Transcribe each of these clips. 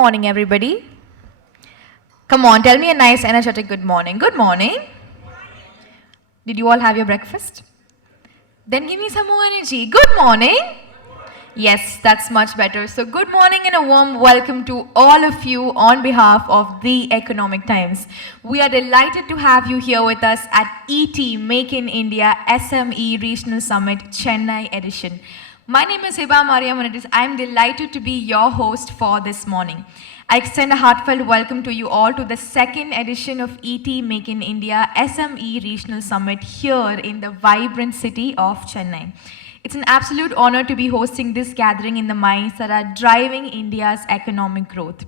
morning, everybody. Come on, tell me a nice, energetic good morning. Good morning. Did you all have your breakfast? Then give me some more energy. Good morning. Yes, that's much better. So good morning and a warm welcome to all of you on behalf of The Economic Times. We are delighted to have you here with us at ET Make in India SME Regional Summit Chennai edition. My name is Hiba Mariam and I'm delighted to be your host for this morning. I extend a heartfelt welcome to you all to the second edition of ET Make in India SME Regional Summit here in the vibrant city of Chennai. It's an absolute honor to be hosting this gathering in the minds that are driving India's economic growth.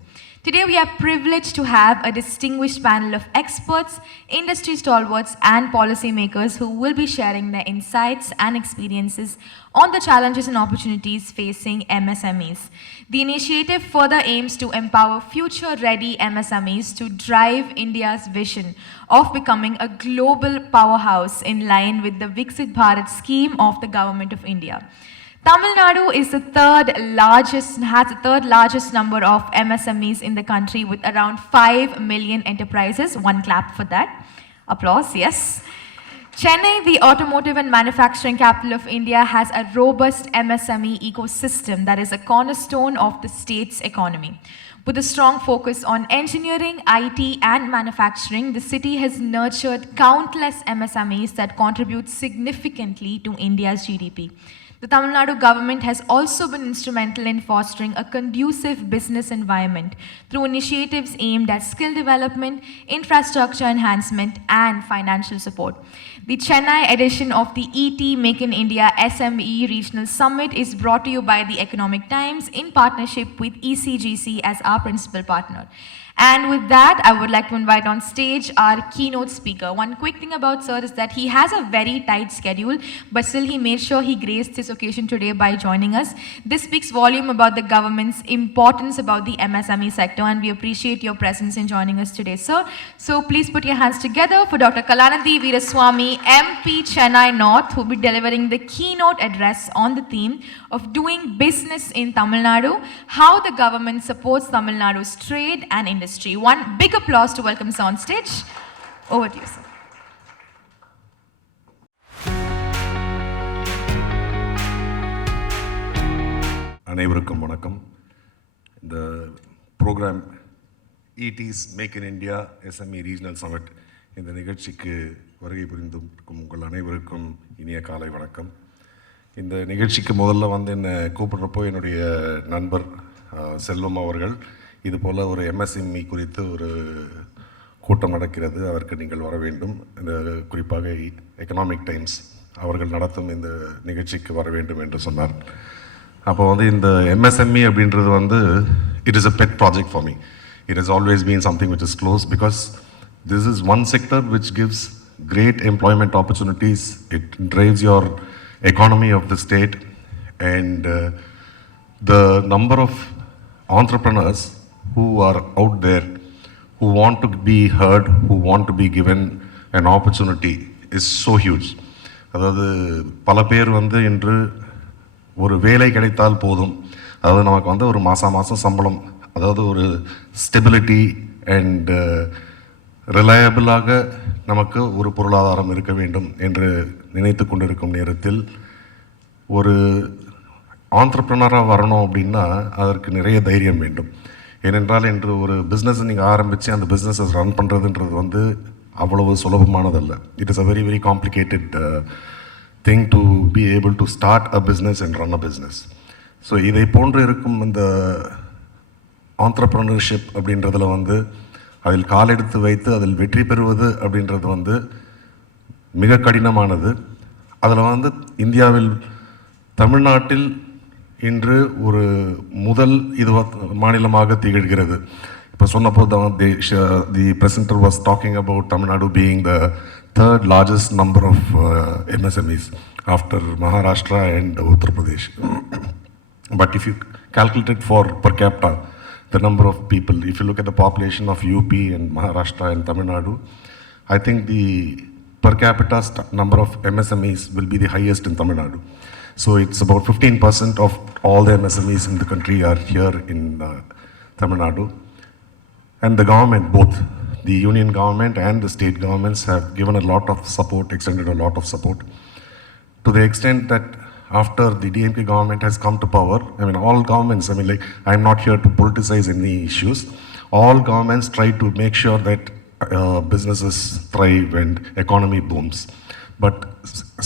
Today we are privileged to have a distinguished panel of experts, industry stalwarts and policymakers who will be sharing their insights and experiences on the challenges and opportunities facing MSMEs. The initiative further aims to empower future-ready MSMEs to drive India's vision of becoming a global powerhouse in line with the Viksit Bharat scheme of the Government of India. Tamil Nadu is has the third largest number of MSMEs in the country with around 5 million enterprises. One clap for that. Applause, yes. Chennai, the automotive and manufacturing capital of India, has a robust MSME ecosystem that is a cornerstone of the state's economy. With a strong focus on engineering, IT and manufacturing, the city has nurtured countless MSMEs that contribute significantly to India's GDP. The Tamil Nadu government has also been instrumental in fostering a conducive business environment through initiatives aimed at skill development, infrastructure enhancement, and financial support. The Chennai edition of the ET Make in India SME Regional Summit is brought to you by The Economic Times in partnership with ECGC as our principal partner. And with that, I would like to invite on stage our keynote speaker. One quick thing about sir is that he has a very tight schedule, but still he made sure he graced this occasion today by joining us. This speaks volume about the government's importance about the MSME sector, and we appreciate your presence in joining us today, sir. So please put your hands together for Dr. Kalanidhi Veeraswamy, MP Chennai-North, who will be delivering the keynote address on the theme of doing business in Tamil Nadu, how the government supports Tamil Nadu's trade and industry. One big applause to welcome sir on stage. Over to you, sir. அனைவருக்கும் வணக்கம். இந்த program ET's Make in India SME Regional Summit இந்த நிகழ்ச்சிக்கு வருகை புரிந்திருக்கும் உங்கள் அனைவருக்கும் இனிய காலை வணக்கம். இந்த நிகழ்ச்சிக்கு முதல்ல வந்து என்னை கூப்பிடுறப்போ என்னுடைய நண்பர் செல்வம் அவர்கள் இது போல் ஒரு MSME குறித்து ஒரு கூட்டம் நடக்கிறது, அதற்கு நீங்கள் வர வேண்டும், இந்த குறிப்பாக எக்கனாமிக் டைம்ஸ் அவர்கள் நடத்தும் இந்த நிகழ்ச்சிக்கு வர வேண்டும் என்று சொன்னார். அப்போ வந்து இந்த MSME அப்படின்றது வந்து it is a pet project for me. It has always been something which is close because this is one sector which gives great employment opportunities. It drives your economy of the state, and the number of entrepreneurs who are out there who want to be heard, who want to be given an opportunity is so huge. அதாவது பல பேர் வந்து இன்று ஒரு வேலை கிடைத்தால் போதும், அதாவது நமக்கு வந்து ஒரு மாதம் சம்பளம், அதாவது ஒரு ஸ்டெபிலிட்டி அண்ட் ரிலையபிளாக நமக்கு ஒரு பொருளாதாரம் இருக்க வேண்டும் என்று நினைத்து கொண்டிருக்கும் நேரத்தில் ஒரு ஆண்டர்ப்ரனராக வரணும் அப்படின்னா அதற்கு நிறைய தைரியம் வேண்டும். ஏனென்றால் இன்று ஒரு பிஸ்னஸை நீங்கள் ஆரம்பித்து அந்த பிஸ்னஸை ரன் பண்ணுறதுன்றது வந்து அவ்வளவு சுலபமானதல்ல. It is a very very complicated thing to be able to start a business and run a business. So இதை போன்று இருக்கும் இந்த ஆண்டர்ப்ரனர்ஷிப் அப்படின்றதில் வந்து அதில் காலெடுத்து வைத்து அதில் வெற்றி பெறுவது அப்படின்றது வந்து மிக கடினமானது. அதில் வந்து இந்தியாவில் தமிழ்நாட்டில் இன்று ஒரு முதல் மாநிலமாக திகழ்கிறது. இப்போ சொன்னப்போ தான் தி presenter was talking about Tamil Nadu being the third largest number of MSMEs after Maharashtra and Uttar Pradesh. But if you calculate it for per capita, the number of people, if you look at the population of UP and Maharashtra and Tamil Nadu, I think the per capita number of MSMEs will be the highest in Tamil Nadu. So it's about 15% of all the MSMEs in the country are here in Tamil Nadu. And the government, both the union government and the state governments have given a lot of support, extended a lot of support, to the extent that after the DMK government has come to power, I mean, all governments, I mean, like, I'm not here to politicize any issues. All governments try to make sure that businesses thrive and economy booms. But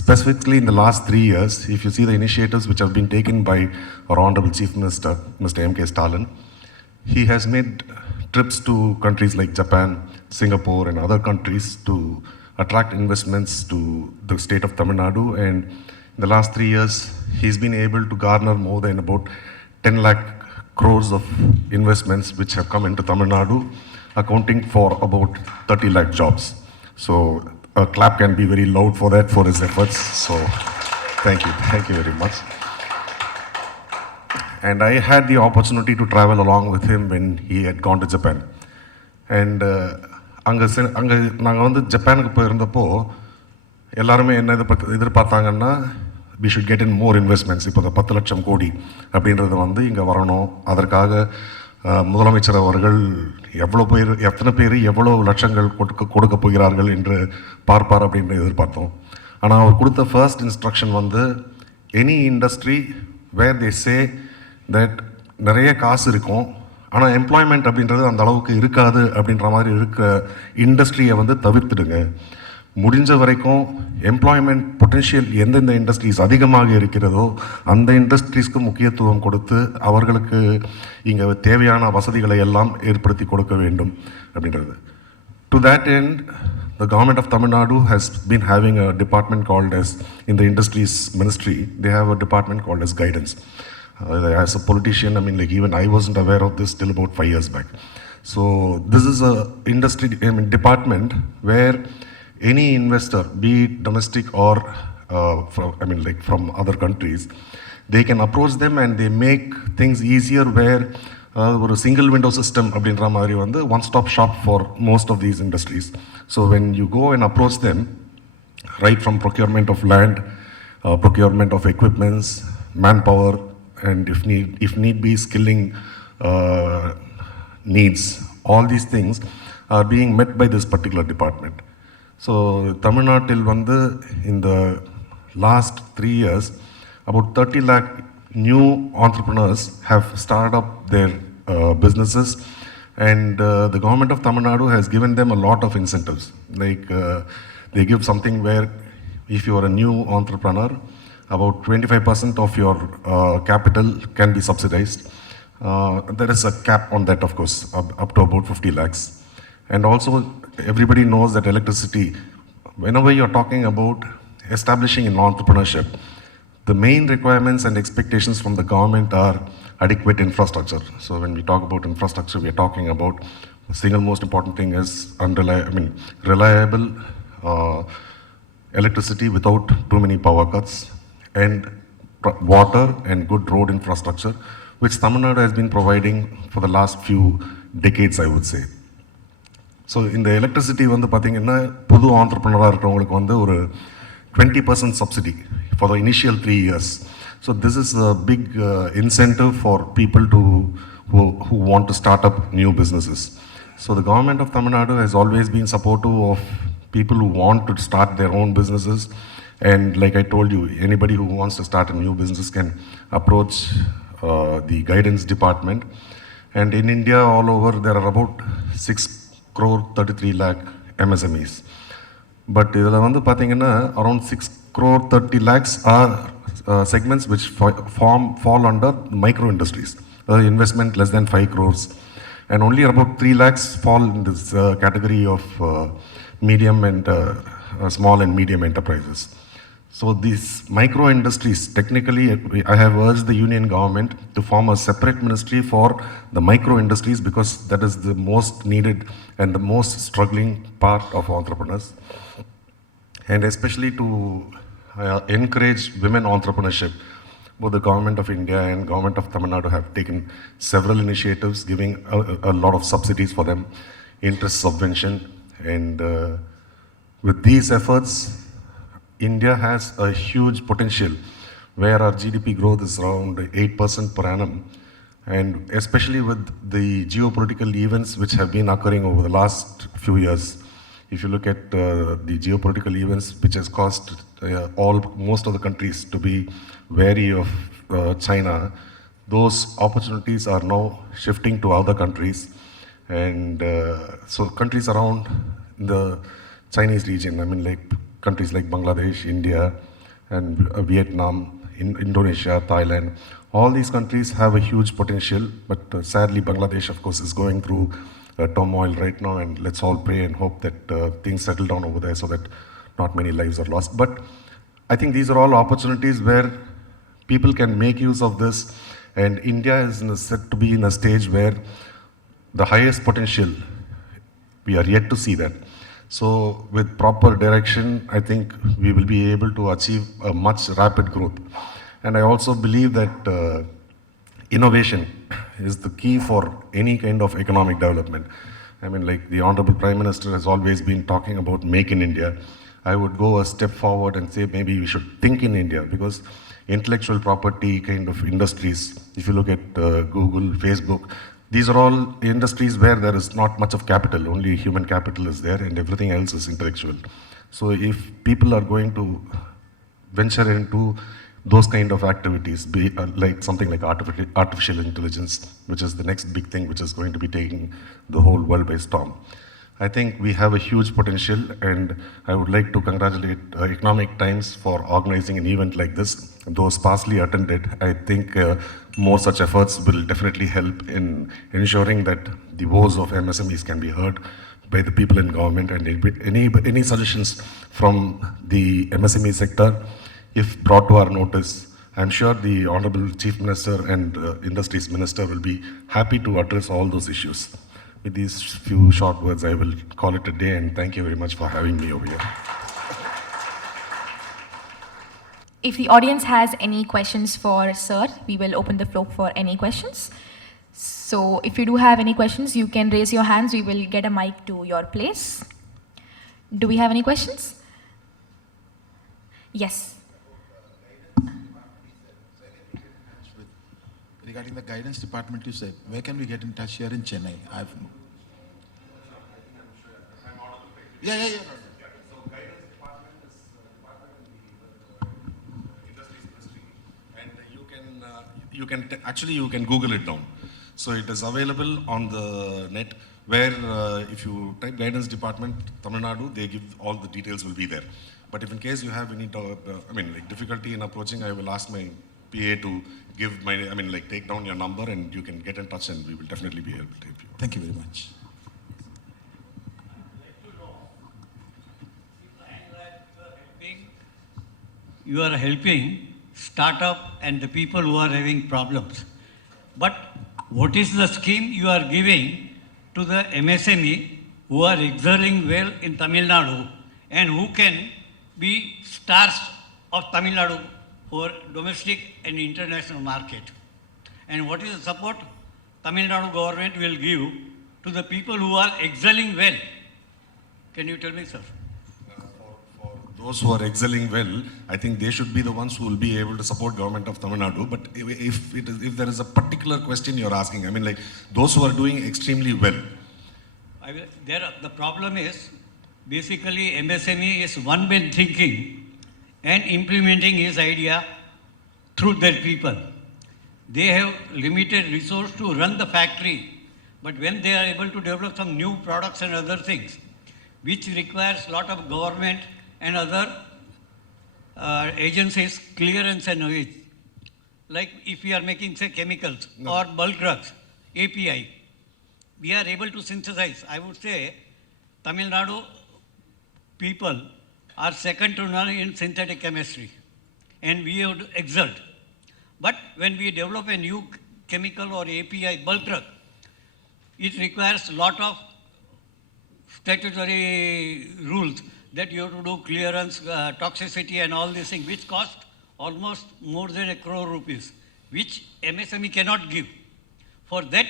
specifically in the last 3 years, if you see the initiatives which have been taken by our Honorable Chief Minister, Mr. M.K. Stalin, he has made trips to countries like Japan, Singapore, and other countries to attract investments to the state of Tamil Nadu. And in the last 3 years, he's been able to garner more than about 10 lakh crores of investments which have come into Tamil Nadu, accounting for about 30 lakh jobs. So a clap can be very loud for that, for his efforts. So thank you very much. And I had the opportunity to travel along with him when he had gone to Japan. And அங்கே நாங்கள் வந்து ஜப்பானுக்கு போயிருந்தப்போ எல்லாருமே என்ன எதிர்பார்த்தாங்கன்னா we should get in more investments. இப்போ இந்த 10 லட்சம் கோடி அப்படின்றது வந்து இங்கே வரணும். அதற்காக முதலமைச்சர் அவர்கள் எத்தனை பேர் எவ்வளோ லட்சங்கள் கொடுக்க போகிறார்கள் என்று பார்ப்பார் அப்படின்னு எதிர்பார்த்தோம். ஆனால் அவர் கொடுத்த ஃபர்ஸ்ட் இன்ஸ்ட்ரக்ஷன் வந்து any industry where they say that நிறைய காசு இருக்கும், ஆனால் எம்ப்ளாய்மெண்ட் அப்படின்றது அந்த அளவுக்கு இருக்காது அப்படின்ற மாதிரி இருக்க இண்டஸ்ட்ரியை வந்து தவிர்த்துடுங்க. முடிஞ்ச வரைக்கும் எம்ப்ளாய்மெண்ட் பொட்டென்ஷியல் எந்தெந்த இண்டஸ்ட்ரீஸ் அதிகமாக இருக்கிறதோ அந்த இண்டஸ்ட்ரீஸ்க்கு முக்கியத்துவம் கொடுத்து அவர்களுக்கு இங்கே தேவையான வசதிகளை எல்லாம் ஏற்படுத்தி கொடுக்க வேண்டும் அப்படின்றது. To that end the government of Tamil Nadu has been having a department called as, in the industries ministry, they have a department called as guidance. As a politician, I mean, like, even I wasn't aware of this till about 5 years back. So this is a industry department where any investor, be it domestic or from other countries, they can approach them and they make things easier where ஒரு single window system அப்படின்ற மாதிரி வந்து one stop shop for most of these industries. So when you go and approach them, right from procurement of land, procurement of equipments, manpower, and if need be skilling needs, all these things are being met by this particular department. So Tamil Nadu வந்து in the last 3 years about 30 lakh new entrepreneurs have started up their businesses, and the government of Tamil Nadu has given them a lot of incentives. Like they give something where if you are a new entrepreneur, about 25% of your capital can be subsidized. There is a cap on that, of course, up to about 50 lakhs. And also everybody knows that electricity, whenever you're talking about establishing an entrepreneurship, the main requirements and expectations from the government are adequate infrastructure. So when we talk about infrastructure, we are talking about the single most important thing is reliable electricity without too many power cuts, and water and good road infrastructure, which Tamil Nadu has been providing for the last few decades, I would say. So in the electricity வந்து பார்த்தீங்கன்னா புது ஆண்டர்பிரினராக இருக்கிறவங்களுக்கு வந்து ஒரு 20% subsidy for the initial 3 years. So this is a big incentive for people who want to start up new businesses. So the government of Tamil Nadu has always been supportive of people who want to start their own businesses. And like I told you, anybody who wants to start a new business can approach the guidance department. And in India, all over, there are about 6 crore 33 lakh MSMEs. But இதில் வந்து பார்த்தீங்கன்னா around 6 crore 30 lakhs are segments which fall under micro industries, investment less than 5 crores. And only about 3 lakhs fall in this category of medium and small and medium enterprises. So these micro industries, technically, I have urged the union government to form a separate ministry for the micro industries, because that is the most needed and the most struggling part of entrepreneurs. And especially to encourage women entrepreneurship, both the government of India and government of Tamil Nadu have taken several initiatives, giving a lot of subsidies for them, interest subvention, and with these efforts, India has a huge potential where our GDP growth is around 8% per annum, And especially with the geopolitical events which have been occurring over the last few years. If you look at the geopolitical events which has caused most of the countries to be wary of China, those opportunities are now shifting to other countries. And so countries around the Chinese region, I mean like countries like Bangladesh, India, and Vietnam, Indonesia, Thailand, all these countries have a huge potential, but sadly Bangladesh of course is going through turmoil right now, and let's all pray and hope that things settle down over there so that not many lives are lost. But I think these are all opportunities where people can make use of this, and India is set to be in a stage where the highest potential, we are yet to see that. So with proper direction, I think we will be able to achieve a much rapid growth. And I also believe that innovation is the key for any kind of economic development. I mean, like the Honorable Prime Minister has always been talking about Make in India. I would go a step forward and say maybe we should think in India, because intellectual property kind of industries, if you look at Google, Facebook, these are all industries where there is not much of capital, only human capital is there and everything else is intellectual. So if people are going to venture into those kind of activities, be like something like artificial intelligence, which is the next big thing which is going to be taking the whole world by storm. I think we have a huge potential, and I would like to congratulate Economic Times for organizing an event like this. Though sparsely attended, I think more such efforts will definitely help in ensuring that the woes of MSMEs can be heard by the people in government, and any suggestions from the MSME sector, if brought to our notice, I'm sure the Honorable Chief Minister and Industries Minister will be happy to address all those issues. With these few short words, I will call it a day, and thank you very much for having me over here. If the audience has any questions for Sir, we will open the floor for any questions. So if you do have any questions, you can raise your hands. We will get a mic to your place. Do we have any questions? Yes. Regarding the guidance department, you said, where can we get in touch here in Chennai? Yeah. So guidance department is department in the industries ministry, and you can Google it down. So it is available on the net, where if you type guidance department Tamil Nadu, they give all the details will be there. But if in case you have any difficulty in approaching, I will ask my PA to give take down your number, and you can get in touch, and we will definitely be able to help you. Thank you very much. You are helping startup and the people who are having problems. But what is the scheme you are giving to the MSME who are excelling well in Tamil Nadu and who can be stars of Tamil Nadu for domestic and international market? And what is the support Tamil Nadu government will give to the people who are excelling well? Can you tell me, sir? For those who are excelling well, I think they should be the ones who will be able to support government of Tamil Nadu. But if there is a particular question you're asking, those who are doing extremely well. The problem is, basically MSME is one man thinking and implementing his idea through their people. They have limited resource to run the factory, but when they are able to develop some new products and other things, which requires a lot of government and other agencies clearance and knowledge, like if we are making, say, chemicals or bulk drugs, API, we are able to synthesize. I would say Tamil Nadu people are second to none in synthetic chemistry, and we have to exert. But when we develop a new chemical or API bulk drug, it requires a lot of statutory rules that you have to do clearance, toxicity and all these things, which cost almost more than ₹1 crore, which MSME cannot give. For that,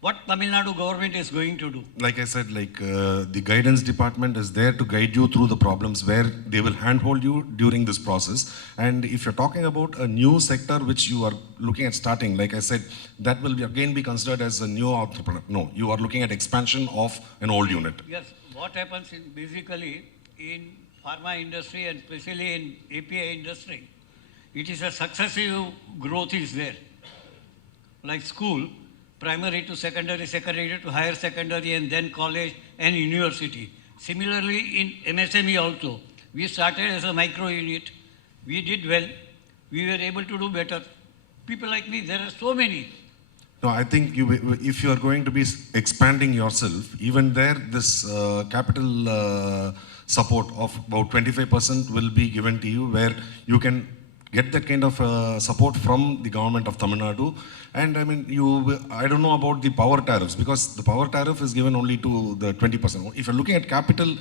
what Tamil Nadu government is going to do? Like I said, the guidance department is there to guide you through the problems where they will handhold you during this process. And if you're talking about a new sector which you are looking at starting, like I said, that will again be considered as a new entrepreneur. No, you are looking at expansion of an old unit. Yes, what happens in basically in pharma industry and especially in API industry, it is a successive growth is there. Like school, primary to secondary, secondary to higher secondary, and then college and university. Similarly, in MSME also, we started as a micro unit. We did well. We were able to do better. People like me, there are so many. No, I think if you are going to be expanding yourself, even there, this capital support of about 25% will be given to you, where you can get that kind of support from the government of Tamil Nadu. And I mean, I don't know about the power tariffs, because the power tariff is given only to the 20%. If you're looking at capital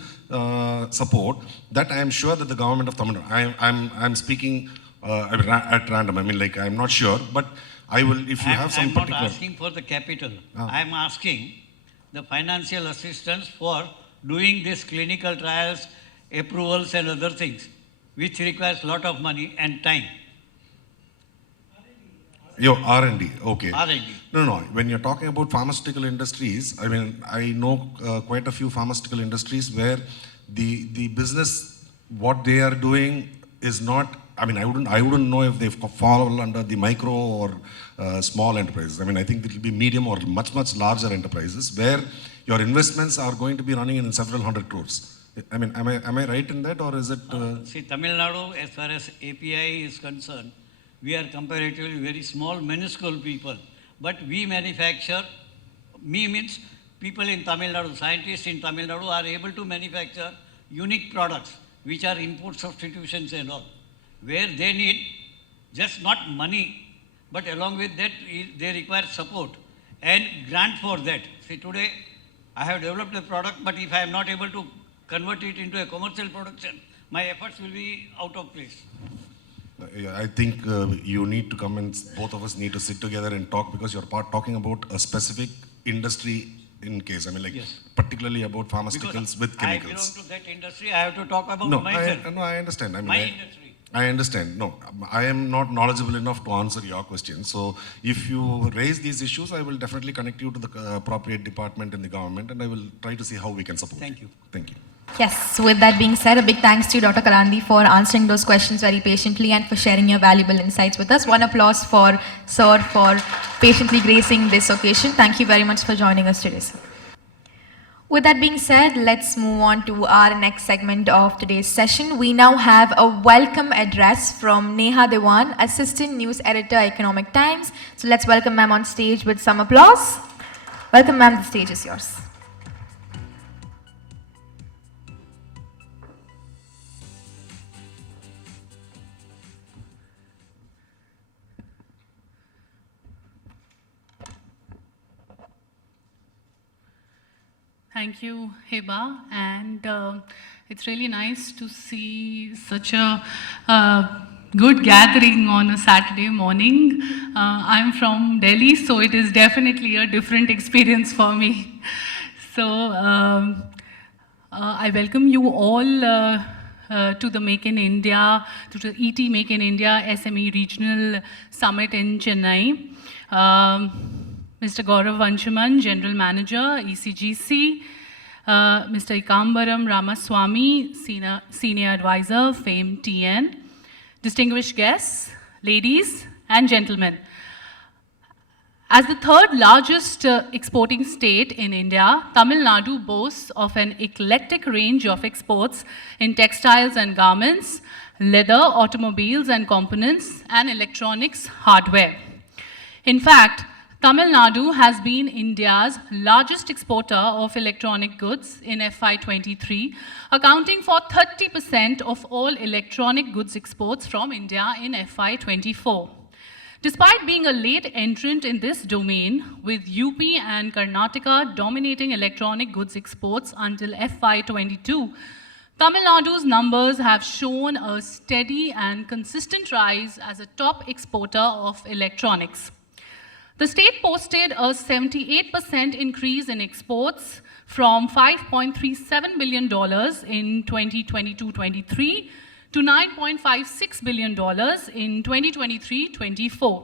support, that I am sure that the government of Tamil Nadu, I'm speaking at random. I mean, like, I'm not sure, but I will, if you have some particular... I'm not asking for the capital. I'm asking the financial assistance for doing these clinical trials, approvals and other things, which requires a lot of money and time. R&D, okay. R&D. No. When you're talking about pharmaceutical industries, I mean, I know quite a few pharmaceutical industries where the business, what they are doing is not, I mean, I wouldn't know if they fall under the micro or small enterprises. I mean, I think it will be medium or much larger enterprises where your investments are going to be running in several hundred crores. I mean, am I right in that, or is it? See, Tamil Nadu, as far as API is concerned, we are comparatively very small, minuscule people. But we manufacture, means people in Tamil Nadu, scientists in Tamil Nadu are able to manufacture unique products, which are import substitutions and all, where they need just not money, but along with that, they require support and grant for that. See, today, I have developed a product, but if I am not able to convert it into a commercial production, my efforts will be out of place. I think you need to come and both of us need to sit together and talk, because you're talking about a specific industry in case. I mean, like, yes, particularly about pharmaceuticals because with chemicals. I belong to that industry. I have to talk about myself. I understand. I mean, my industry. I understand. No, I am not knowledgeable enough to answer your question. So if you raise these issues, I will definitely connect you to the appropriate department in the government, and I will try to see how we can support. Thank you. Thank you. Yes, so with that being said, a big thanks to Dr. Kalanidhi for answering those questions very patiently and for sharing your valuable insights with us. One applause for Sir for patiently gracing this occasion. Thank you very much for joining us today, sir. With that being said, let's move on to our next segment of today's session. We now have a welcome address from Neha Dewan, Assistant News Editor, Economic Times. So let's welcome ma'am on stage with some applause. Welcome ma'am, the stage is yours. Thank you, Heba, and it's really nice to see such a good gathering on a Saturday morning. I'm from Delhi, so it is definitely a different experience for me. So I welcome you all to the Make in India, to the ET Make in India SME Regional Summit in Chennai. Mr. Gaurav Vanchaman, General Manager, ECGC, Mr. Ikambaram Ramaswamy, Senior Advisor, FAME TN, distinguished guests, ladies and gentlemen. As the third largest exporting state in India, Tamil Nadu boasts of an eclectic range of exports in textiles and garments, leather, automobiles and components, and electronics hardware. In fact, Tamil Nadu has been India's largest exporter of electronic goods in FY23, accounting for 30% of all electronic goods exports from India in FY24. Despite being a late entrant in this domain, with UP and Karnataka dominating electronic goods exports until FY22, Tamil Nadu's numbers have shown a steady and consistent rise as a top exporter of electronics. The state posted a 78% increase in exports from $5.37 billion in 2022-23 to $9.56 billion in 2023-24.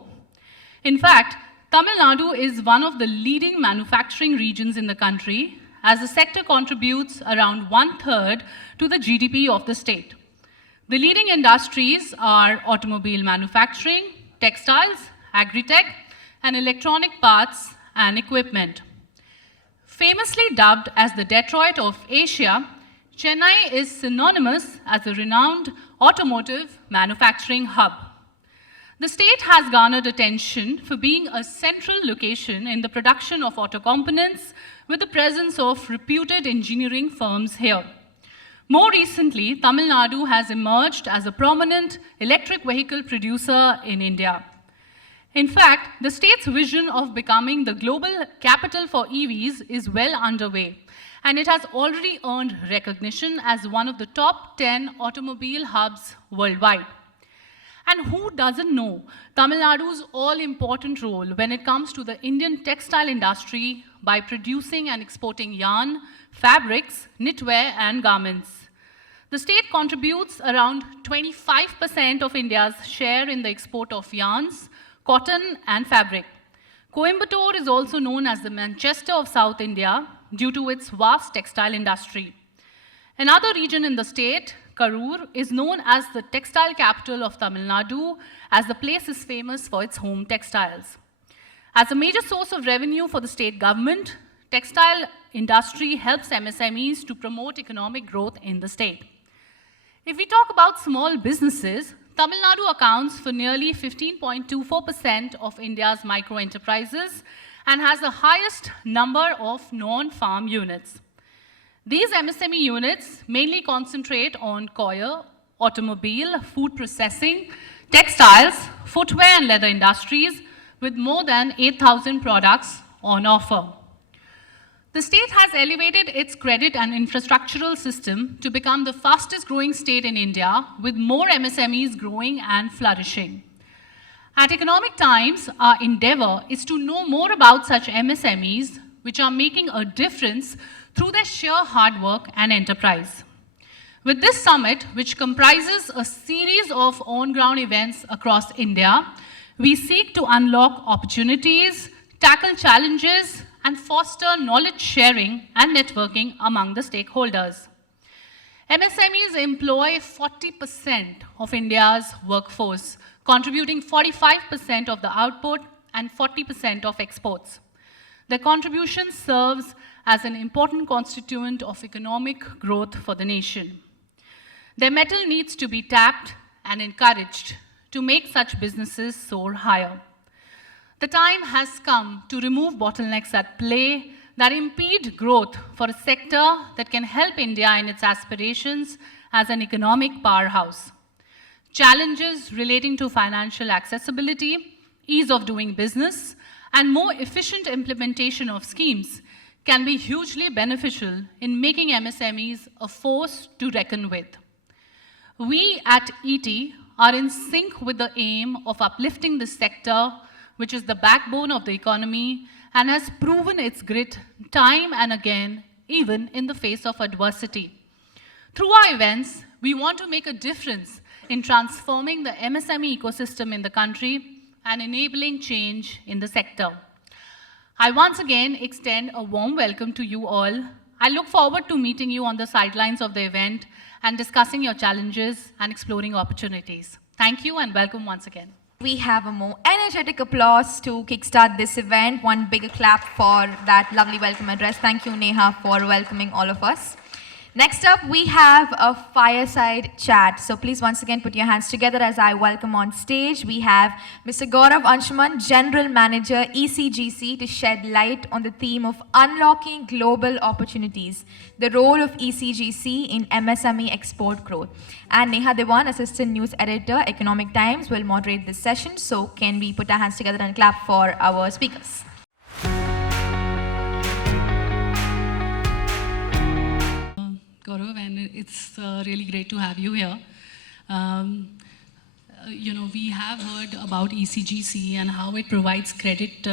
In fact, Tamil Nadu is one of the leading manufacturing regions in the country, as the sector contributes around 1/3 to the GDP of the state. The leading industries are automobile manufacturing, textiles, agri-tech, and electronic parts and equipment. Famously dubbed as the Detroit of Asia, Chennai is synonymous as a renowned automotive manufacturing hub. The state has garnered attention for being a central location in the production of auto components with the presence of reputed engineering firms here. More recently, Tamil Nadu has emerged as a prominent electric vehicle producer in India. In fact, the state's vision of becoming the global capital for EVs is well underway, and it has already earned recognition as one of the top 10 automobile hubs worldwide. And who doesn't know Tamil Nadu's all-important role when it comes to the Indian textile industry by producing and exporting yarn, fabrics, knitwear, and garments. The state contributes around 25% of India's share in the export of yarns, cotton, and fabric. Coimbatore is also known as the Manchester of South India due to its vast textile industry. Another region in the state, Karur, is known as the textile capital of Tamil Nadu, as the place is famous for its home textiles. As a major source of revenue for the state government, textile industry helps MSMEs to promote economic growth in the state. If we talk about small businesses, Tamil Nadu accounts for nearly 15.24% of India's micro enterprises and has the highest number of non-farm units. These MSME units mainly concentrate on coir, automobile, food processing, textiles, footwear and leather industries with more than 8,000 products on offer. The state has elevated its credit and infrastructural system to become the fastest growing state in India, with more MSMEs growing and flourishing. At Economic Times, our endeavour is to know more about such MSMEs which are making a difference through their sheer hard work and enterprise. With this summit, which comprises a series of on-ground events across India, we seek to unlock opportunities, tackle challenges, and foster knowledge sharing and networking among the stakeholders. MSMEs employ 40% of India's workforce, contributing 45% of the output and 40% of exports. Their contribution serves as an important constituent of economic growth for the nation. Their mettle needs to be tapped and encouraged to make such businesses soar higher. The time has come to remove bottlenecks at play that impede growth for a sector that can help India in its aspirations as an economic powerhouse. Challenges relating to financial accessibility, ease of doing business, and more efficient implementation of schemes can be hugely beneficial in making MSMEs a force to reckon with. We at ET are in sync with the aim of uplifting this sector, which is the backbone of the economy and has proven its grit time and again, even in the face of adversity. Through our events, we want to make a difference in transforming the MSME ecosystem in the country and enabling change in the sector. I once again extend a warm welcome to you all. I look forward to meeting you on the sidelines of the event and discussing your challenges and exploring opportunities. Thank you and welcome once again. We have a more energetic applause to kickstart this event. One big clap for that lovely welcome address. Thank you, Neha, for welcoming all of us. Next up, we have a fireside chat. So please once again put your hands together as I welcome on stage. We have Mr. Gaurav Anshuman, General Manager, ECGC, to shed light on the theme of unlocking global opportunities, the role of ECGC in MSME export growth. And Neha Dewan, Assistant News Editor, Economic Times, will moderate this session. So can we put our hands together and clap for our speakers? Gaurav, and it's really great to have you here. we have heard about ECGC and how it provides credit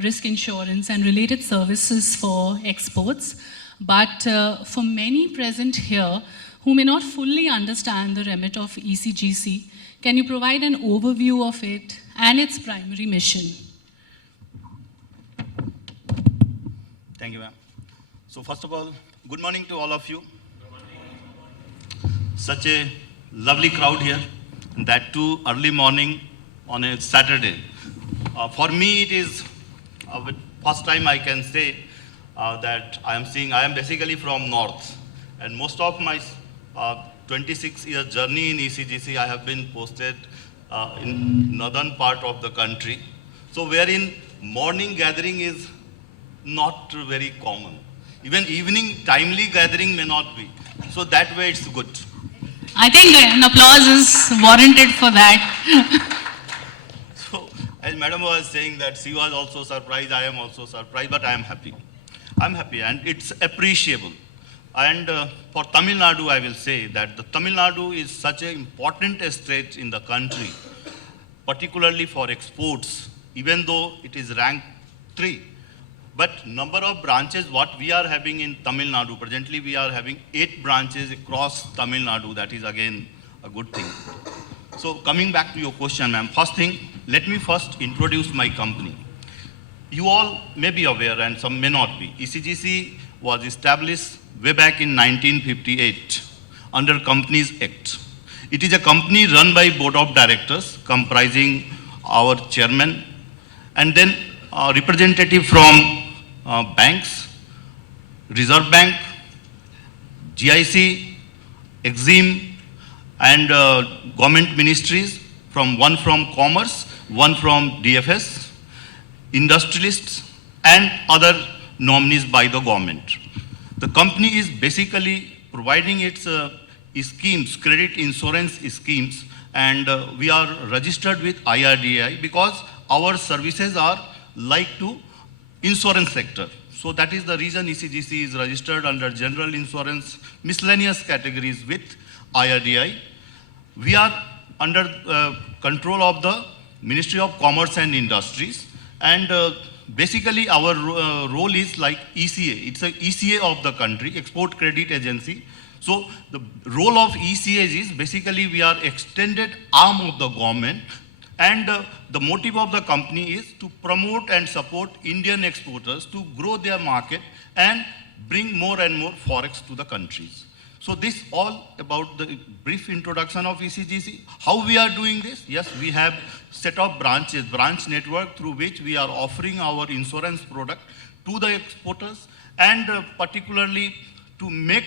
risk insurance and related services for exports. But for many present here who may not fully understand the remit of ECGC, can you provide an overview of it and its primary mission? Thank you, ma'am. So first of all, good morning to all of you. Such a lovely crowd here, and that too early morning on a Saturday. For me, it is first time I can say that I am basically from North, and most of my 26 year journey in ECGC, I have been posted in northern part of the country. So wherein morning gathering is not very common. Even evening timely gathering may not be. So that way it's good. I think an applause is warranted for that. So as madam was saying that she was also surprised, I am also surprised, but I am happy. I'm happy and it's appreciable. And for Tamil Nadu, I will say that the Tamil Nadu is such an important state in the country, particularly for exports, even though it is ranked 3. But number of branches, what we are having in Tamil Nadu, presently we are having 8 branches across Tamil Nadu. That is again a good thing. So coming back to your question, ma'am, first thing, let me first introduce my company. You all may be aware and some may not be. ECGC was established way back in 1958 under Companies Act. It is a company run by board of directors comprising our chairman and then representative from banks, Reserve Bank, GIC, Exim, and government ministries, one from Commerce, one from DFS, industrialists, and other nominees by the government. The company is basically providing its schemes, credit insurance schemes, and we are registered with IRDAI because our services are like to insurance sector. So that is the reason ECGC is registered under general insurance miscellaneous categories with IRDAI. We are under control of the Ministry of Commerce and Industries, and basically our role is like ECA. It's an ECA of the country, Export Credit Agency. So the role of ECAs is basically we are extended arm of the government, and the motive of the company is to promote and support Indian exporters to grow their market and bring more and more forex to the countries. So this all about the brief introduction of ECGC. How we are doing this? Yes, we have set up branches, branch network through which we are offering our insurance product to the exporters, and particularly to make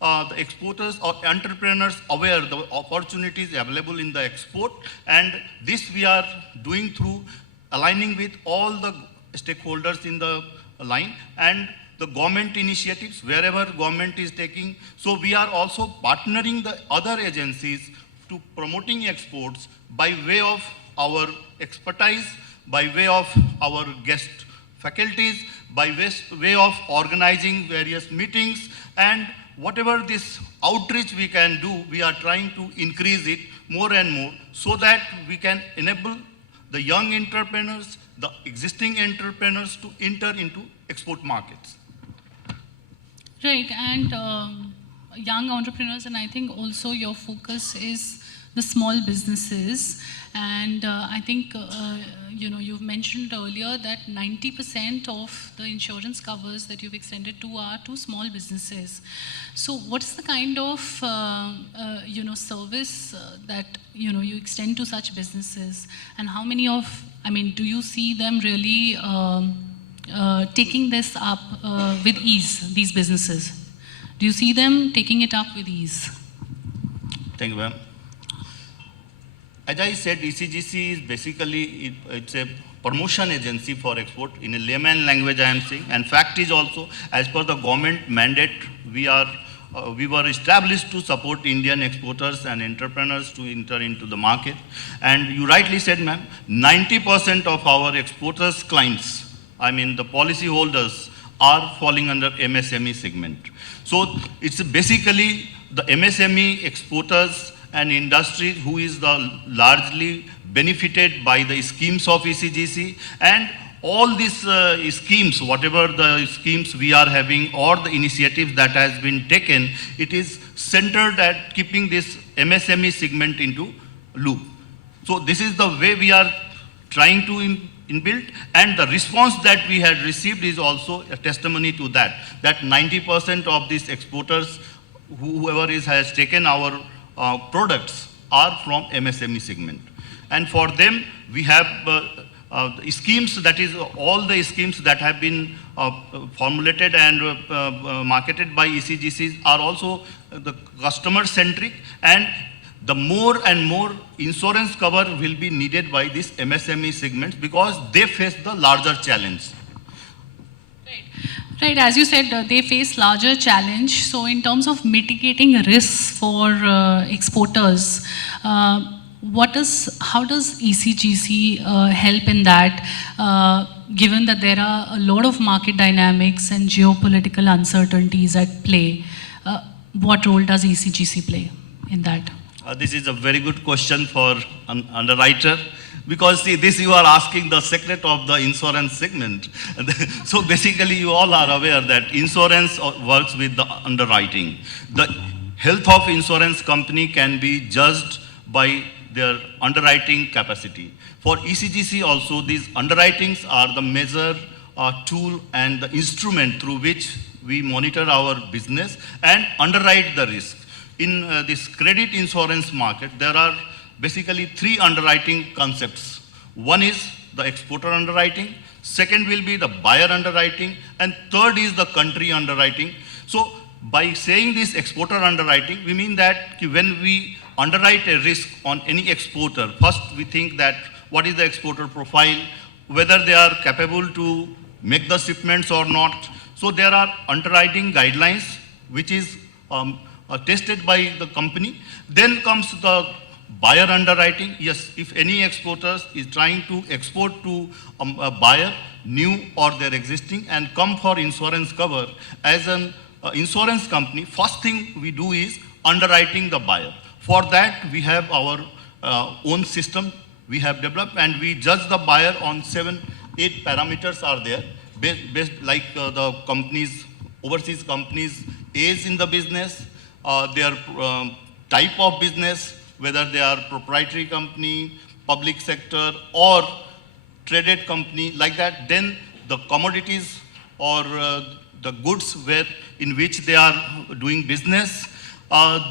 the exporters or entrepreneurs aware the opportunities available in the export, and this we are doing through aligning with all the stakeholders in the line and the government initiatives wherever government is taking. So we are also partnering the other agencies to promoting exports by way of our expertise, by way of our guest faculties, by way of organizing various meetings, and whatever this outreach we can do, we are trying to increase it more and more so that we can enable the young entrepreneurs, the existing entrepreneurs to enter into export markets. Right, and young entrepreneurs, and I think also your focus is the small businesses. And I think, you've mentioned earlier that 90% of the insurance covers that you've extended to are to small businesses. So what's the kind of, service that, you extend to such businesses? And how many do you see them really taking this up with ease, these businesses? Do you see them taking it up with ease? Thank you, ma'am. As I said, ECGC is basically, it's a promotion agency for export. In a layman language, I am saying. And fact is also, as per the government mandate, we were established to support Indian exporters and entrepreneurs to enter into the market. And you rightly said, ma'am, 90% of our exporters' clients, the policy holders, are falling under MSME segment. So it's basically the MSME exporters and industries who is the largely benefited by the schemes of ECGC, and all these schemes, whatever the schemes we are having or the initiatives that has been taken, it is centered at keeping this MSME segment into loop. So this is the way we are trying to inbuild, and the response that we had received is also a testimony to that, that 90% of these exporters, whoever has taken our products, are from MSME segment. And for them, we have schemes, that is all the schemes that have been formulated and marketed by ECGCs are also the customer centric, and the more and more insurance cover will be needed by these MSME segments because they face the larger challenge. Right, as you said, they face larger challenge. So in terms of mitigating risks for exporters, how does ECGC help in that, given that there are a lot of market dynamics and geopolitical uncertainties at play? What role does ECGC play in that? This is a very good question for an underwriter, because see, this you are asking the secret of the insurance segment. So basically you all are aware that insurance works with the underwriting. The health of insurance company can be judged by their underwriting capacity. For ECGC also, these underwritings are the measure, tool and the instrument through which we monitor our business and underwrite the risk. In this credit insurance market, there are basically three underwriting concepts. One is the exporter underwriting, second will be the buyer underwriting, and third is the country underwriting. So by saying this exporter underwriting, we mean that when we underwrite a risk on any exporter, first we think that what is the exporter profile, whether they are capable to make the shipments or not. So there are underwriting guidelines which is tested by the company. Then comes the buyer underwriting. Yes, if any exporters is trying to export to a buyer, new or their existing, and come for insurance cover, as an insurance company, first thing we do is underwriting the buyer. For that, we have our own system we have developed, and we judge the buyer on 7-8 parameters are there, based like the companies, overseas companies' age in the business, their type of business, whether they are proprietary company, public sector, or traded company, like that. Then the commodities or the goods in which they are doing business,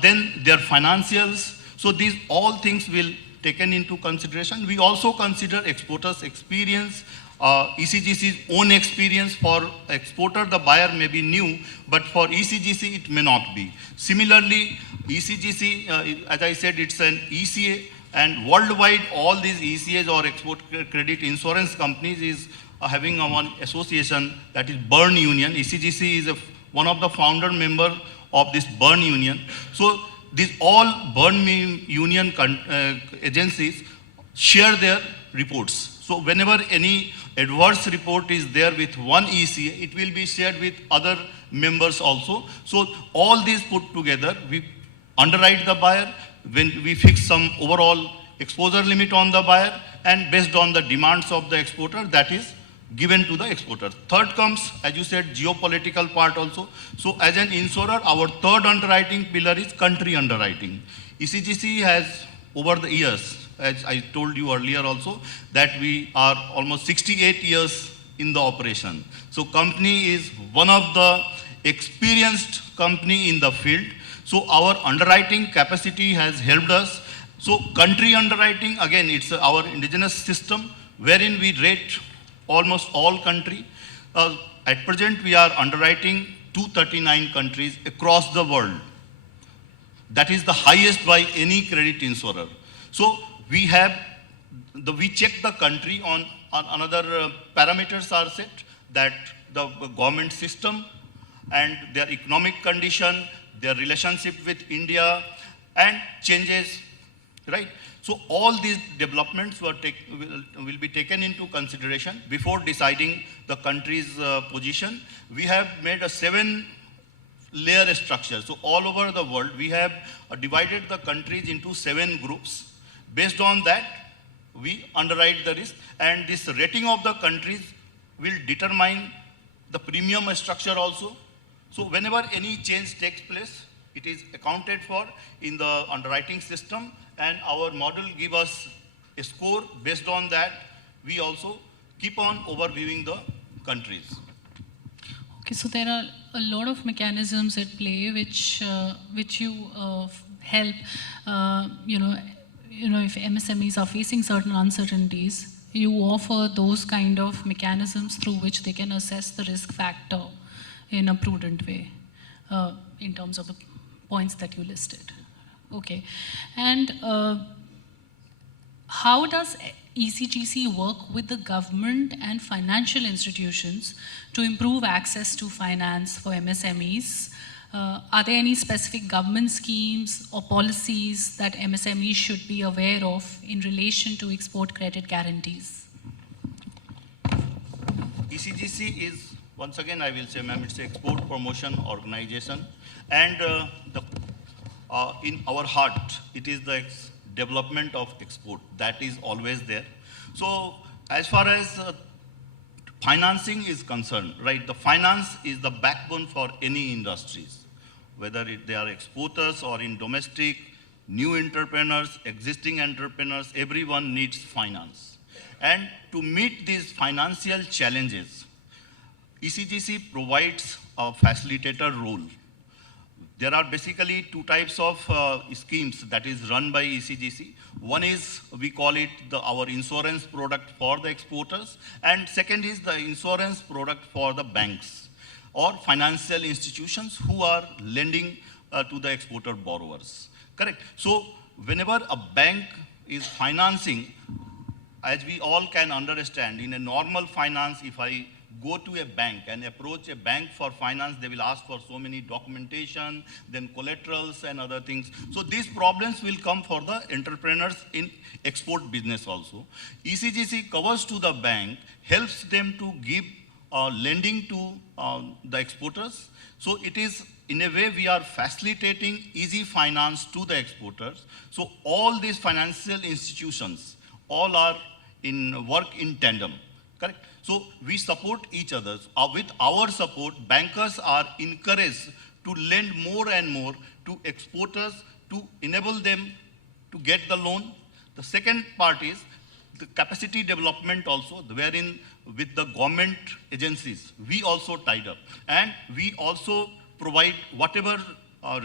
then their financials. So these all things will taken into consideration. We also consider exporters' experience, ECGC's own experience. For exporter, the buyer may be new, but for ECGC, it may not be. Similarly, ECGC, as I said, it's an ECA, and worldwide, all these ECAs or export credit insurance companies is having one association, that is Bern Union. ECGC is one of the founder member of this Bern Union. So these all Bern Union agencies share their reports. So whenever any adverse report is there with one ECA, it will be shared with other members also. So all these put together, we underwrite the buyer, when we fix some overall exposure limit on the buyer, and based on the demands of the exporter, that is given to the exporter. Third comes, as you said, geopolitical part also. So as an insurer, our third underwriting pillar is country underwriting. ECGC has, over the years, as I told you earlier also, that we are almost 68 years in the operation. So company is one of the experienced company in the field. So our underwriting capacity has helped us. So country underwriting, again, it's our indigenous system wherein we rate almost all country. At present, we are underwriting 239 countries across the world. That is the highest by any credit insurer. So we check the country on another parameters are set, that the government system and their economic condition, their relationship with India, and changes, right? So all these developments will be taken into consideration before deciding the country's position. We have made 7 layer structure. So all over the world, we have divided the countries into 7 groups. Based on that, we underwrite the risk, and this rating of the countries will determine the premium structure also. So whenever any change takes place, it is accounted for in the underwriting system, and our model give us a score. Based on that, we also keep on overviewing the countries. Okay, so there are a lot of mechanisms at play which you help. If MSMEs are facing certain uncertainties, you offer those kind of mechanisms through which they can assess the risk factor in a prudent way, in terms of the points that you listed. Okay, and how does ECGC work with the government and financial institutions to improve access to finance for MSMEs? Are there any specific government schemes or policies that MSMEs should be aware of in relation to export credit guarantees? ECGC is, once again I will say, ma'am, it's an export promotion organization, and in our heart, it is the development of export that is always there. So as far as financing is concerned, right, the finance is the backbone for any industries, whether they are exporters or in domestic, new entrepreneurs, existing entrepreneurs, everyone needs finance. And to meet these financial challenges, ECGC provides a facilitator role. There are basically 2 types of schemes that is run by ECGC. One is, we call it our insurance product for the exporters, and second is the insurance product for the banks or financial institutions who are lending to the exporter borrowers. Correct? So whenever a bank is financing, as we all can understand, in a normal finance, if I go to a bank and approach a bank for finance, they will ask for so many documentation, then collaterals and other things. So these problems will come for the entrepreneurs in export business also. ECGC covers to the bank, helps them to give lending to the exporters. So it is, in a way, we are facilitating easy finance to the exporters. So all these financial institutions, all are in work in tandem. Correct? So we support each other. With our support, bankers are encouraged to lend more and more to exporters to enable them to get the loan. The second part is the capacity development also, wherein with the government agencies, we also tied up. And we also provide whatever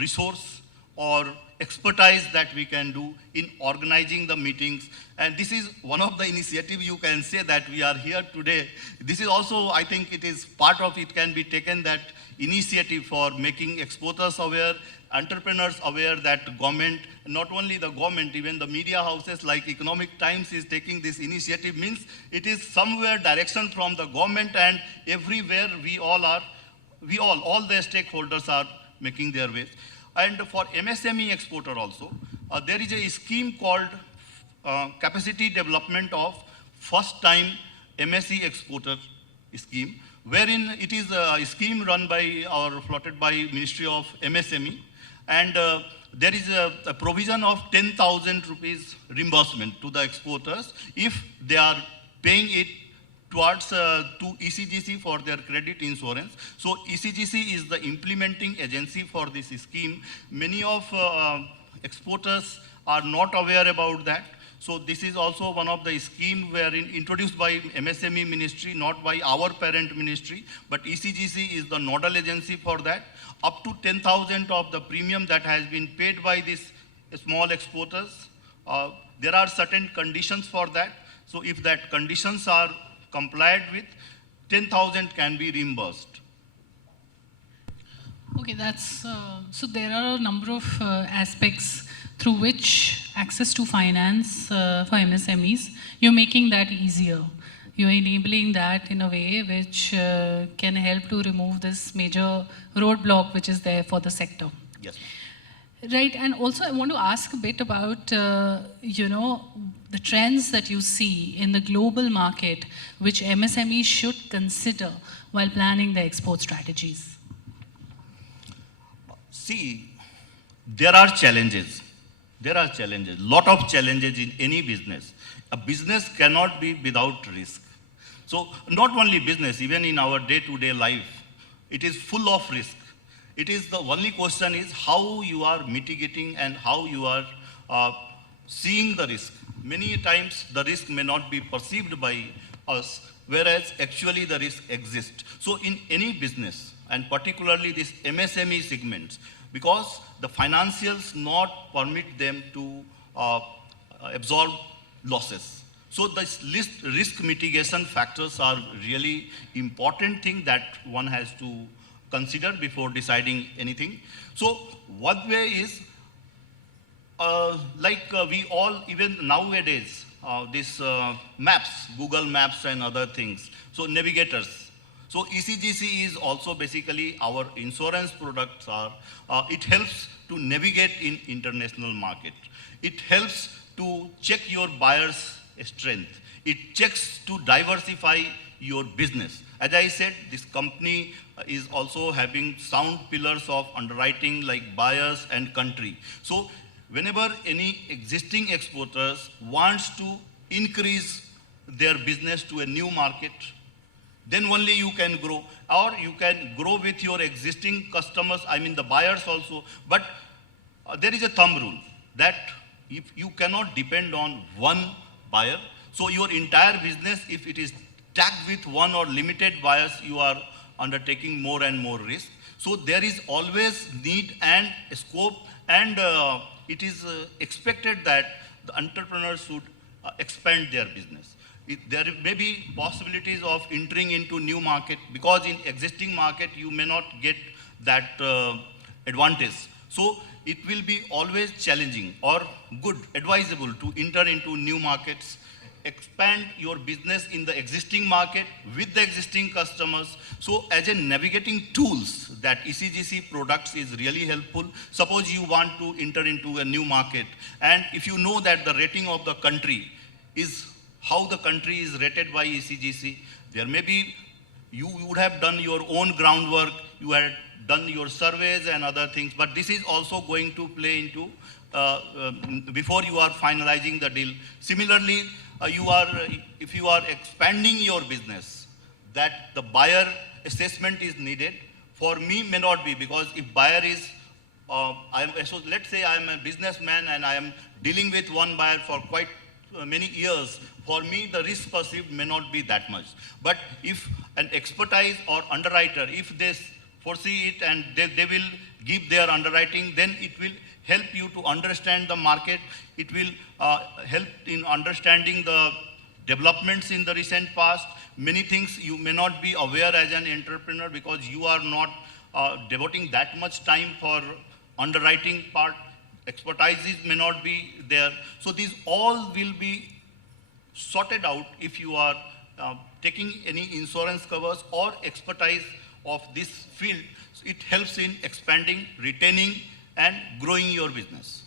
resource or expertise that we can do in organizing the meetings. And this is one of the initiatives you can say that we are here today. This is also, I think it is part of it can be taken, that initiative for making exporters aware, entrepreneurs aware, that government, not only the government, even the media houses like Economic Times is taking this initiative, means it is somewhere direction from the government, and everywhere all the stakeholders are making their ways. And for MSME exporter also, there is a scheme called Capacity Development of First Time MSE Exporter Scheme, wherein it is a scheme run by floated by Ministry of MSME, and there is a provision of 10,000 rupees reimbursement to the exporters if they are paying it towards to ECGC for their credit insurance. So ECGC is the implementing agency for this scheme. Many of exporters are not aware about that. So this is also one of the scheme wherein introduced by MSME ministry, not by our parent ministry, but ECGC is the nodal agency for that. Up to 10,000 of the premium that has been paid by these small exporters. There are certain conditions for that. So if that conditions are complied with, 10,000 can be reimbursed. Okay, that's so there are a number of aspects through which access to finance for MSMEs, you're making that easier. You're enabling that in a way which can help to remove this major roadblock which is there for the sector. Yes. Right, and also I want to ask a bit about, the trends that you see in the global market which MSMEs should consider while planning their export strategies. See, there are challenges. There are challenges, lot of challenges in any business. A business cannot be without risk. So not only business, even in our day-to-day life, it is full of risk. It is the only question is how you are mitigating and how you are seeing the risk. Many times the risk may not be perceived by us, whereas actually the risk exists. So in any business, and particularly this MSME segments, because the financials not permit them to absorb losses. So the risk mitigation factors are really important thing that one has to consider before deciding anything. So one way is, we all, even nowadays, this maps, Google Maps and other things, so navigators. So ECGC is also basically our insurance products are, it helps to navigate in international market. It helps to check your buyer's strength. It checks to diversify your business. As I said, this company is also having sound pillars of underwriting like buyers and country. So whenever any existing exporters wants to increase their business to a new market, then only you can grow, or you can grow with your existing customers, I mean the buyers also. But there is a thumb rule that if you cannot depend on one buyer, so your entire business, if it is tagged with one or limited buyers, you are undertaking more and more risk. So there is always need and scope, and it is expected that the entrepreneurs should expand their business. There may be possibilities of entering into new market, because in existing market you may not get that advantage. So it will be always challenging or good, advisable to enter into new markets, expand your business in the existing market with the existing customers. So as a navigating tools, that ECGC products is really helpful. Suppose you want to enter into a new market, and if you know that the rating of the country is how the country is rated by ECGC, there may be, you would have done your own groundwork, you had done your surveys and other things, but this is also going to play into before you are finalizing the deal. Similarly, if you are expanding your business, that the buyer assessment is needed. For me, may not be, because if buyer is, so let's say I am a businessman and I am dealing with one buyer for quite many years. For me, the risk perceived may not be that much. But if an expertise or underwriter, if they foresee it and they will give their underwriting, then it will help you to understand the market. It will help in understanding the developments in the recent past. Many things you may not be aware as an entrepreneur, because you are not devoting that much time for underwriting part. Expertise may not be there. So these all will be sorted out if you are taking any insurance covers or expertise of this field. So it helps in expanding, retaining, and growing your business.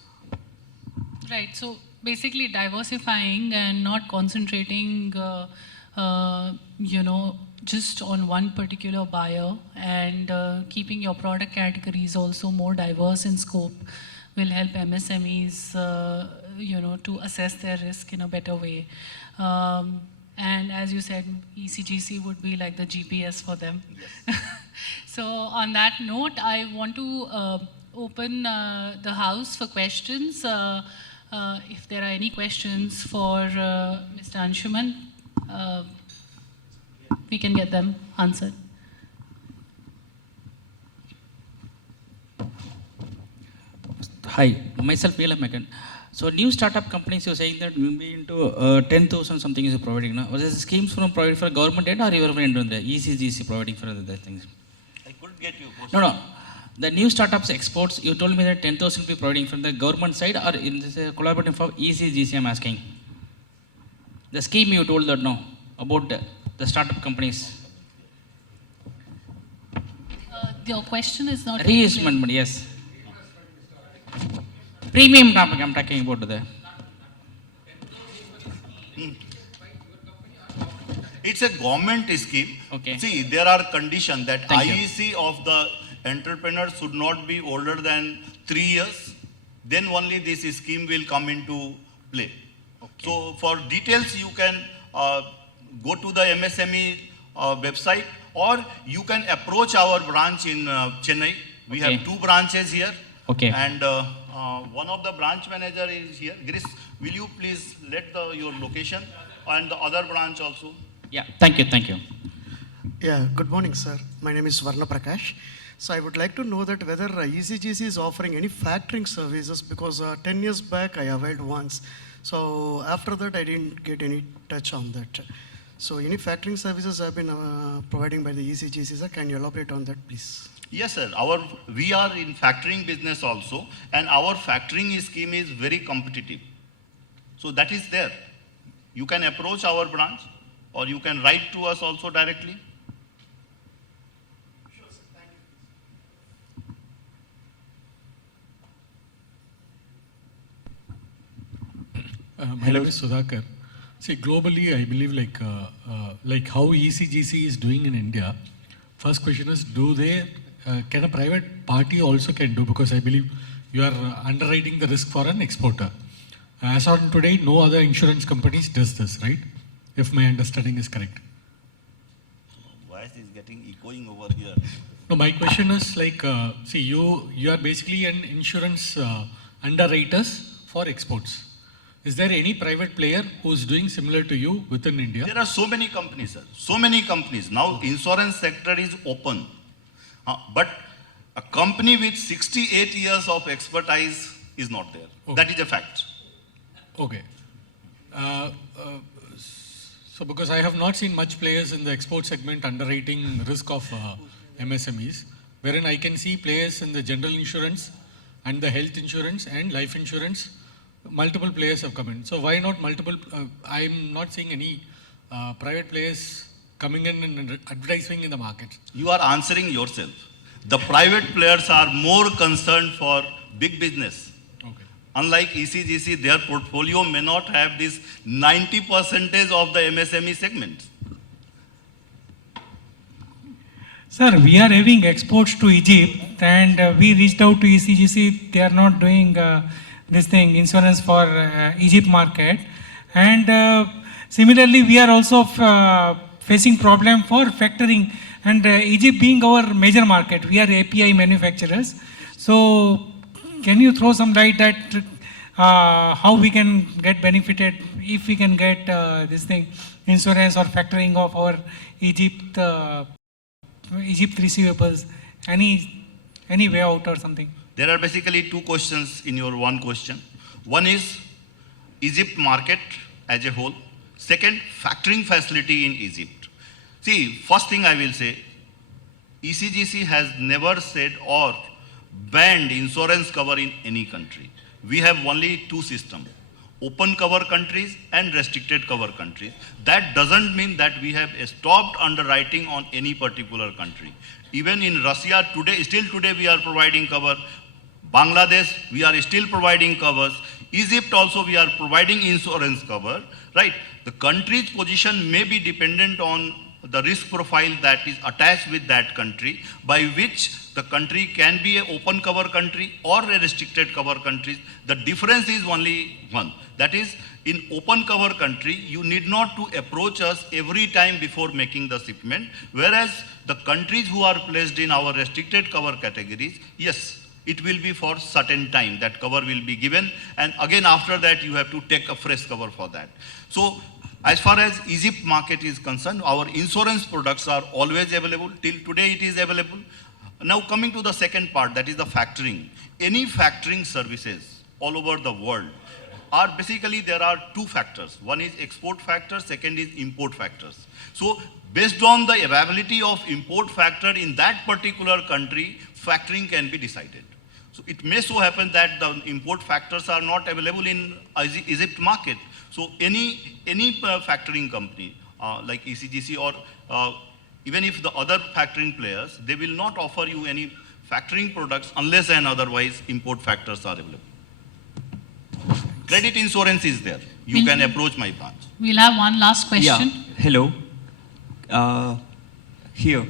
Right. So basically diversifying and not concentrating, just on one particular buyer, and keeping your product categories also more diverse in scope will help MSMEs, to assess their risk in a better way. And as you said, ECGC would be like the GPS for them. Yes. So on that note, I want to open the house for questions. If there are any questions for Mr. Anshuman, we can get them answered. Hi, myself Veela Megan. So new startup companies, you're saying that will be into 10,000 something is providing now. Was this schemes from provided for government aid, or you were into the ECGC providing for other things? I couldn't get you. No. The new startups exports, you told me that 10,000 will be providing from the government side, or in this collaborative from ECGC, I'm asking. The scheme you told that no, about the startup companies. Your question is not... Reinvestment, yes. Premium topic I'm talking about the. It's a government scheme. Okay. See, there are conditions that Thank you. IEC of the entrepreneurs should not be older than 3 years. Then only this scheme will come into play. Okay. So for details, you can go to the MSME website, or you can approach our branch in Chennai. We Okay. have 2 branches here. Okay. And one of the branch manager is here. Girish, will you please let your location and the other branch also? Yeah, thank you, thank you. Yeah, good morning, sir. My name is Varna Prakash. So I would like to know that whether EasyGC is offering any factoring services, because 10 years back I availed once. So after that I didn't get any touch on that. So any factoring services have been providing by the EasyGC, sir? Can you elaborate on that, please? Yes, sir. We are in factoring business also, and our factoring scheme is very competitive. So that is there. You can approach our branch, or you can write to us also directly. My name is Sudhakar. See, globally, I believe like how ECGC is doing in India. First question is, can a private party also can do? Because I believe you are underwriting the risk for an exporter. As on today, no other insurance companies does this, right? If my understanding is correct. Voice is getting echoing over here. No, my question is like, see, you are basically an insurance underwriters for exports. Is there any private player who is doing similar to you within India? There are so many companies, sir. So many companies. Now, insurance sector is open. But a company with 68 years of expertise is not there. Okay. That is a fact. Okay. So because I have not seen much players in the export segment underwriting risk of MSMEs, wherein I can see players in the general insurance and the health insurance and life insurance. Multiple players have come in. So why not multiple? I'm not seeing any private players coming in and advertising in the market. You are answering yourself. The private players are more concerned for big business. Okay. Unlike ECGC, their portfolio may not have this 90% of the MSME segment. Sir, we are having exports to Egypt, and we reached out to ECGC. They are not doing this thing, insurance for Egypt market. And similarly, we are also facing problem for factoring. And Egypt being our major market, we are API manufacturers. So can you throw some light that how we can get benefited if we can get this thing, insurance or factoring of our Egypt receivables, any way out or something? There are basically 2 questions in your one question. One is Egypt market as a whole. Second, factoring facility in Egypt. See, first thing I will say, ECGC has never said or banned insurance cover in any country. We have only 2 systems, open cover countries and restricted cover countries. That doesn't mean that we have stopped underwriting on any particular country. Even in Russia today, still today we are providing cover. Bangladesh, we are still providing covers. Egypt also we are providing insurance cover, right? The country's position may be dependent on the risk profile that is attached with that country, by which the country can be an open cover country or a restricted cover country. The difference is only one. That is, in open cover country, you need not to approach us every time before making the shipment, whereas the countries who are placed in our restricted cover categories, yes, it will be for certain time that cover will be given, and again after that you have to take a fresh cover for that. So as far as Egypt market is concerned, our insurance products are always available. Till today it is available. Now coming to the second part, that is the factoring. Any factoring services all over the world are basically, there are 2 factors. One is export factor, second is import factors. So based on the availability of import factor in that particular country, factoring can be decided. So it may so happen that the import factors are not available in Egypt market. So any factoring company like ECGC or even if the other factoring players, they will not offer you any factoring products unless and otherwise import factors are available. Credit insurance is there. You can approach my branch. We'll have one last question. Yeah, hello. Here,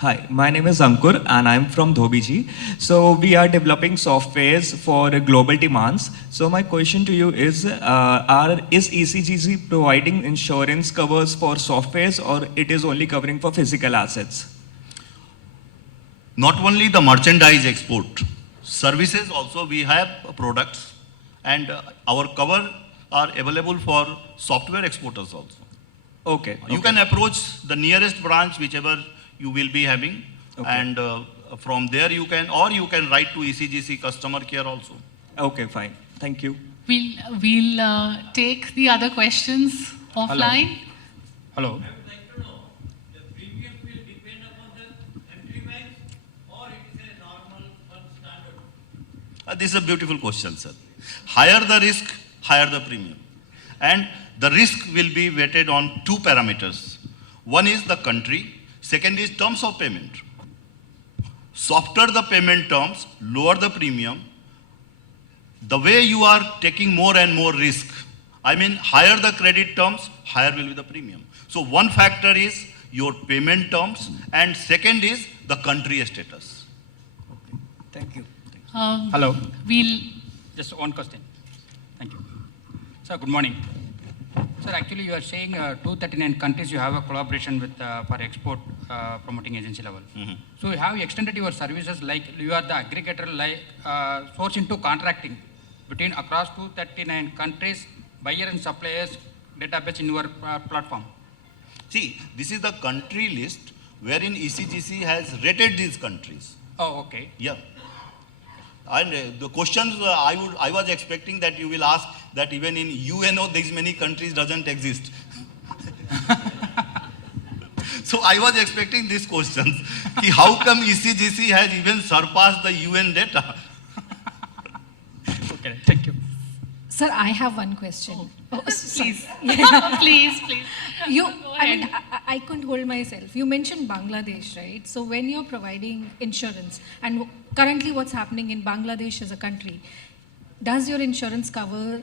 Hi, my name is Ankur and I'm from Dhobiji. So we are developing softwares for global demands. So my question to you is ECGC providing insurance covers for softwares or it is only covering for physical assets? Not only the merchandise export, services also we have products, and our cover are available for software exporters also. Okay. You can approach the nearest branch, whichever you will be having, and from there you can write to ECGC customer care also. Okay, fine. Thank you. We'll take the other questions offline. Hello. This is a beautiful question, sir. Higher the risk, higher the premium. And the risk will be weighted on two parameters. One is the country, second is terms of payment. Softer the payment terms, lower the premium. The way you are taking more and more risk, I mean higher the credit terms, higher will be the premium. So one factor is your payment terms and second is the country status. Thank you. Hello. We'll Just one question. Thank you. Sir, good morning. Sir, actually you are saying 239 countries you have a collaboration with for export promoting agency level. So you have extended your services like you are the aggregator like source into contracting between across 239 countries, buyer and suppliers database in your platform. See, this is the country list wherein ECGC has rated these countries. Oh, okay. Yeah. And the questions I was expecting that you will ask that even in UNO these many countries doesn't exist. So I was expecting these questions. How come ECGC has even surpassed the UN data? Okay, thank you. Sir, I have one question. please. Yeah. please. I couldn't hold myself. You mentioned Bangladesh, right? So when you're providing insurance, and currently what's happening in Bangladesh as a country, does your insurance cover,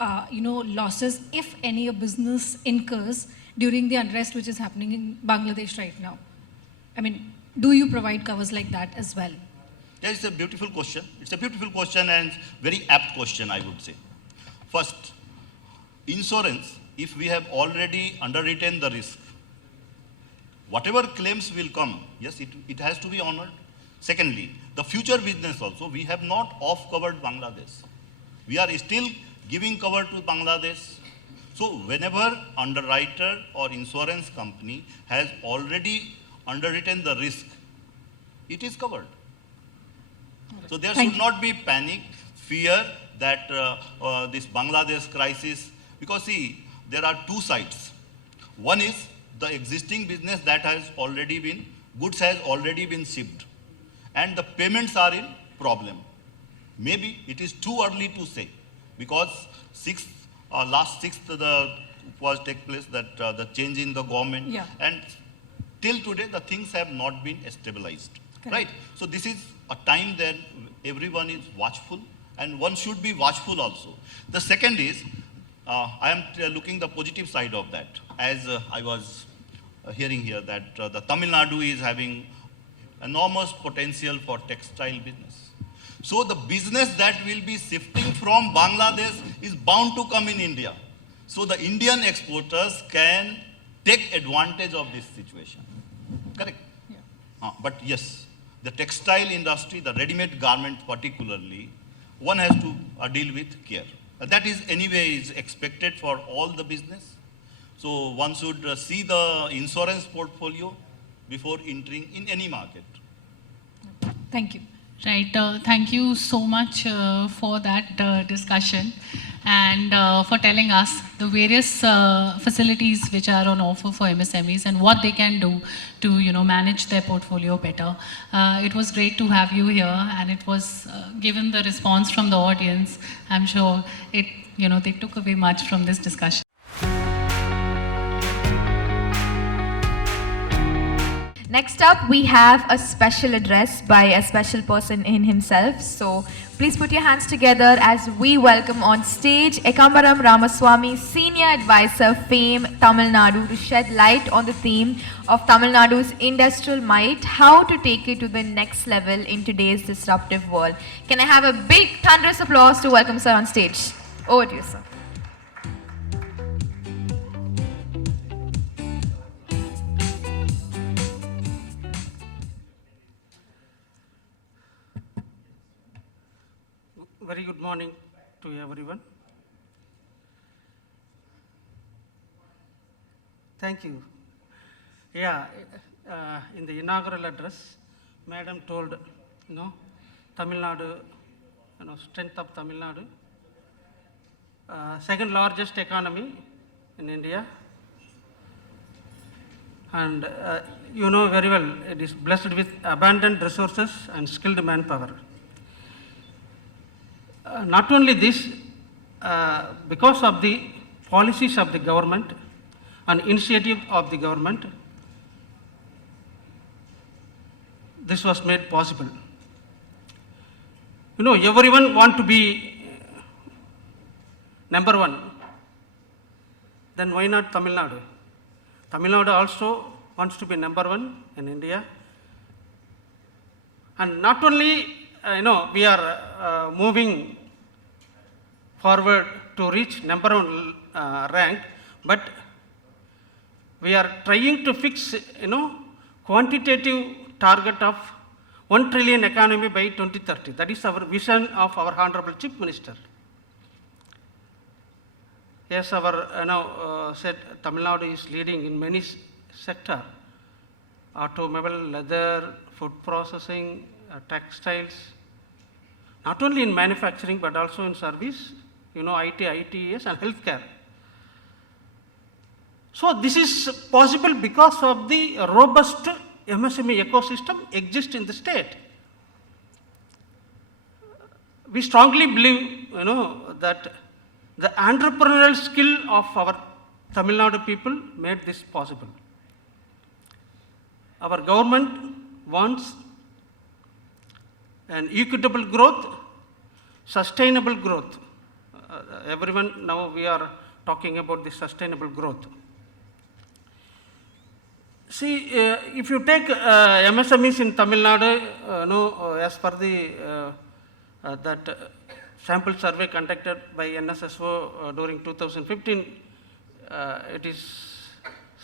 losses if any a business incurs during the unrest which is happening in Bangladesh right now? I mean, do you provide covers like that as well? Yeah, it's a beautiful question. It's a beautiful question and very apt question, I would say. First, insurance, if we have already underwritten the risk, whatever claims will come, yes, it has to be honored. Secondly, the future business also, we have not off-covered Bangladesh. We are still giving cover to Bangladesh. So whenever underwriter or insurance company has already underwritten the risk, it is covered. So there should not be panic, fear that this Bangladesh crisis, because see, there are two sides. One is the existing business that has already been, goods has already been shipped and the payments are in problem. Maybe it is too early to say because last 6th was take place that the change in the government and till today the things have not been stabilized. Correct. Right? So this is a time that everyone is watchful and one should be watchful also. The second is, I am looking the positive side of that. As I was hearing here that the Tamil Nadu is having enormous potential for textile business. So the business that will be shifting from Bangladesh is bound to come in India. So the Indian exporters can take advantage of this situation. Correct? Yeah. But yes, the textile industry, the ready-made garment particularly, one has to deal with care. That is anyway is expected for all the business. So one should see the insurance portfolio before entering in any market. Thank you. Right. Thank you so much for that discussion and for telling us the various facilities which are on offer for MSMEs and what they can do to manage their portfolio better. It was great to have you here, and it was given the response from the audience. I'm sure they took away much from this discussion. Next up, we have a special address by a special person in himself. So please put your hands together as we welcome on stage Empowering Ramaswamy, Senior Advisor, FAME, Tamil Nadu, to shed light on the theme of Tamil Nadu's industrial might, how to take it to the next level in today's disruptive world. Can I have a big thunderous applause to welcome sir on stage? Over to you, sir. Very good morning to everyone. Thank you. Yeah, in the inaugural address, Madam told, Tamil Nadu, strength of Tamil Nadu, second largest economy in India, and you know very well, it is blessed with abundant resources and skilled manpower. Not only this, because of the policies of the government and initiative of the government, this was made possible. Everyone want to be number one. Then why not Tamil Nadu? Tamil Nadu also wants to be number one in India. And not only, we are moving forward to reach number one rank, but we are trying to fix, quantitative target of 1 trillion economy by 2030. That is our vision of our Honorable Chief Minister. Yes, our said Tamil Nadu is leading in many sectors: automobile, leather, food processing, textiles. Not only in manufacturing but also in service, IT, ITES and healthcare. So this is possible because of the robust MSME ecosystem exists in the state. We strongly believe, that the entrepreneurial skill of our Tamil Nadu people made this possible. Our government wants an equitable growth, sustainable growth. Everyone now we are talking about the sustainable growth. See, if you take MSMEs in Tamil Nadu, as per the that sample survey conducted by NSSO during 2015, it is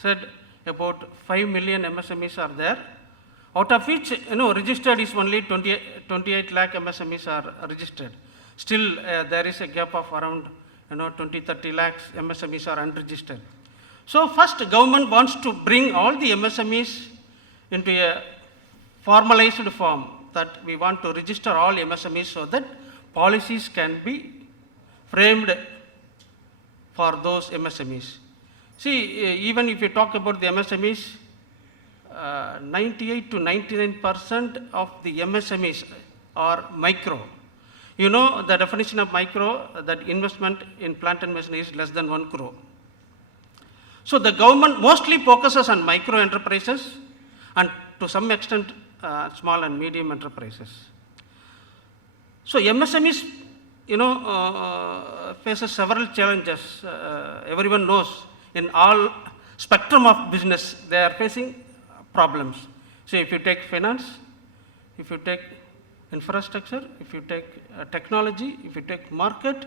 said about 5 million MSMEs are there, out of which registered is only 28 lakh MSMEs are registered. Still, there is a gap of around 20-30 lakhs MSMEs are unregistered. So first, government wants to bring all the MSMEs into a formalized form, that we want to register all MSMEs so that policies can be framed for those MSMEs. See, even if you talk about the MSMEs, 98 to 99% of the MSMEs are micro. The definition of micro, that investment in plant and machinery is less than 1 crore. So the government mostly focuses on micro enterprises and to some extent small and medium enterprises. So MSMEs, faces several challenges. Everyone knows in all spectrum of business, they are facing problems. So if you take finance, if you take infrastructure, if you take technology, if you take market,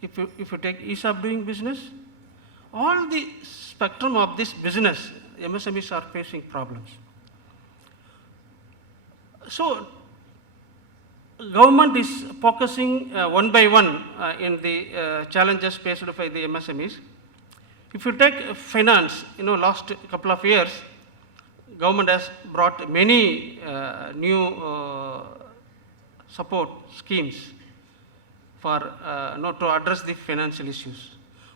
if you take ease of doing business, all the spectrum of this business, MSMEs are facing problems. So government is focusing one by one in the challenges faced by the MSMEs. If you take finance, last couple of years, government has brought many new support schemes for to address the financial issues.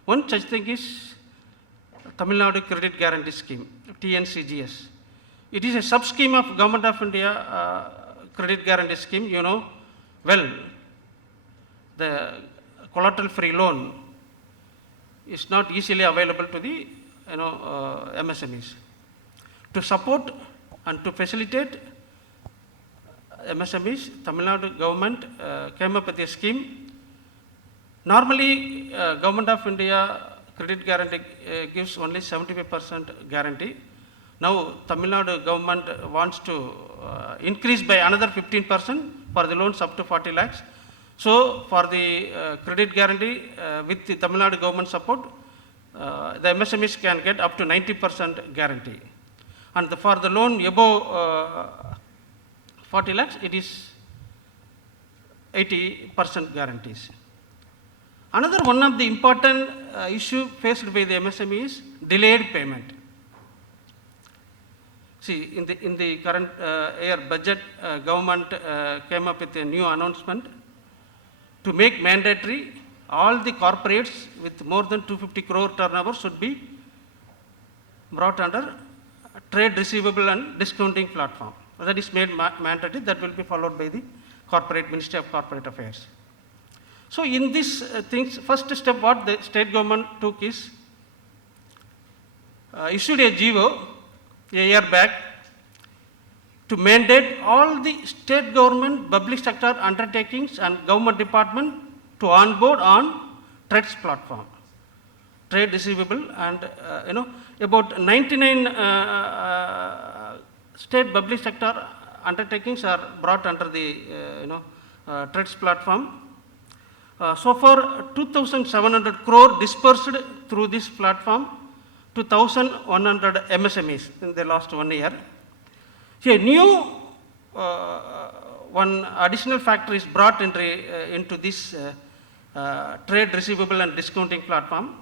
One such thing is Tamil Nadu Credit Guarantee Scheme, TNCGS. It is a sub-scheme of Government of India Credit Guarantee Scheme. Well, the collateral-free loan is not easily available to the MSMEs. To support and to facilitate MSMEs, Tamil Nadu government came up with a scheme. Normally, Government of India credit guarantee gives only 75% guarantee. Now, Tamil Nadu government wants to increase by another 15% for the loans up to 40 lakhs. So, for the credit guarantee with the Tamil Nadu government support, the MSMEs can get up to 90% guarantee. And for the loan above 40 lakhs, it is 80% guarantees. Another one of the important issue faced by the MSME is delayed payment. See, in the current year budget, government came up with a new announcement to make mandatory all the corporates with more than 250 crore turnover should be brought under trade receivable and discounting platform. That is made mandatory. That will be followed by the Ministry of Corporate Affairs. So in these things, first step what the state government took is issued a GO a year back to mandate all the state government, public sector undertakings and government department to onboard on TREDS platform, trade receivable, and about 99 state public sector undertakings are brought under the TREDS platform. So far, 2,700 crore dispersed through this platform to 1,100 MSMEs in the last 1 year. A new one additional factor is brought into this trade receivable and discounting platform,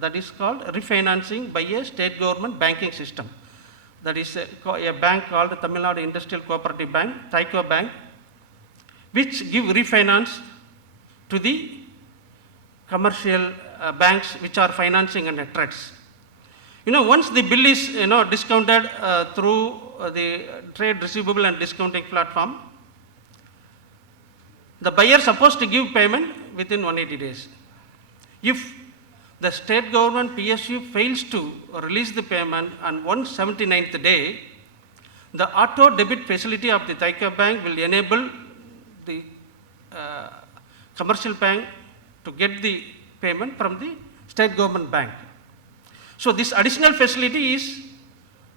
that is called refinancing by a state government banking system. That is a bank called Tamil Nadu Industrial Cooperative Bank, TAICO Bank, which give refinance to the commercial banks which are financing under TREDS. Once the bill is discounted through the trade receivable and discounting platform, the buyer is supposed to give payment within 180 days. If the state government PSU fails to release the payment on 179th day, the auto debit facility of the TAICO Bank will enable the commercial bank to get the payment from the state government bank. So this additional facility is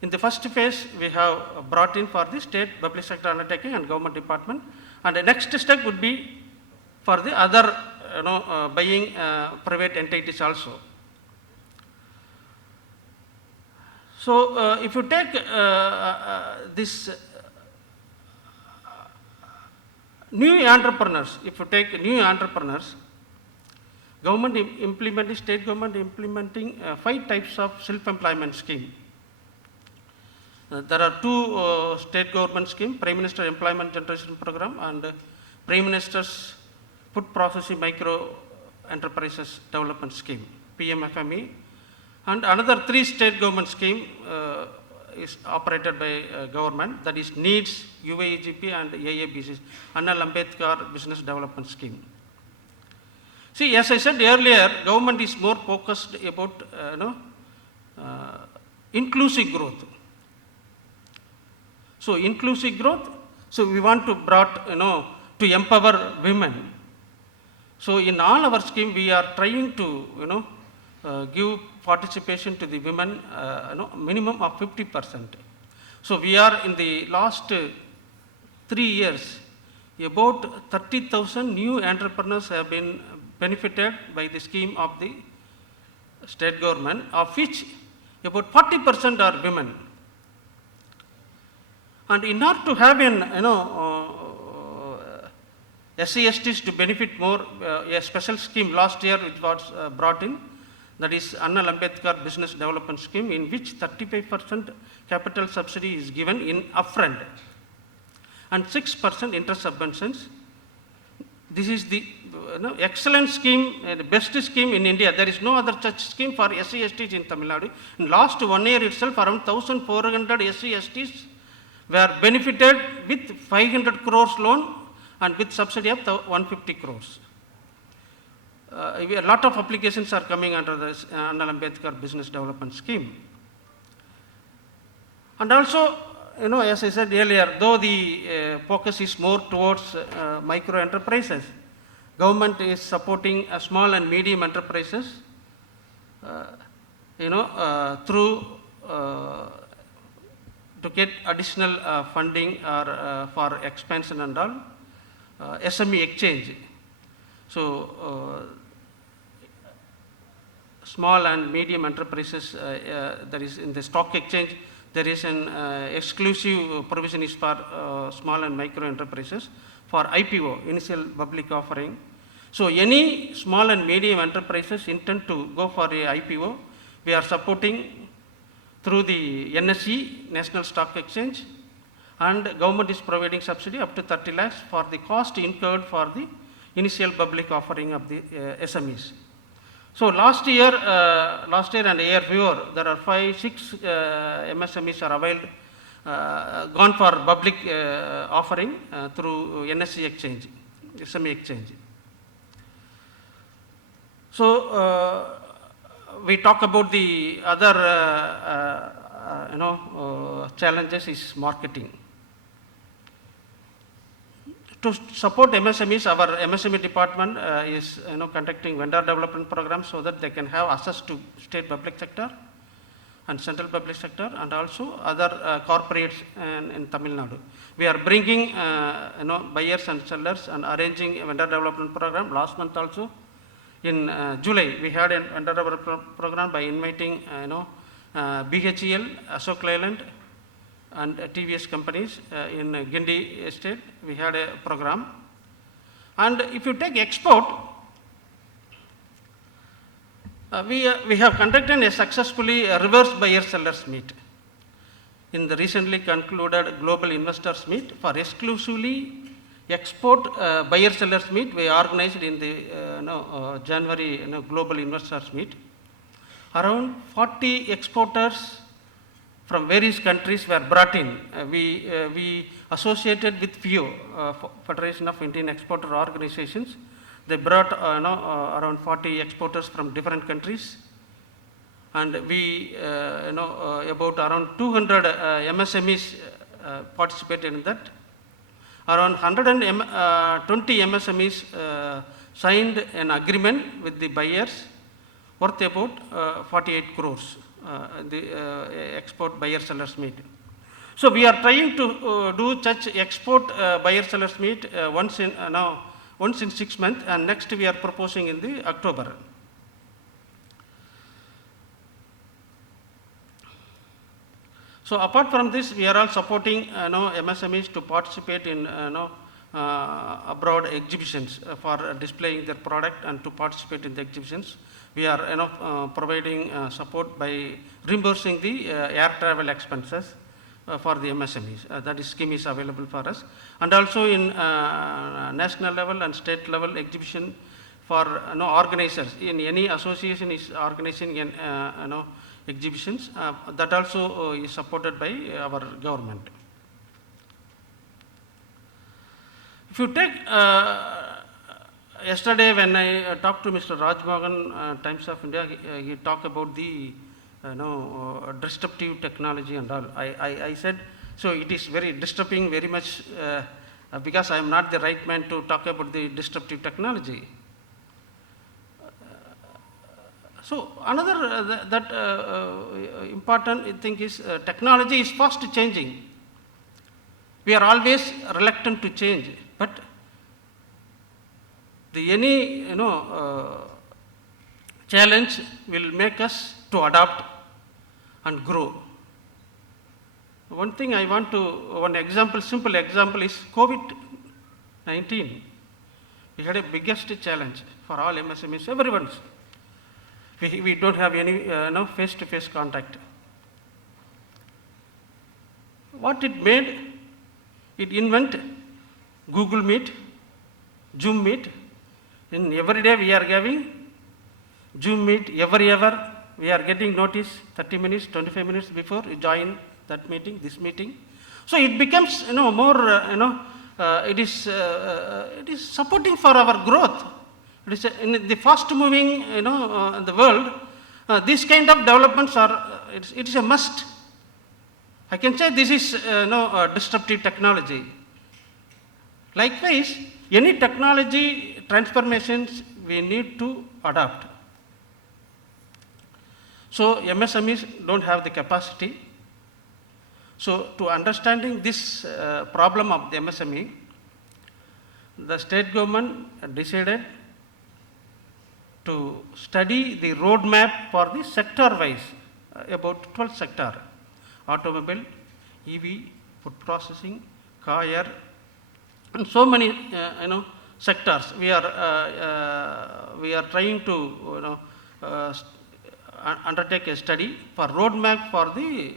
in the first phase we have brought in for the state public sector undertaking and government department, and the next step would be for the other buying private entities also. So if you take this new entrepreneurs, state government implementing 5 types of self-employment scheme. There are 2 state government schemes, Prime Minister Employment Generation Program and Prime Minister's Food Processing Micro Enterprises Development Scheme, PMFME. And another 3 state government scheme is operated by government, that is NEEDS, UAEGP and AABC, Anna Ambedkar Business Development Scheme. See, as I said earlier, government is more focused about inclusive growth. So inclusive growth, so we want to to empower women. So in all our scheme, we are trying to give participation to the women, minimum of 50%. So we are in the last 3 years, about 30,000 new entrepreneurs have been benefited by the scheme of the state government, of which about 40% are women. And in order to have SC/STs to benefit more, a special scheme last year which was brought in, that is Anna Ambedkar Business Development Scheme, in which 35% capital subsidy is given in upfront and 6% interest subventions. This is the excellent scheme, the best scheme in India. There is no other such scheme for SC/STs in Tamil Nadu. In last 1 year itself, around 1,400 SC/STs were benefited with 500 crores loan and with subsidy of 150 crores. A lot of applications are coming under the Anna Ambedkar Business Development Scheme. And also, as I said earlier, though the focus is more towards micro enterprises, government is supporting small and medium enterprises, through to get additional funding or for expansion and all, SME exchange. So, small and medium enterprises, that is in the stock exchange, there is an exclusive provision is for small and micro enterprises for IPO, initial public offering. So, any small and medium enterprises intend to go for a IPO, we are supporting through the NSE, National Stock Exchange, and government is providing subsidy up to 30 lakhs for the cost incurred for the initial public offering of the SMEs. So last year and year before, there are 5-6 MSMEs are availed, gone for public offering through NSE exchange, SME exchange. So we talk about the other challenges is marketing. To support MSMEs, our MSME department is conducting vendor development programs so that they can have access to state public sector and central public sector and also other corporates in Tamil Nadu. We are bringing buyers and sellers and arranging a vendor development program. Last month also in July we had a vendor development program by inviting BHEL, Ashok Leyland and TVS companies in Gindi estate. We had a program. And if you take export, we have conducted a successfully reverse buyer sellers meet in the recently concluded global investors meet. For exclusively export buyer sellers meet, we organized in the January global investors meet. Around 40 exporters from various countries were brought in. We associated with FIO, Federation of Indian Exporter Organizations. They brought around 40 exporters from different countries, and we about around 200 MSMEs participated in that. Around 120 MSMEs signed an agreement with the buyers worth about 48 crores. The export buyer sellers meet. So we are trying to do such export buyer sellers meet once in 6 months, and next we are proposing in the October. So apart from this, we are all supporting MSMEs to participate in abroad exhibitions for displaying their product and to participate in the exhibitions. We are providing support by reimbursing the air travel expenses for the MSMEs. That scheme is available for us. And also in national level and state level exhibition for organizers. In any association is organizing exhibitions. That also is supported by our government. If you take yesterday when I talked to Mr. Rajmohan, Times of India, he talked about the disruptive technology and all. I said, so it is very disturbing very much because I am not the right man to talk about the disruptive technology. So another important thing is technology is fast changing. We are always reluctant to change, but any challenge will make us to adapt and grow. One thing I want to, simple example is COVID-19. We had a biggest challenge for all MSMEs, everyone's. We don't have any face-to-face contact. What it made, it invented Google Meet, Zoom Meet. In every day we are having Zoom Meet, every hour we are getting notice 30 minutes, 25 minutes before you join that meeting, this meeting. So it becomes more, it is supporting for our growth. It is in the fast moving, in the world, these kind of developments are, it is a must. I can say this is disruptive technology. Likewise, any technology transformations we need to adopt. So MSMEs don't have the capacity. So to understanding this problem of the MSME, the state government decided to study the roadmap for the sector-wise, about 12 sector: automobile, EV, food processing, car, and so many sectors. We are trying to undertake a study for roadmap for the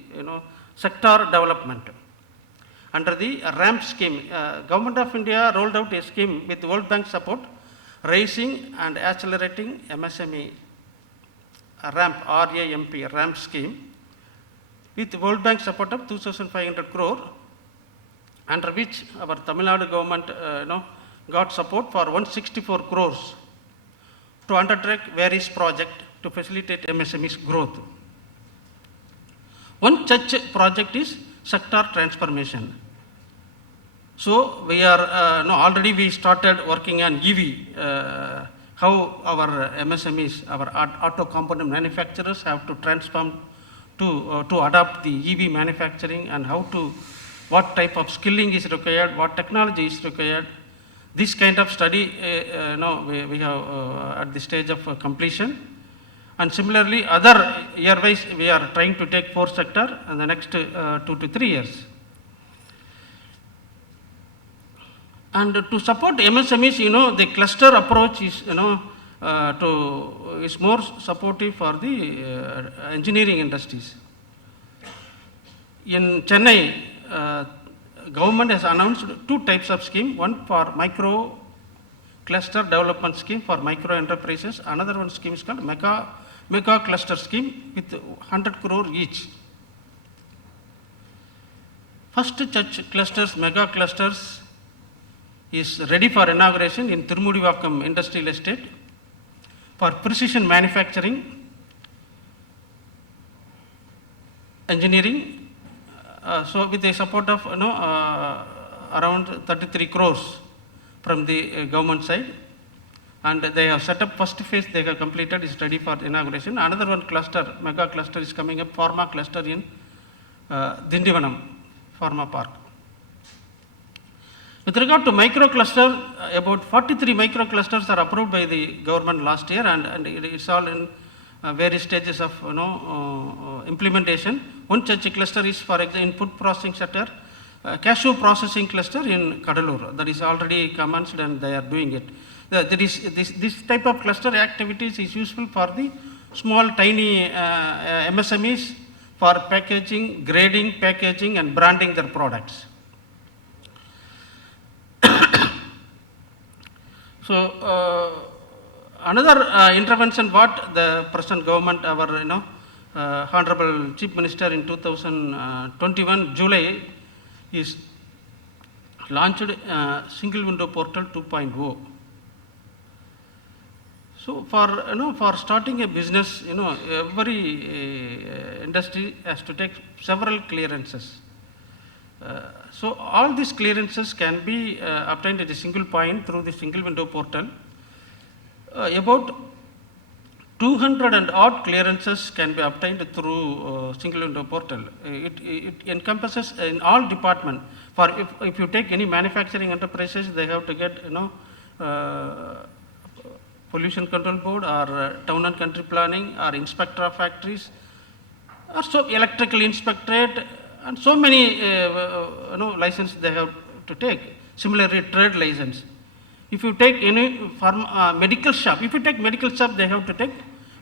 sector development. Under the RAMP scheme, Government of India rolled out a scheme with World Bank support, raising and accelerating MSME RAMP, R-A-M-P, RAMP scheme, with World Bank support of 2,500 crore, under which our Tamil Nadu government got support for 164 crores to undertake various projects to facilitate MSME's growth. One such project is sector transformation. So we are already we started working on EV, how our MSMEs, our auto component manufacturers have to transform to adopt the EV manufacturing, and what type of skilling is required, what technology is required. This kind of study we have at the stage of completion. And similarly, other year-wise, we are trying to take 4 sector in the next 2 to 3 years. And to support MSMEs, the cluster approach is, is more supportive for the engineering industries. In Chennai, government has announced 2 types of scheme: one for micro cluster development scheme for micro enterprises. Another one scheme is called mega cluster scheme with 100 crore each. First such clusters, mega clusters, is ready for inauguration in Tirumudivakam Industrial Estate for precision manufacturing, engineering. So with the support of around 33 crores from the government side, and they have set up first phase, they have completed, is ready for inauguration. Another one cluster, mega cluster, is coming up, pharma cluster in Dindivanam Pharma Park. With regard to micro cluster, about 43 micro clusters are approved by the government last year, and it's all in various stages of implementation. One such cluster is, for example, in food processing sector, cashew processing cluster in Kadalur, that is already commenced and they are doing it. This type of cluster activities is useful for the small, tiny MSMEs for packaging, grading, packaging, and branding their products. So another intervention what the present government, our Honorable Chief Minister in 2021 July is launched single window portal 2.0. So for starting a business, every industry has to take several clearances. So all these clearances can be obtained at a single point through the single window portal. About 200 and odd clearances can be obtained through single window portal. It encompasses in all departments. For if you take any manufacturing enterprises, they have to get pollution control board, or town and country planning, or inspector of factories, or so electrical inspectorate, and so many license they have to take. Similarly, trade license. If you take any medical shop, if you take medical shop, they have to take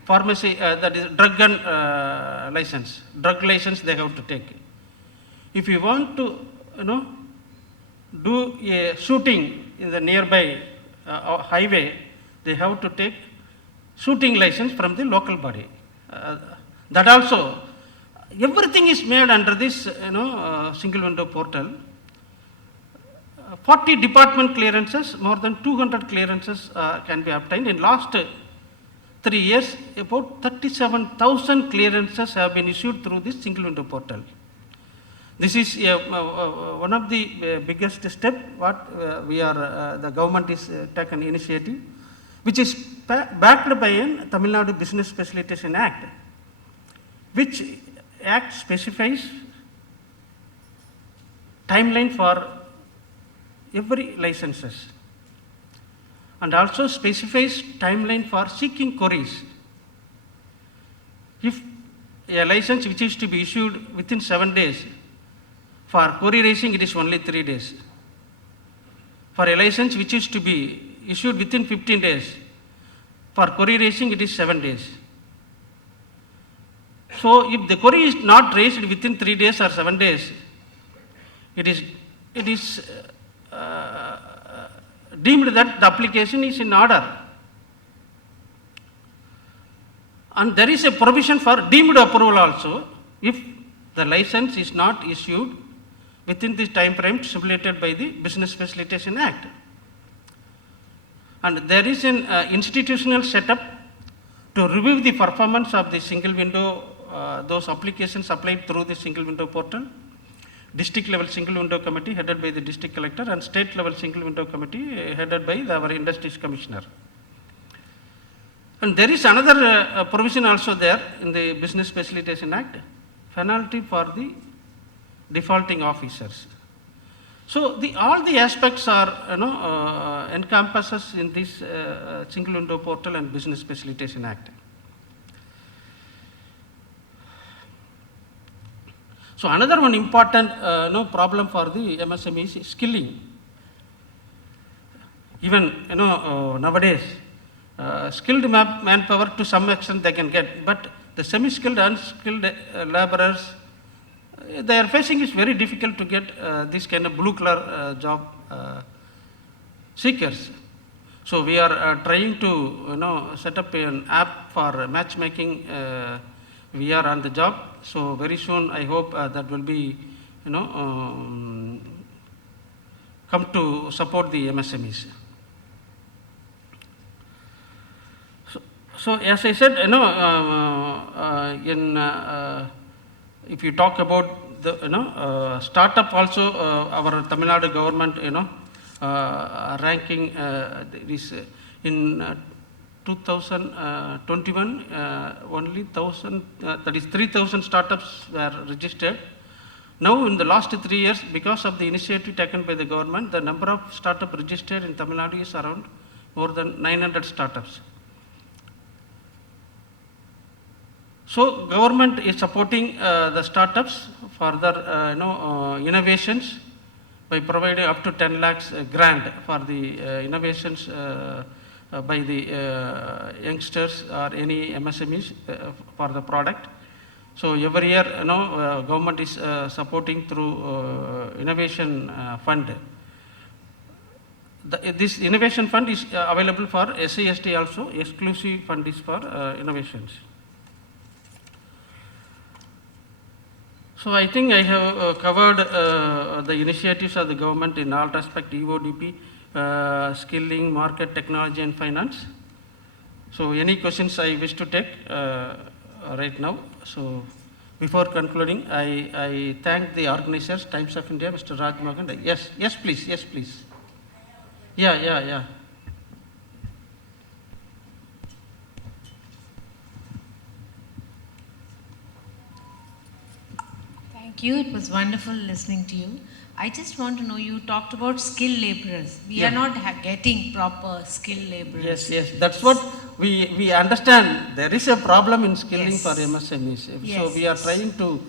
pharmacy, that is drug and license. Drug license they have to take. If you want to, do a shooting in the nearby highway, they have to take shooting license from the local body. That also, everything is made under this, single window portal. 40 department clearances, more than 200 clearances can be obtained. In last 3 years, about 37,000 clearances have been issued through this single window portal. This is one of the biggest step what the government is taken initiative, which is backed by an Tamil Nadu Business Facilitation Act, which act specifies timeline for every licenses and also specifies timeline for seeking queries. If a license which is to be issued within 7 days, for query raising it is only 3 days. For a license which is to be issued within 15 days, for query raising it is 7 days. So if the query is not raised within 3 days or 7 days, it is deemed that the application is in order. And there is a provision for deemed approval also if the license is not issued within the time frame stipulated by the Business Facilitation Act. And there is an institutional setup to review the performance of the single window, those applications applied through the single window portal, district level single window committee headed by the district collector, and state level single window committee headed by our industries commissioner. And there is another provision also there in the Business Facilitation Act, penalty for the defaulting officers. So all the aspects are encompasses in this single window portal and Business Facilitation Act. So another one important problem for the MSMEs is skilling. Even nowadays, skilled manpower to some extent they can get, but the semi-skilled, unskilled laborers, they are facing is very difficult to get this kind of blue collar job seekers. So we are trying to set up an app for matchmaking. We are on the job. So very soon I hope that will be come to support the MSMEs. So as I said, if you talk about the startup also, our Tamil Nadu government ranking is in 2021 only 3,000 startups were registered. Now in the last 3 years, because of the initiative taken by the government, the number of startups registered in Tamil Nadu is around more than 900 startups. So government is supporting the startups for their innovations by providing up to 10 lakhs grant for the innovations by the youngsters or any MSMEs for the product. So every year, government is supporting through innovation fund. This innovation fund is available for SCST also. Exclusive fund is for innovations. So I think I have covered the initiatives of the government in all respect, EODP, skilling, market, technology and finance. So any questions I wish to take right now. So before concluding, I thank the organizers, Times of India, Mr. Raj Mohan. Yes please, yes please. Yeah. Thank you. It was wonderful listening to you. I just want to know, you talked about skilled laborers. We are not getting proper skilled laborers. Yes. That's what we understand. There is a problem in skilling for MSMEs. Yes. So we are trying to...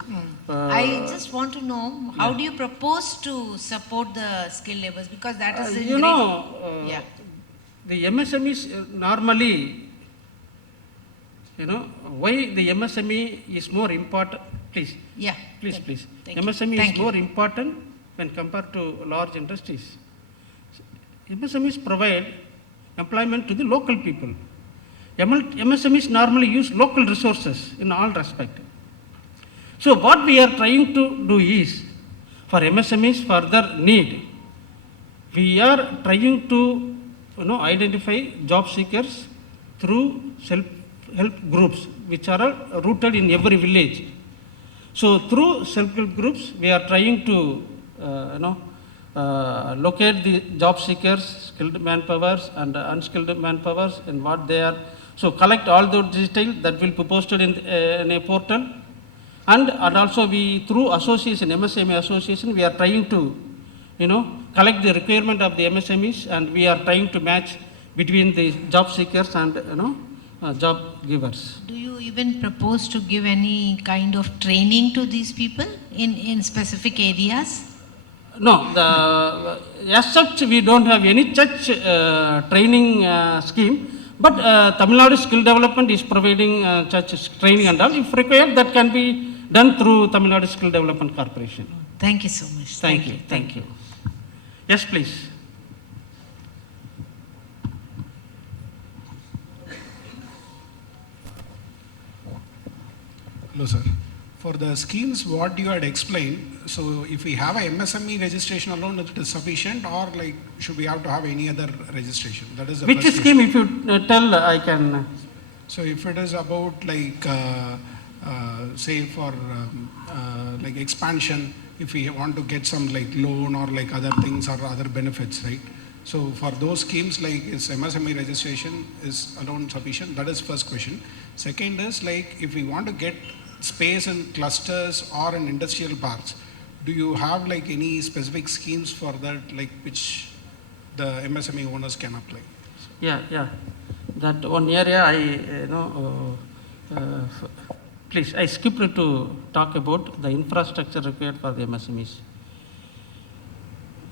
I just want to know, how do you propose to support the skilled laborers? Because that is the MSMEs normally, why the MSME is more important, please. Yeah. Please. Thank you. MSME is more important when compared to large industries. MSMEs provide employment to the local people. MSMEs normally use local resources in all respect. So what we are trying to do is, for MSMEs further need, we are trying to identify job seekers through self-help groups which are rooted in every village. So through self-help groups, we are trying to, locate the job seekers, skilled manpowers and unskilled manpowers and what they are. So collect all those details that will be posted in a portal. And also we, through association, MSME association, we are trying to, collect the requirement of the MSMEs, and we are trying to match between the job seekers and, job givers. Do you even propose to give any kind of training to these people in specific areas? No, as such, we don't have any such training scheme, but Tamil Nadu Skill Development is providing such training and all. If required, that can be done through Tamil Nadu Skill Development Corporation. Thank you so much. Thank you. Thank you. Yes, please. Hello, sir. For the schemes, what you had explained, so if we have a MSME registration alone, it is sufficient, or like should we have to have any other registration? That is the Which first scheme, question. if you tell, I can. So if it is about like, say for like expansion, if we want to get some like loan or like other things or other benefits, right? So for those schemes, like is MSME registration is alone sufficient? That is first question. Second is like if we want to get space in clusters or in industrial parks, do you have like any specific schemes for that, like which the MSME owners can apply? Yeah. That one area please, I skipped to talk about the infrastructure required for the MSMEs.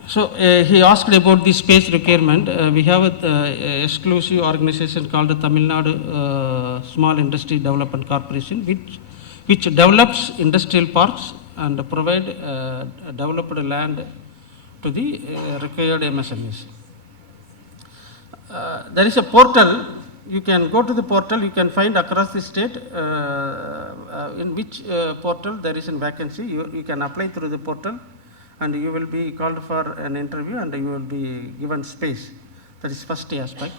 So he asked about the space requirement. We have an exclusive organization called the Tamil Nadu Small Industry Development Corporation, which develops industrial parks and provide developed land to the required MSMEs. There is a portal. You can go to the portal. You can find across the state in which portal there is a vacancy. You can apply through the portal, and you will be called for an interview, and you will be given space. That is first aspect.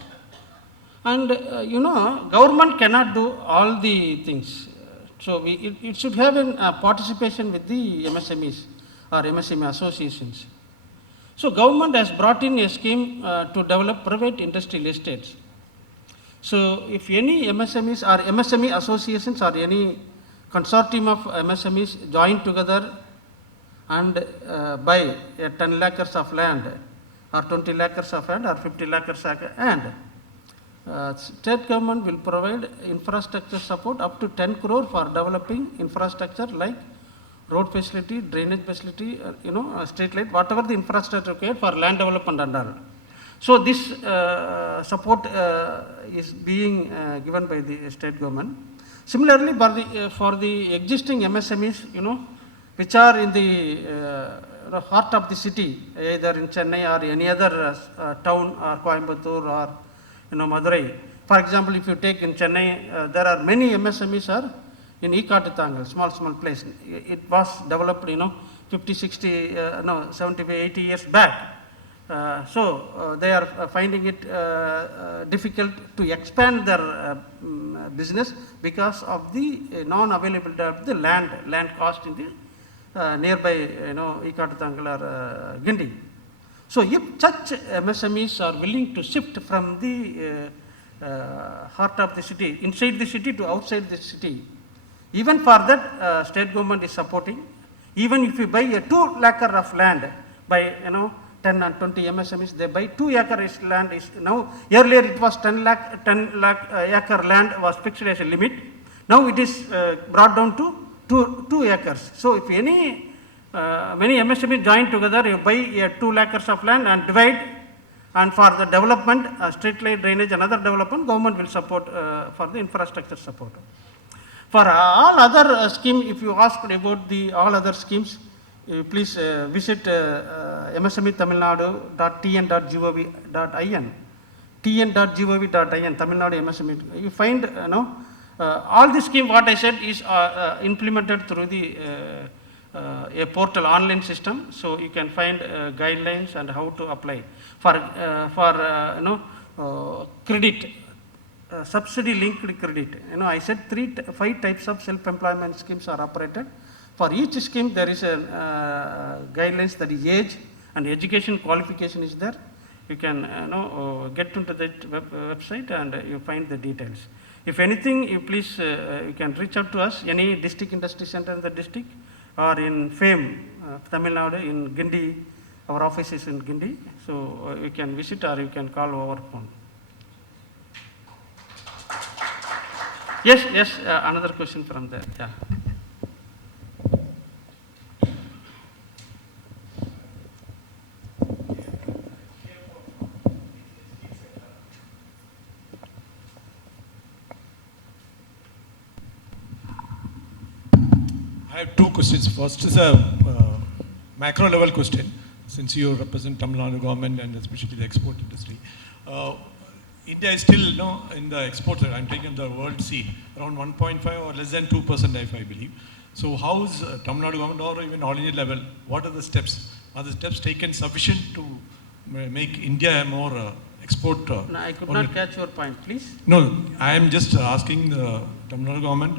And government cannot do all the things. So it should have a participation with the MSMEs or MSME associations. So government has brought in a scheme to develop private industrial estates. So if any MSMEs or MSME associations or any consortium of MSMEs join together and buy 10 acres of land or 20 acres of land or 50 acres of land, state government will provide infrastructure support up to 10 crore for developing infrastructure like road facility, drainage facility, street light, whatever the infrastructure required for land development and all. So this support is being given by the state government. Similarly, for the existing MSMEs, which are in the heart of the city, either in Chennai or any other town or Coimbatore or Madurai. For example, if you take in Chennai, there are many MSMEs are in Ekattangal, small place. It was developed, 50, 60, 75, 80 years back. So they are finding it difficult to expand their business because of the non-availability of the land cost in the nearby, Ekattangal or Gindi. So if such MSMEs are willing to shift from the heart of the city, inside the city to outside the city, even for that state government is supporting. Even if you buy a 2 acre of land by 10 and 20 MSMEs, they buy 2 acre land is now, earlier it was 10 lakh acre land was fixed as a limit. Now it is brought down to 2 acres. So if many MSMEs join together, you buy 2 acres of land and divide, and for the development, street light, drainage, and other development, government will support for the infrastructure support. For all other schemes, if you asked about the all other schemes, please visit msmetamilnadu.tn.gov.in, tn.gov.in, Tamil Nadu MSME. You find, all the scheme what I said is implemented through the a portal online system, so you can find guidelines and how to apply for credit. Subsidy linked credit. I said 5 types of self-employment schemes are operated. For each scheme, there is a guidelines, that is age and education qualification is there. You can get into that website and you find the details. If anything, you please you can reach out to us, any district industry center in the district, or in FAME, Tamil Nadu, in Guindy. Our office is in Guindy, so you can visit or you can call over phone. Yes, another question from there. Yeah. I have two questions. First is a macro level question, since you represent Tamil Nadu government and especially the export industry. India is still in the exports, I'm taking the world scene, around 1.5 or less than 2%, I believe. So how is Tamil Nadu government or even all India level, what are the steps? Are the steps taken sufficient to make India a more export? No, I could not catch your point, please. No, I am just asking the Tamil Nadu government,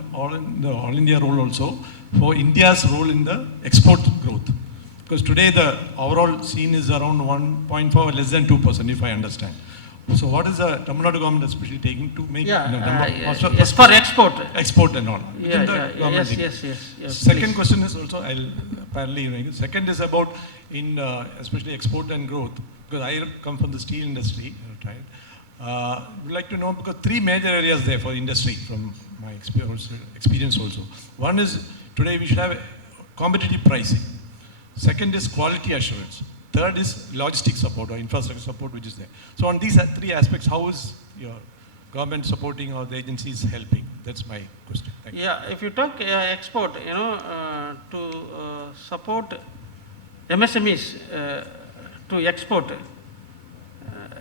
the All India role also, for India's role in the export growth. Because today the overall scene is around 1.4 or less than 2%, if I understand. So what is the Tamil Nadu government especially taking to make yes, for export? Export and all. Yes. Second please. question is also, second is about especially export and growth, because I come from the steel industry, right? We'd like to know, because three major areas there for industry from my experience also. One is, today we should have competitive pricing. Second is quality assurance. Third is logistics support or infrastructure support, which is there. So on these three aspects, how is your government supporting or the agencies helping? That's my question. Thank you. Yeah, if you talk export, to support MSMEs to export,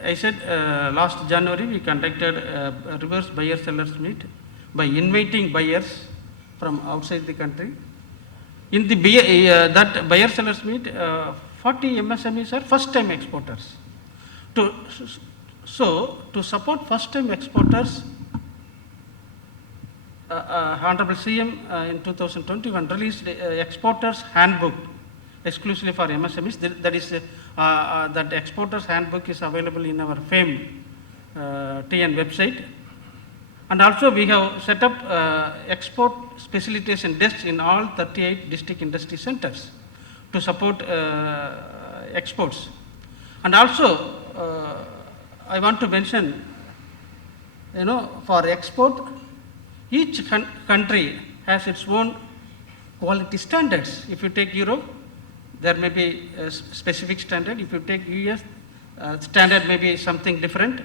I said last January we conducted a reverse buyer-sellers meet by inviting buyers from outside the country. In the that buyer-sellers meet, 40 MSMEs are first-time exporters. So, to support first-time exporters, Honorable CM in 2021 released Exporters Handbook exclusively for MSMEs. That is, that Exporters Handbook is available in our FAME TN website. And also we have set up export facilitation desks in all 38 district industry centers to support exports. And also I want to mention, for export, each country has its own quality standards. If you take Europe, there may be a specific standard. If you take US, standard may be something different.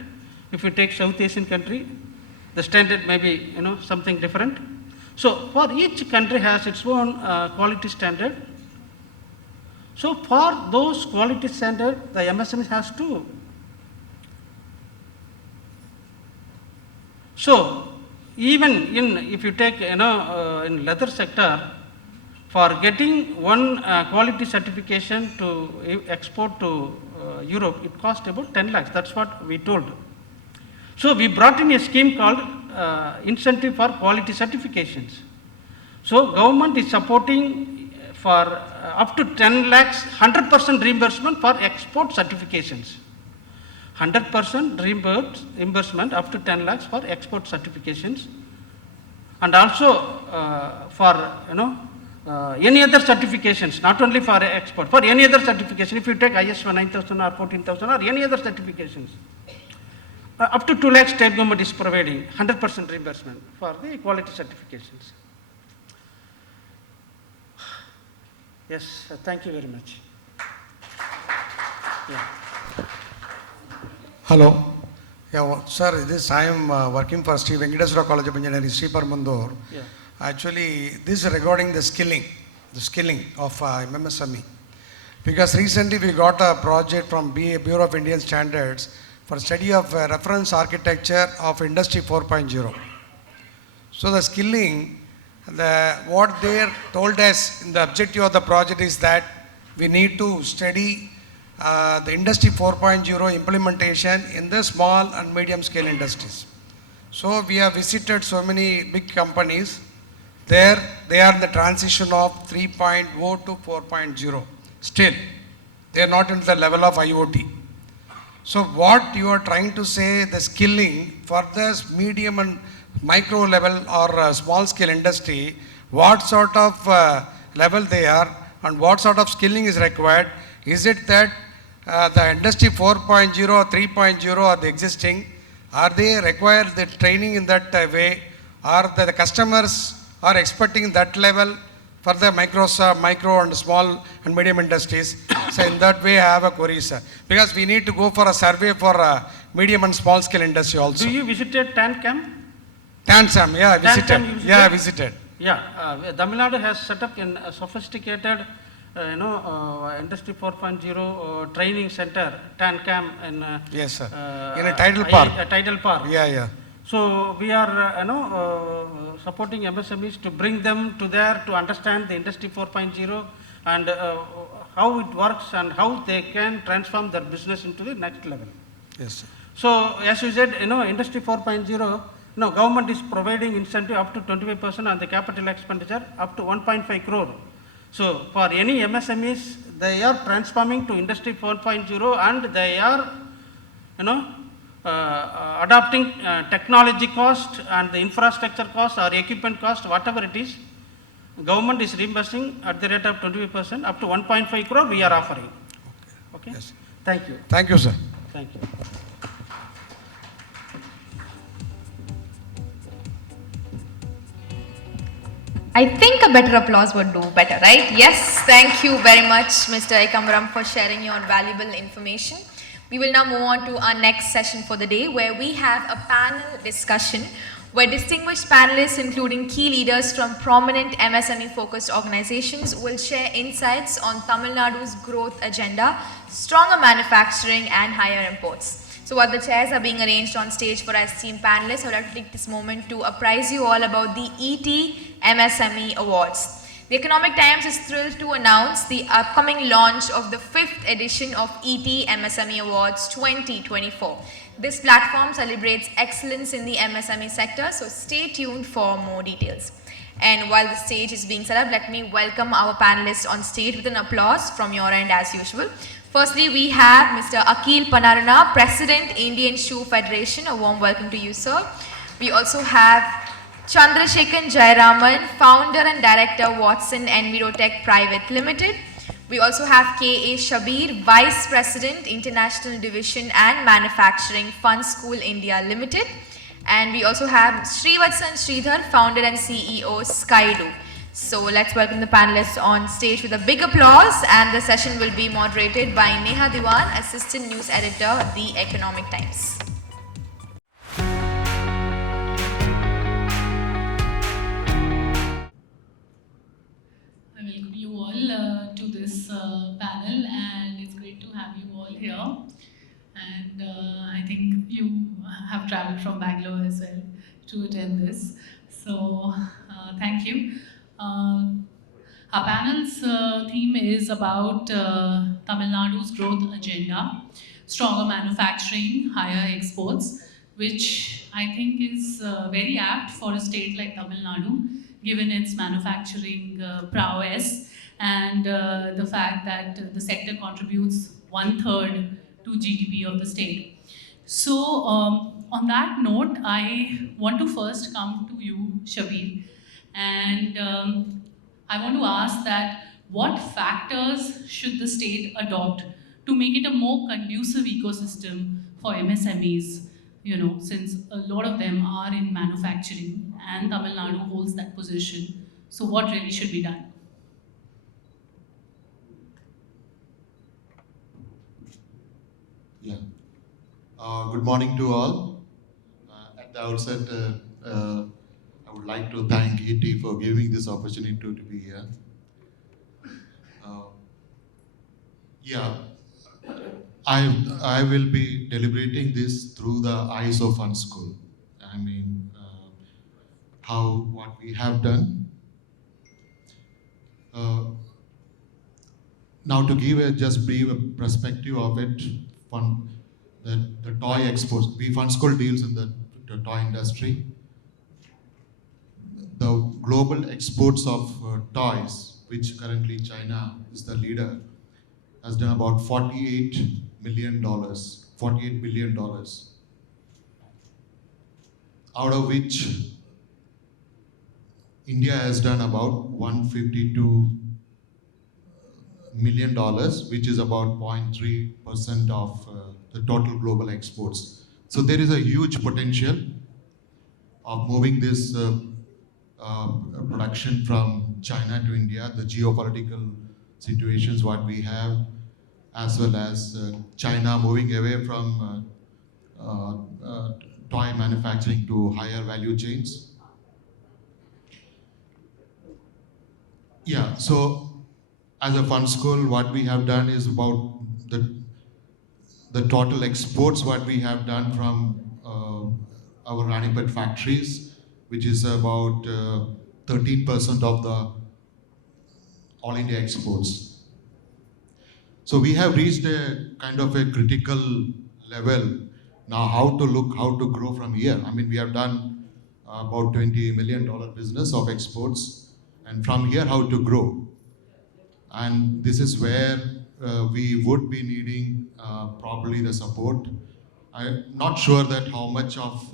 If you take South Asian country, the standard may be something different. So for each country has its own quality standard. So for those quality standards, the MSME has to. So even if you take in leather sector, for getting one quality certification to export to Europe, it cost about 10 lakhs. That's what we told. So we brought in a scheme called incentive for quality certifications. So government is supporting for up to 10 lakhs, 100% reimbursement for export certifications. 100% reimbursement up to 10 lakhs for export certifications. And also for any other certifications, not only for export, for any other certification, if you take ISO 9000 or 14000 or any other certifications, up to 2 lakhs state government is providing 100% reimbursement for the quality certifications. Yes, thank you very much. Yeah. Hello. Yeah, sir, I am working for Sri Venkateswara College of Engineering, Sri Permandur. Yeah. Actually, this is regarding the skilling of MSME. Because recently we got a project from Bureau of Indian Standards for study of reference architecture of Industry 4.0. So the skilling, what they told us in the objective of the project is that we need to study the Industry 4.0 implementation in the small and medium scale industries. So we have visited so many big companies There they are in the transition of 3.0 to 4.0. Still, they are not in the level of IoT. So what you are trying to say, the skilling for this medium and micro level or small scale industry, what sort of level they are and what sort of skilling is required? Is it that the industry 4.0 or 3.0 are the existing? Are they require the training in that way? Are the customers are expecting that level for the micro and small and medium industries? So in that way I have a query, sir. Because we need to go for a survey for medium and small scale industry also. Do you visited TANCAM? TANCAM, yeah, I visited. TANCAM you visited? Yeah, I visited. Yeah, Tamil Nadu has set up a sophisticated Industry 4.0 training center, TANCAM in yes, sir. In a tidal park. A tidal park. Yeah, yeah. So we are supporting MSMEs to bring them to there to understand the Industry 4.0 and how it works and how they can transform their business into the next level. Yes, sir. So as you said, Industry 4.0, government is providing incentive up to 25% on the capital expenditure up to 1.5 crore. So for any MSMEs, they are transforming to Industry 4.0 and they are, adopting technology cost and the infrastructure cost or equipment cost, whatever it is, government is reimbursing at the rate of 25%, up to 1.5 crore we are offering. Okay? Yes. Thank you. Thank you, sir. Thank you. I think a better applause would do better, right? Yes, thank you very much, Mr. Ekamaram, for sharing your valuable information. We will now move on to our next session for the day, where we have a panel discussion where distinguished panelists, including key leaders from prominent MSME-focused organizations, will share insights on Tamil Nadu's growth agenda, stronger manufacturing, and higher imports. So while the chairs are being arranged on stage for our esteemed panelists, I would like to take this moment to apprise you all about the ET MSME Awards. The Economic Times is thrilled to announce the upcoming launch of the 5th edition of ET MSME Awards 2024. This platform celebrates excellence in the MSME sector, so stay tuned for more details. And while the stage is being set up, let me welcome our panelists on stage with an applause from your end as usual. Firstly, we have Mr. Akil Panarana, President, Indian Shoe Federation. A warm welcome to you, sir. We also have Chandrasekhan Jayaraman, Founder and Director, Watson Envirotech Private Limited. We also have K.A. Shabir, Vice President, International Division and Manufacturing, Fun School India Limited. And we also have Srivatsan Sridhar, Founder and CEO, Skydo. So let's welcome the panelists on stage with a big applause, and the session will be moderated by Neha Diwan, Assistant News Editor, The Economic Times. I welcome you all to this panel, and it's great to have you all here. And I think you have traveled from Bangalore as well to attend this. So thank you. Our panel's theme is about Tamil Nadu's growth agenda, stronger manufacturing, higher exports, which I think is very apt for a state like Tamil Nadu, given its manufacturing prowess and the fact that the sector contributes 1/3 to GDP of the state. So on that note, I want to first come to you, Shabir, and I want to ask that what factors should the state adopt to make it a more conducive ecosystem for MSMEs, since a lot of them are in manufacturing and Tamil Nadu holds that position. So what really should be done? Yeah. Good morning to all. At the outset, I would like to thank ET for giving this opportunity to be here. I will be deliberating this through the eyes of Fun School. I mean, what we have done. Now to give a just brief perspective of it, the toy exports, Fun School deals in the toy industry. global exports of toys, which currently China is the leader, has done about $48 million, $48 billion, out of which India has done about $152 million, which is about 0.3% of the total global exports. So there is a huge potential of moving this production from China to India, the geopolitical situations what we have, as well as China moving away from toy manufacturing to higher value chains. Yeah, so as a fund school, what we have done is about the total exports what we have done from our Ranipet factories, which is about 13% of the all India exports. So we have reached a kind of a critical level. Now how to grow from here. I mean, we have done about $20 million business of exports, and from here how to grow. And this is where we would be needing probably the support. I'm not sure that how much of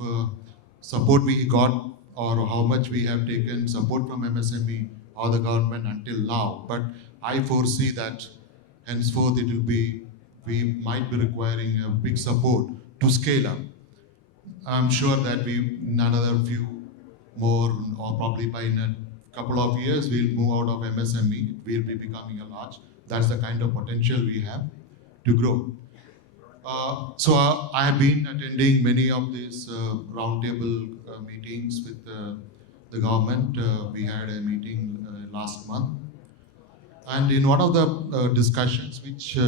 support we got or how much we have taken support from MSME or the government until now, but I foresee that henceforth we might be requiring a big support to scale up. I'm sure that in another few more, or probably by in a couple of years, we'll move out of MSME, we'll be becoming a large. That's the kind of potential we have to grow. So I have been attending many of these roundtable meetings with the government. We had a meeting last month. And in one of the discussions which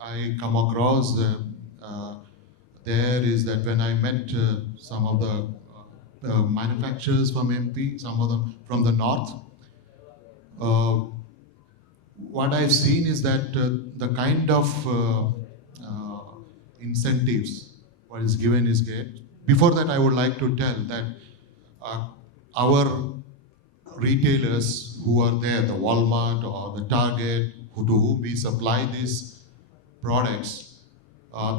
I come across there is that when I met some of the manufacturers from MP, some of them from the north, what I've seen is that the kind of incentives what is given is great. Before that, I would like to tell that our retailers who are there, the Walmart or the Target, to whom we supply these products,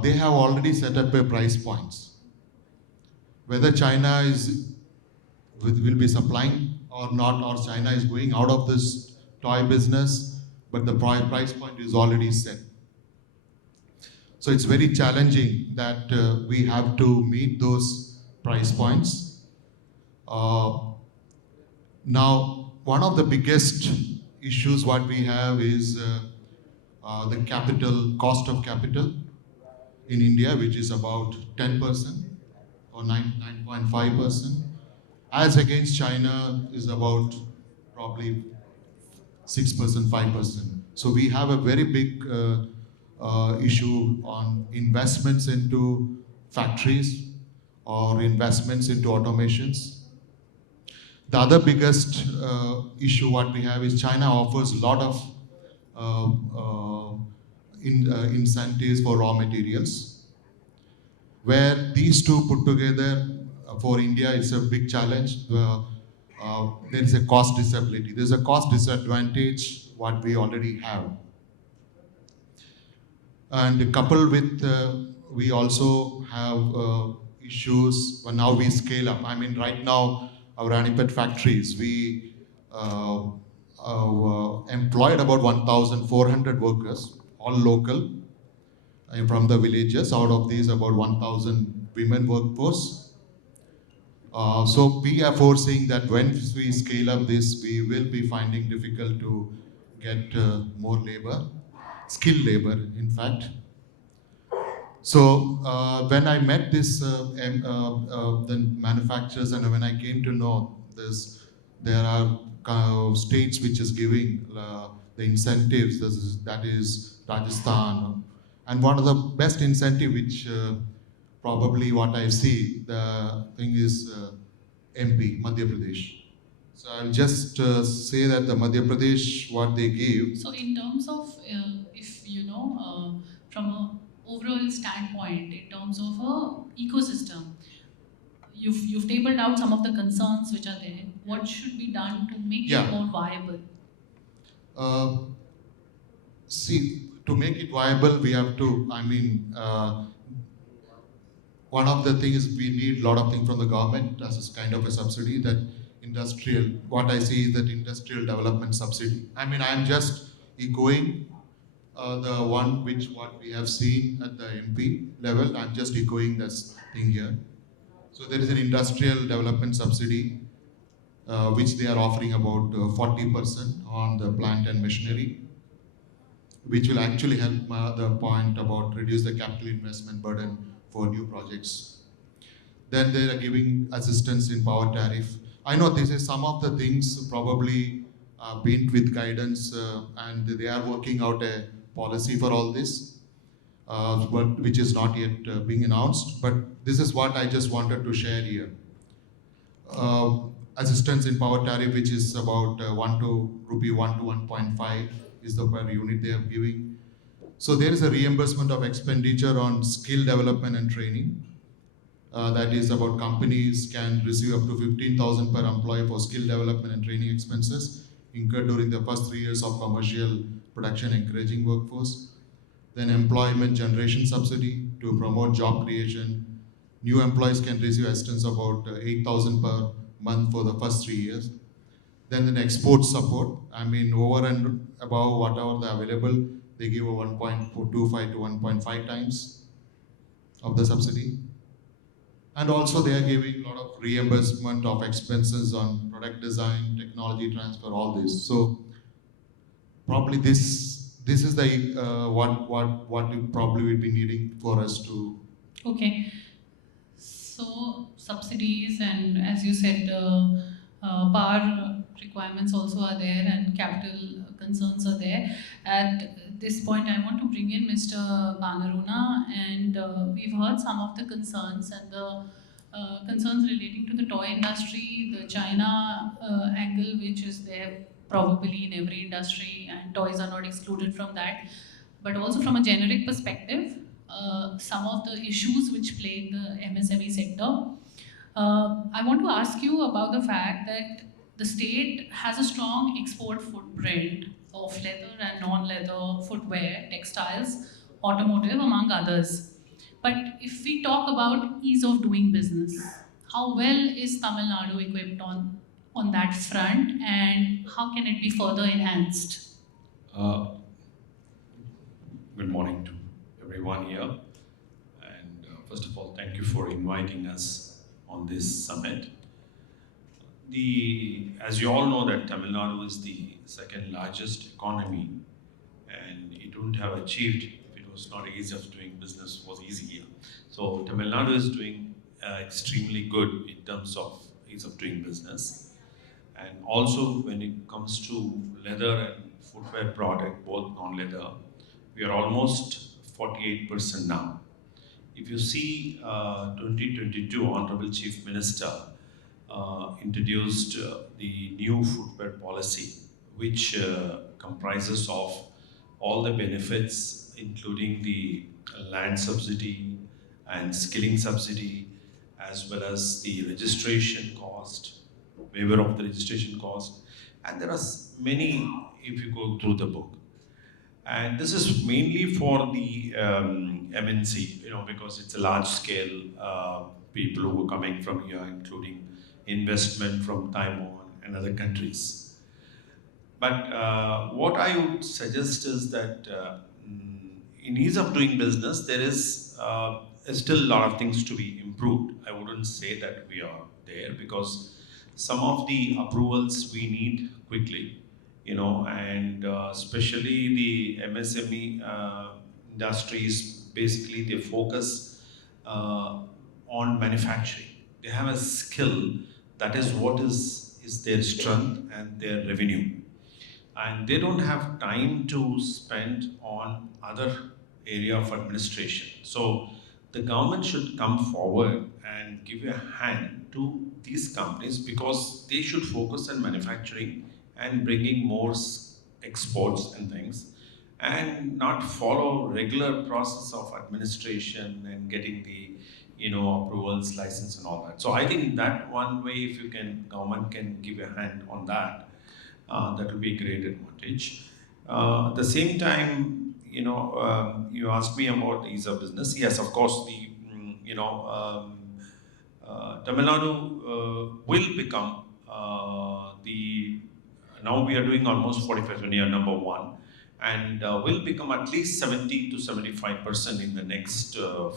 they have already set up a price points. Whether China will be supplying or not, or China is going out of this toy business, but the price point is already set. So it's very challenging that we have to meet those price points. Now, one of the biggest issues what we have is the cost of capital in India, which is about 10% or 9.5%, as against China is about probably 6%, 5%. So we have a very big issue on investments into factories or investments into automations. The other biggest issue what we have is China offers a lot of incentives for raw materials, where these two put together for India is a big challenge. There is a cost disability. There's a cost disadvantage what we already have. And coupled with, we also have issues when now we scale up. I mean, right now, our Ranipet factories, we employed about 1,400 workers, all local, from the villages. Out of these, about 1,000 women workforce. So we are foreseeing that when we scale up this, we will be finding difficult to get more labor, skilled labor, in fact. So when I met the manufacturers, and when I came to know this, there are states which is giving the incentives. That is Rajasthan, and one of the best incentive, which probably what I see, the thing is MP, Madhya Pradesh. So I'll just say that the Madhya Pradesh, what they give. So in terms of, if you know, from a overall standpoint, in terms of a ecosystem, you've tabled out some of the concerns which are there. What should be done to make Yeah. it more viable? See, to make it viable, we have to, one of the things we need a lot of things from the government as a kind of a subsidy that what I see is that industrial development subsidy. I am just echoing the one what we have seen at the MP level. I'm just echoing this thing here. So there is an industrial development subsidy which they are offering about 40% on the plant and machinery, which will actually help the point about reduce the capital investment burden for new projects. Then they are giving assistance in power tariff. I know this is some of the things probably been with guidance and they are working out a policy for all this, which is not yet being announced. But this is what I just wanted to share here. Assistance in power tariff, which is about rupee 1 to 1.5 is the per unit they are giving. So there is a reimbursement of expenditure on skill development and training. That is about companies can receive up to 15,000 per employee for skill development and training expenses incurred during the first 3 years of commercial production encouraging workforce. Then employment generation subsidy to promote job creation. New employees can receive assistance about 8,000 per month for the first 3 years. Then export support, over and above whatever the available, they give a 1.25 to 1.5 times of the subsidy. And also they are giving a lot of reimbursement of expenses on product design, technology transfer, all this. So probably this is the what we probably will be needing for us to. Okay. So subsidies and, as you said, power requirements also are there and capital concerns are there. At this point, I want to bring in Mr. Banaruna, and we've heard some of the concerns and the concerns relating to the toy industry, the China angle, which is there probably in every industry, and toys are not excluded from that. But also from a generic perspective, some of the issues which plague the MSME sector. I want to ask you about the fact that the state has a strong export footprint of leather and non-leather footwear, textiles, automotive, among others. But if we talk about ease of doing business, how well is Tamil Nadu equipped on that front, and how can it be further enhanced? Good morning to everyone here. And first of all, thank you for inviting us on this summit. As you all know, that Tamil Nadu is the second largest economy, and it wouldn't have achieved if it was not easy of doing business was easy here. So Tamil Nadu is doing extremely good in terms of ease of doing business. And also when it comes to leather and footwear product, both non-leather, we are almost 48% now. If you see 2022, Honorable Chief Minister introduced the new footwear policy, which comprises of all the benefits, including the land subsidy and skilling subsidy, as well as the registration cost, waiver of the registration cost. And there are many, if you go through the book. And this is mainly for the MNC, because it's a large scale people who are coming from here, including investment from Taiwan and other countries. But what I would suggest is that in ease of doing business, there is still a lot of things to be improved. I wouldn't say that we are there, because some of the approvals we need quickly, and especially the MSME industries, basically they focus on manufacturing. They have a skill, that is what is their strength and their revenue. And they don't have time to spend on other area of administration. So the government should come forward and give a hand to these companies, because they should focus on manufacturing and bringing more exports and things, and not follow regular process of administration and getting the approvals, license and all that. So I think that one way, if government can give a hand on that, that will be a great advantage. At the same time, you asked me about ease of business. Yes, of course, Tamil Nadu will become now we are doing almost 45 when you are number one, and will become at least 70 to 75% in the next 4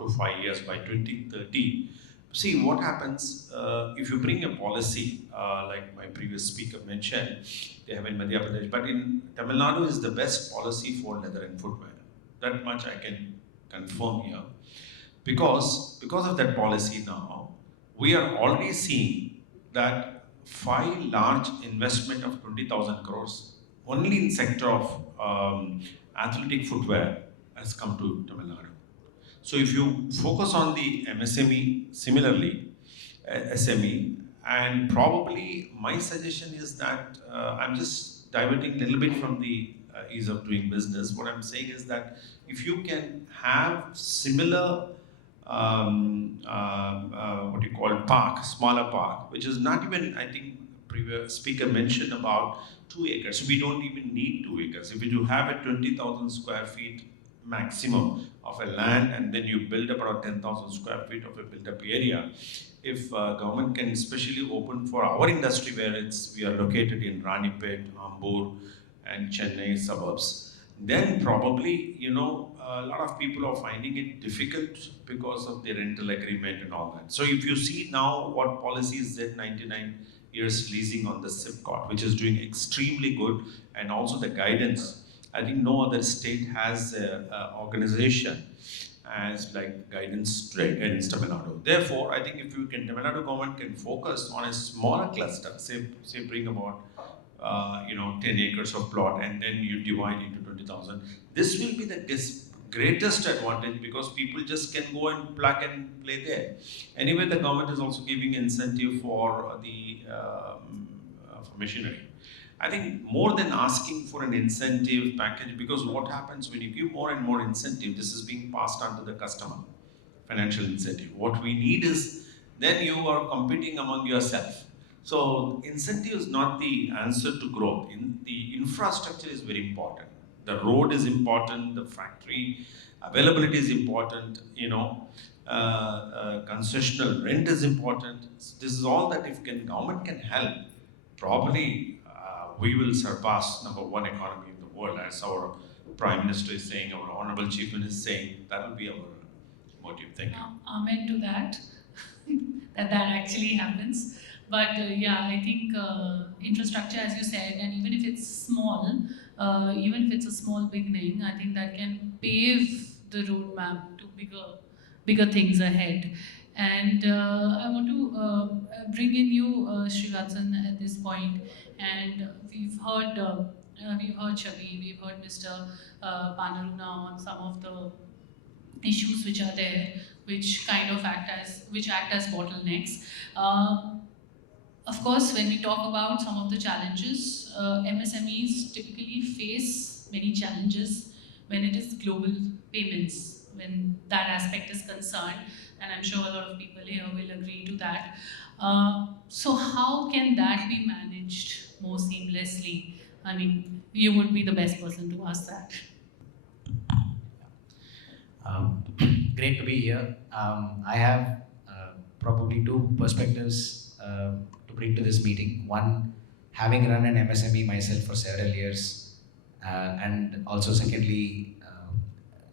to 5 years by 2030. See what happens if you bring a policy like my previous speaker mentioned, they have in Madhya Pradesh, but in Tamil Nadu is the best policy for leather and footwear. That much I can confirm here. Because of that policy now, we are already seeing that 5 large investment of 20,000 crores only in sector of athletic footwear has come to Tamil Nadu. So if you focus on the MSME, similarly, SME, and probably my suggestion is that I'm just diverting a little bit from the ease of doing business. What I'm saying is that if you can have similar what you call smaller park, which is not even, I think previous speaker mentioned about 2 acres. We don't even need 2 acres. If you do have a 20,000 square feet maximum of a land, and then you build about 10,000 square feet of a built-up area, if government can especially open for our industry where we are located in Ranipet, Ambur and Chennai suburbs, then probably, a lot of people are finding it difficult because of the rental agreement and all that. So if you see now what policy is Z99 years leasing on the SIPCOT, which is doing extremely good, and also the guidance, I think no other state has an organization as like guidance against Tamil Nadu. Therefore, I think if Tamil Nadu government can focus on a smaller cluster, say bring about 10 acres of plot, and then you divide into 20,000. This will be the greatest advantage because people just can go and plug and play there. Anyway, the government is also giving incentive for the for machinery. I think more than asking for an incentive package, because what happens when you give more and more incentive, this is being passed on to the customer, financial incentive. What we need is, then you are competing among yourself. So incentive is not the answer to growth. The infrastructure is very important. The road is important, the factory availability is important, concessional rent is important. This is all that if government can help, probably we will surpass #1 economy in the world, as our Prime Minister is saying, our Honorable Chief Minister is saying. That will be our motive. Thank you. Amen to that, that actually happens. But yeah, I think infrastructure, as you said, and even if it's small, even if it's a small beginning, I think that can pave the roadmap to bigger things ahead. And I want to bring in you, Srivatsan, at this point. And we've heard Chavi, we've heard Mr. Panaruna on some of the issues which are there, which kind of act as bottlenecks. Of course, when we talk about some of the challenges, MSMEs typically face many challenges when it is global payments, when that aspect is concerned, and I'm sure a lot of people here will agree to that. So how can that be managed more seamlessly? I mean, you would be the best person to ask that. Great to be here. I have probably 2 perspectives to bring to this meeting. One, having run an MSME myself for several years, and also secondly,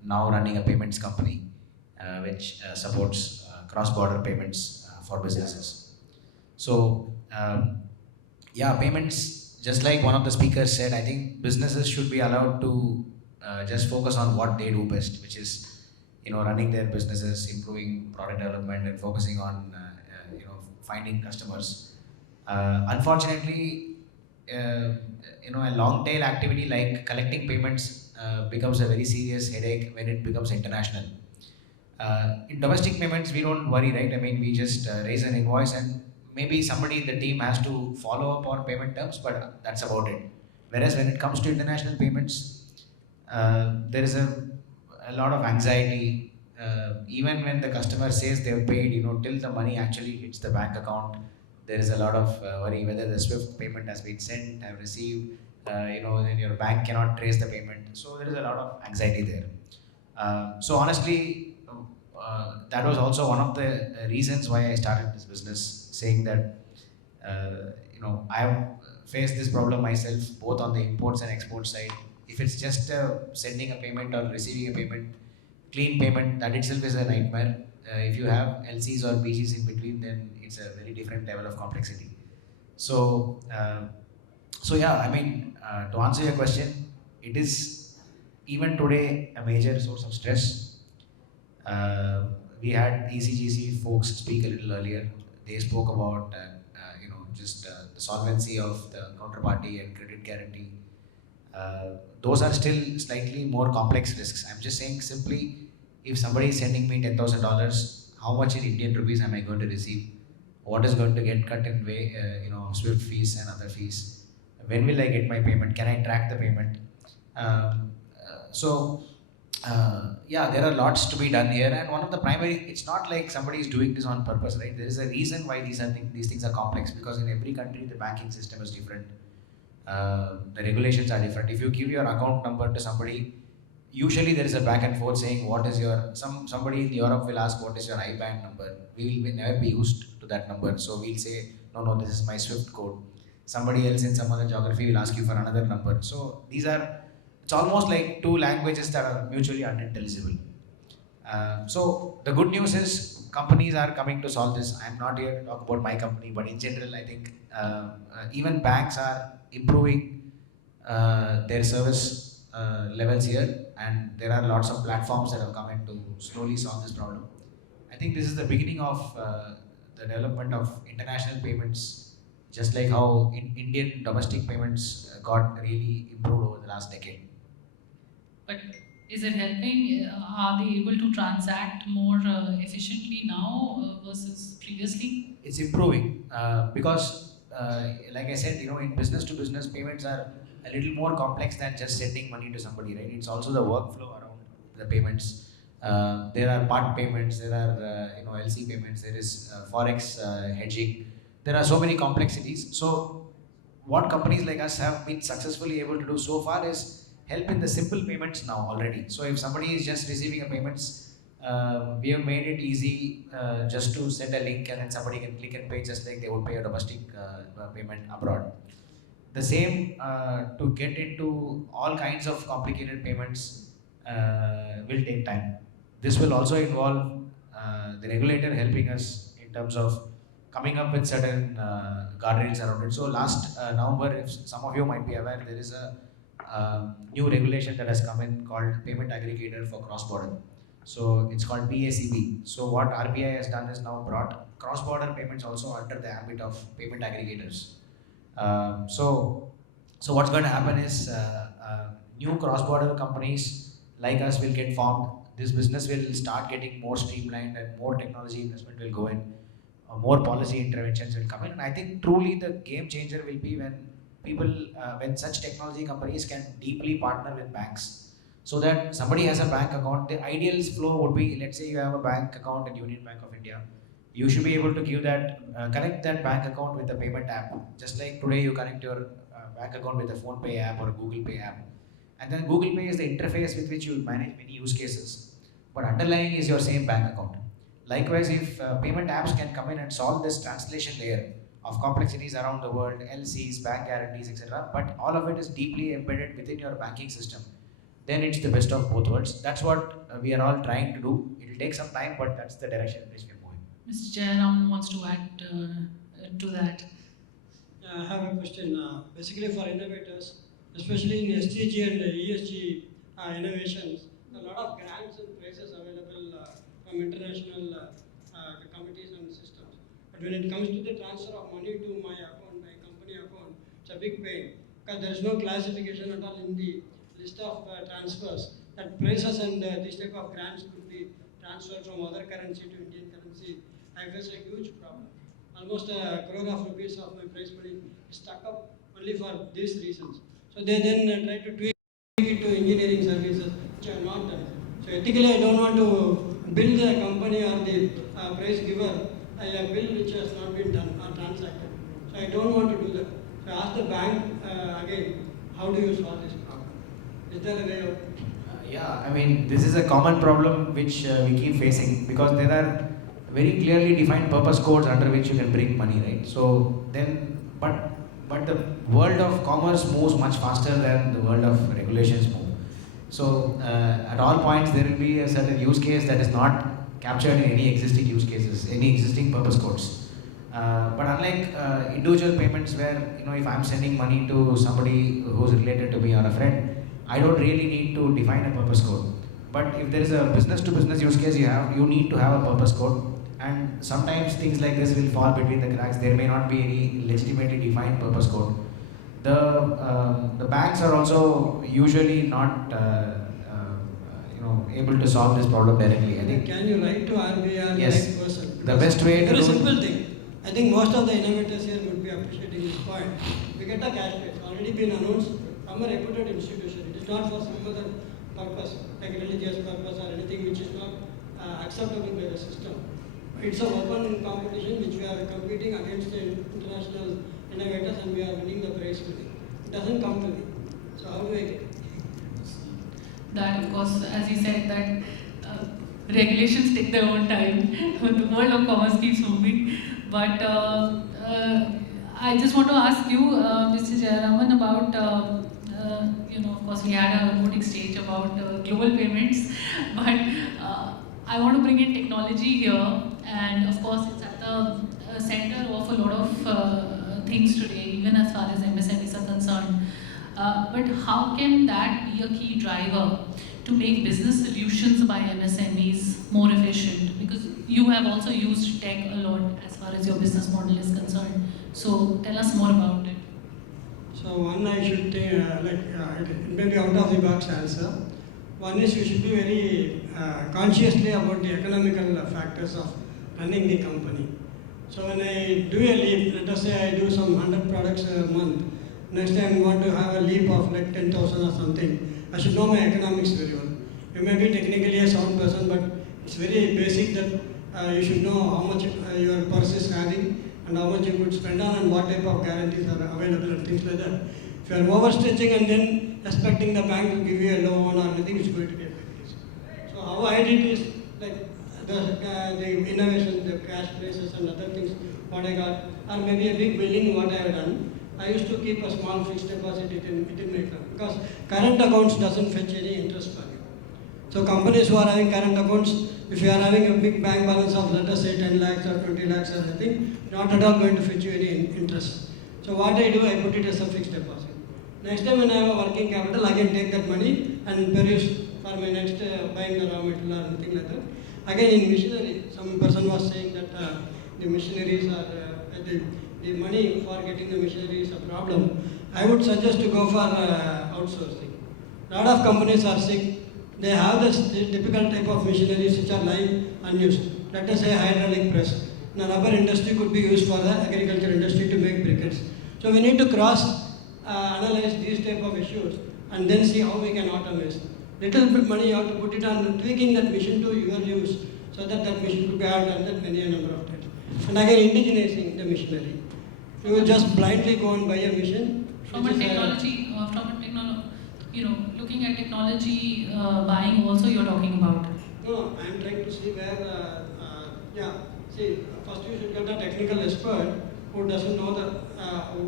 now running a payments company which supports cross-border payments for businesses. So, payments, just like one of the speakers said, I think businesses should be allowed to just focus on what they do best, which is running their businesses, improving product development, and focusing on finding customers. Unfortunately, a long tail activity like collecting payments becomes a very serious headache when it becomes international. In domestic payments, we don't worry, right? I mean, we just raise an invoice and maybe somebody in the team has to follow up on payment terms, but that's about it. Whereas when it comes to international payments, there is a lot of anxiety even when the customer says they've paid, till the money actually hits the bank account, there is a lot of worry whether the SWIFT payment has been sent, have received, then your bank cannot trace the payment. So there is a lot of anxiety there. So honestly, that was also one of the reasons why I started this business, saying that, I have faced this problem myself, both on the imports and export side. If it's just sending a payment or receiving a payment, clean payment, that itself is a nightmare. If you have LCs or BGs in between, then it's a very different level of complexity. So, to answer your question, it is even today a major source of stress. We had ECGC folks speak a little earlier. They spoke about the solvency of the counterparty and credit guarantee. Those are still slightly more complex risks. I'm just saying simply, if somebody is sending me $10,000, how much in Indian rupees am I going to receive? What is going to get cut in SWIFT fees and other fees? When will I get my payment? Can I track the payment? There are lots to be done here, and one of the primary, it's not like somebody is doing this on purpose, right? There is a reason why these things are complex, because in every country the banking system is different. The regulations are different. If you give your account number to somebody, usually there is a back and forth saying what is your, somebody in Europe will ask what is your IBAN number. We will never be used to that number, so we'll say no, this is my SWIFT code. Somebody else in some other geography will ask you for another number. So it's almost like two languages that are mutually unintelligible. So the good news is companies are coming to solve this. I'm not here to talk about my company, but in general, I think even banks are improving their service levels here, and there are lots of platforms that have come in to slowly solve this problem. I think this is the beginning of the development of international payments, just like how Indian domestic payments got really improved over the last decade. But is it helping? Are they able to transact more efficiently now versus previously? It's improving because, like I said, in business to business, payments are a little more complex than just sending money to somebody, right? It's also the workflow around the payments. There are part payments, there are LC payments, there is forex hedging. There are so many complexities. So what companies like us have been successfully able to do so far is help in the simple payments now already. So if somebody is just receiving a payments, we have made it easy just to send a link and then somebody can click and pay just like they would pay a domestic payment abroad. The same to get into all kinds of complicated payments will take time. This will also involve the regulator helping us in terms of coming up with certain guardrails around it. So last November, if some of you might be aware, there is a new regulation that has come in called Payment Aggregator for Cross-Border. So it's called PACB. So what RBI has done is now brought cross-border payments also under the ambit of payment aggregators. So what's going to happen is new cross-border companies like us will get formed. This business will start getting more streamlined and more technology investment will go in. More policy interventions will come in. And I think truly the game changer will be when such technology companies can deeply partner with banks, so that somebody has a bank account. The ideal flow would be, let's say you have a bank account in Union Bank of India. You should be able to give connect that bank account with the payment app. Just like today you connect your bank account with the Phone Pay app or Google Pay app. And then Google Pay is the interface with which you manage many use cases. But underlying is your same bank account. Likewise, if payment apps can come in and solve this translation layer of complexities around the world, LCs, bank guarantees, etc., but all of it is deeply embedded within your banking system, then it's the best of both worlds. That's what we are all trying to do. It will take some time, but that's the direction in which we are moving. Mr. Jairam wants to add to that. I have a question. Basically for innovators, especially in SDG and ESG innovations, a lot of grants and prizes available from international committees and systems. But when it comes to the transfer of money to my account, my company account, it's a big pain because there is no classification at all in the list of transfers that prizes and this type of grants could be transferred from other currency to Indian currency. I face a huge problem. Almost a crore of rupees of my prize money is stuck up only for these reasons. So they then try to tweak it to engineering services, which I have not done. So ethically, I don't want to bill the company or the price giver a bill which has not been done or transacted. So I don't want to do that. So I ask the bank again, how do you solve this problem? Is there a way of... Yeah, I mean, this is a common problem which we keep facing because there are very clearly defined purpose codes under which you can bring money, right? So then, but the world of commerce moves much faster than the world of regulations move. So at all points there will be a certain use case that is not captured in any existing use cases, any existing purpose codes. But unlike individual payments where, if I'm sending money to somebody who's related to me or a friend, I don't really need to define a purpose code. But if there is a business to business use case you need to have a purpose code. And sometimes things like this will fall between the cracks. There may not be any legitimately defined purpose code. The banks are also usually not able to solve this problem directly. I think. Can you write to RBI or yes, the right person? The best way to very do simple thing. I think most of the innovators here would be appreciating this point. We get a cash prize, already been announced from a reputed institution. It is not for some other purpose, like religious purpose or anything which is not acceptable by the system. It's an open competition which we are competing against the international innovators and we are winning the prize money. It doesn't come to me. So how do I get it? That, of course, as you said, that regulations take their own time. The world of commerce keeps moving. But I just want to ask you, Mr. Jayaraman, about, of course, we had a voting stage about global payments, but I want to bring in technology here, and of course, it's at the center of a lot of things today, even as far as MSMEs are concerned. But how can that be a key driver to make business solutions by MSMEs more efficient? Because you have also used tech a lot as far as your business model is concerned. So tell us more about it. So one I should take, maybe out of the box answer. One is you should be very consciously about the economical factors of running the company. So when I do a leap, let us say I do some 100 products a month, next time I want to have a leap of like 10,000 or something, I should know my economics very well. You may be technically a sound person, but it's very basic that you should know how much your purse is having and how much you could spend on and what type of guarantees are available and things like that. If you are overstretching and then expecting the bank to give you a loan or anything, it's going to get very risky. So how I did is like the innovation, the cash prices and other things, what I got, or maybe a big billing, what I have done. I used to keep a small fixed deposit in my account because current accounts doesn't fetch any interest value. So companies who are having current accounts, if you are having a big bank balance of let us say 10 lakhs or 20 lakhs or anything, not at all going to fetch you any interest. So what I do, I put it as a fixed deposit. Next time when I have a working capital, I can take that money and produce for my next buying the raw material or anything like that. Again in machinery, some person was saying that the machineries are, the money for getting the machinery is a problem. I would suggest to go for outsourcing. A lot of companies are sick. They have this typical type of machineries which are lying unused. Let us say hydraulic press. The rubber industry could be used for the agriculture industry to make briquettes. So we need to analyze these type of issues and then see how we can automate. Little bit money you have to put it on tweaking that machine to your use so that that machine could be out and that many a number of times. And again indigenizing the machinery. You will just blindly go and buy a machine. From a technology, looking at technology buying also you're talking about. No, I am trying to see where, first you should get a technical expert who doesn't know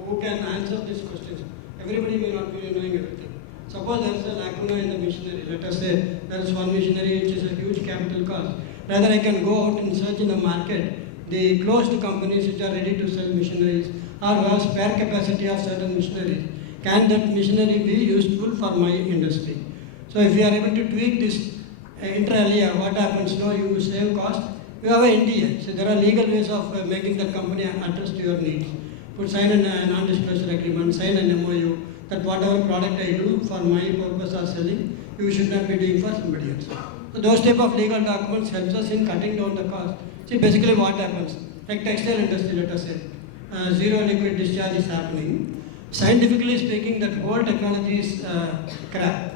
who can answer these questions. Everybody may not be knowing everything. Suppose there is a lacuna in the machinery. Let us say there is one machinery which is a huge capital cost. Rather I can go out and search in the market the closed companies which are ready to sell machineries or who have spare capacity of certain machineries. Can that machinery be useful for my industry? So if you are able to tweak this inter alia, what happens? No, you save cost. You have an NDA. So there are legal ways of making that company address to your needs. Put sign a non-disclosure agreement, sign an MOU that whatever product I do for my purpose of selling, you should not be doing for somebody else. So those type of legal documents helps us in cutting down the cost. See, basically what happens, like textile industry, let us say, zero liquid discharge is happening. Scientifically speaking, that whole technology is crap.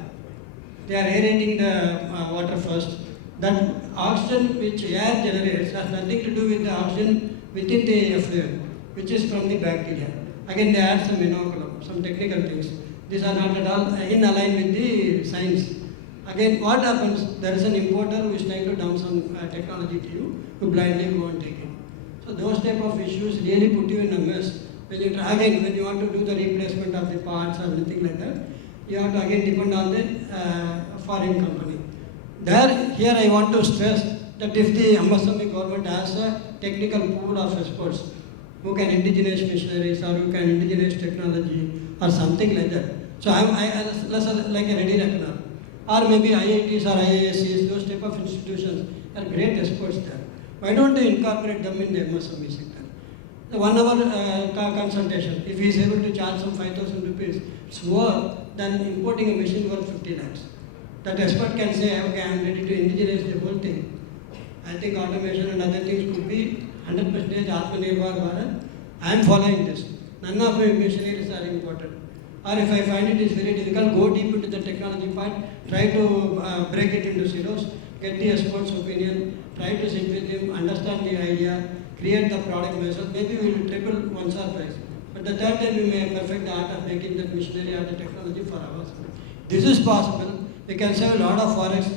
They are aerating the water first. That oxygen which air generates has nothing to do with the oxygen within the effluent, which is from the bacteria. Again, they add some inoculum, some technical things. These are not at all in align with the science. Again, what happens? There is an importer who is trying to dump some technology to you, you blindly go and take it. So those type of issues really put you in a mess. When you when you want to do the replacement of the parts or anything like that, you have to again depend on the foreign company. Here I want to stress that if the MSME government has a technical pool of experts who can indigenize machineries or who can indigenize technology or something like that. So I like a ready reckoner. Or maybe IITs or IISCs, those type of institutions are great experts there. Why don't they incorporate them in the MSME sector? The 1 hour consultation, if he is able to charge some 5,000 rupees, it's more than importing a machine worth 50 lakhs. That expert can say, okay, I am ready to indigenize the whole thing. I think automation and other things could be 100% Atmanirbhar Bharat. I am following this. None of my machineries are important. Or if I find it is very difficult, go deep into the technology part, try to break it into silos, get the expert's opinion, try to sit with him, understand the idea, create the product measure. Maybe we will triple once or twice. But the third time we may perfect the art of making that machinery or the technology for ours. This is possible. We can save a lot of forex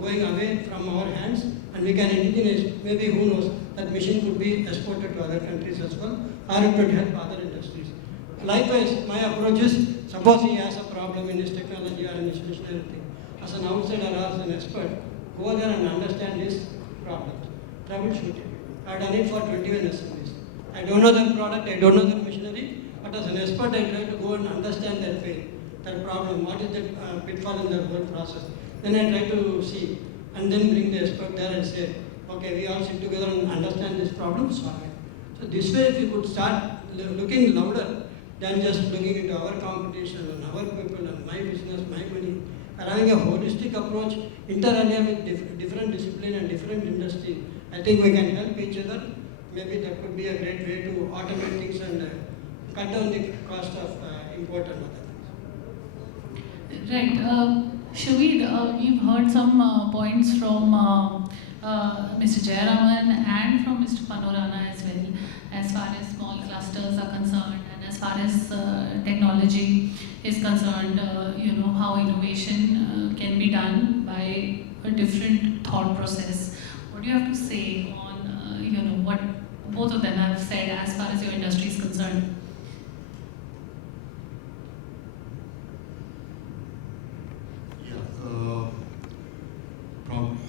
going away from our hands, and we can indigenize, maybe who knows, that machine could be exported to other countries as well, or it could help other industries. Likewise, my approach is, suppose he has a problem in his technology or in his machinery thing. As an outsider or as an expert, go there and understand his problem. Troubleshoot it. I've done it for 21 SMEs. I don't know their product, I don't know their machinery, but as an expert, I try to go and understand their pain, their problem, what is the pitfall in their whole process. Then I try to see, and then bring the expert there and say, okay, we all sit together and understand this problem, solve it. So this way, if you could start looking louder than just looking into our competition and our people and my business, my money, and having a holistic approach, inter alia with different discipline and different industry, I think we can help each other. Maybe that could be a great way to automate things and cut down the cost of import and other things. Right. Shaveed, we've heard some points from Mr. Jayaraman and from Mr. Panorama as well, as far as small clusters are concerned, and as far as technology is concerned, how innovation can be done by a different thought process. What do you have to say on, what both of them have said as far as your industry is concerned?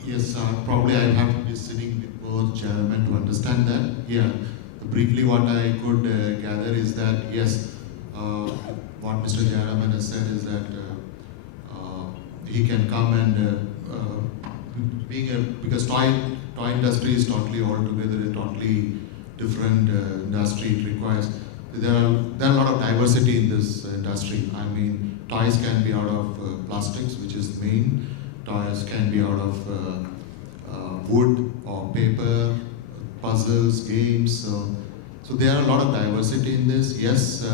Yes, probably I have to be sitting before chairman to understand that. Yeah, briefly what I could gather is that, yes, what Mr. Jayaraman has said is that he can come and because toy industry is totally altogether a totally different industry. It requires, there are a lot of diversity in this industry. I mean, toys can be out of plastics, which is main. Toys can be out of wood or paper, puzzles, games. So there are a lot of diversity in this. Yes,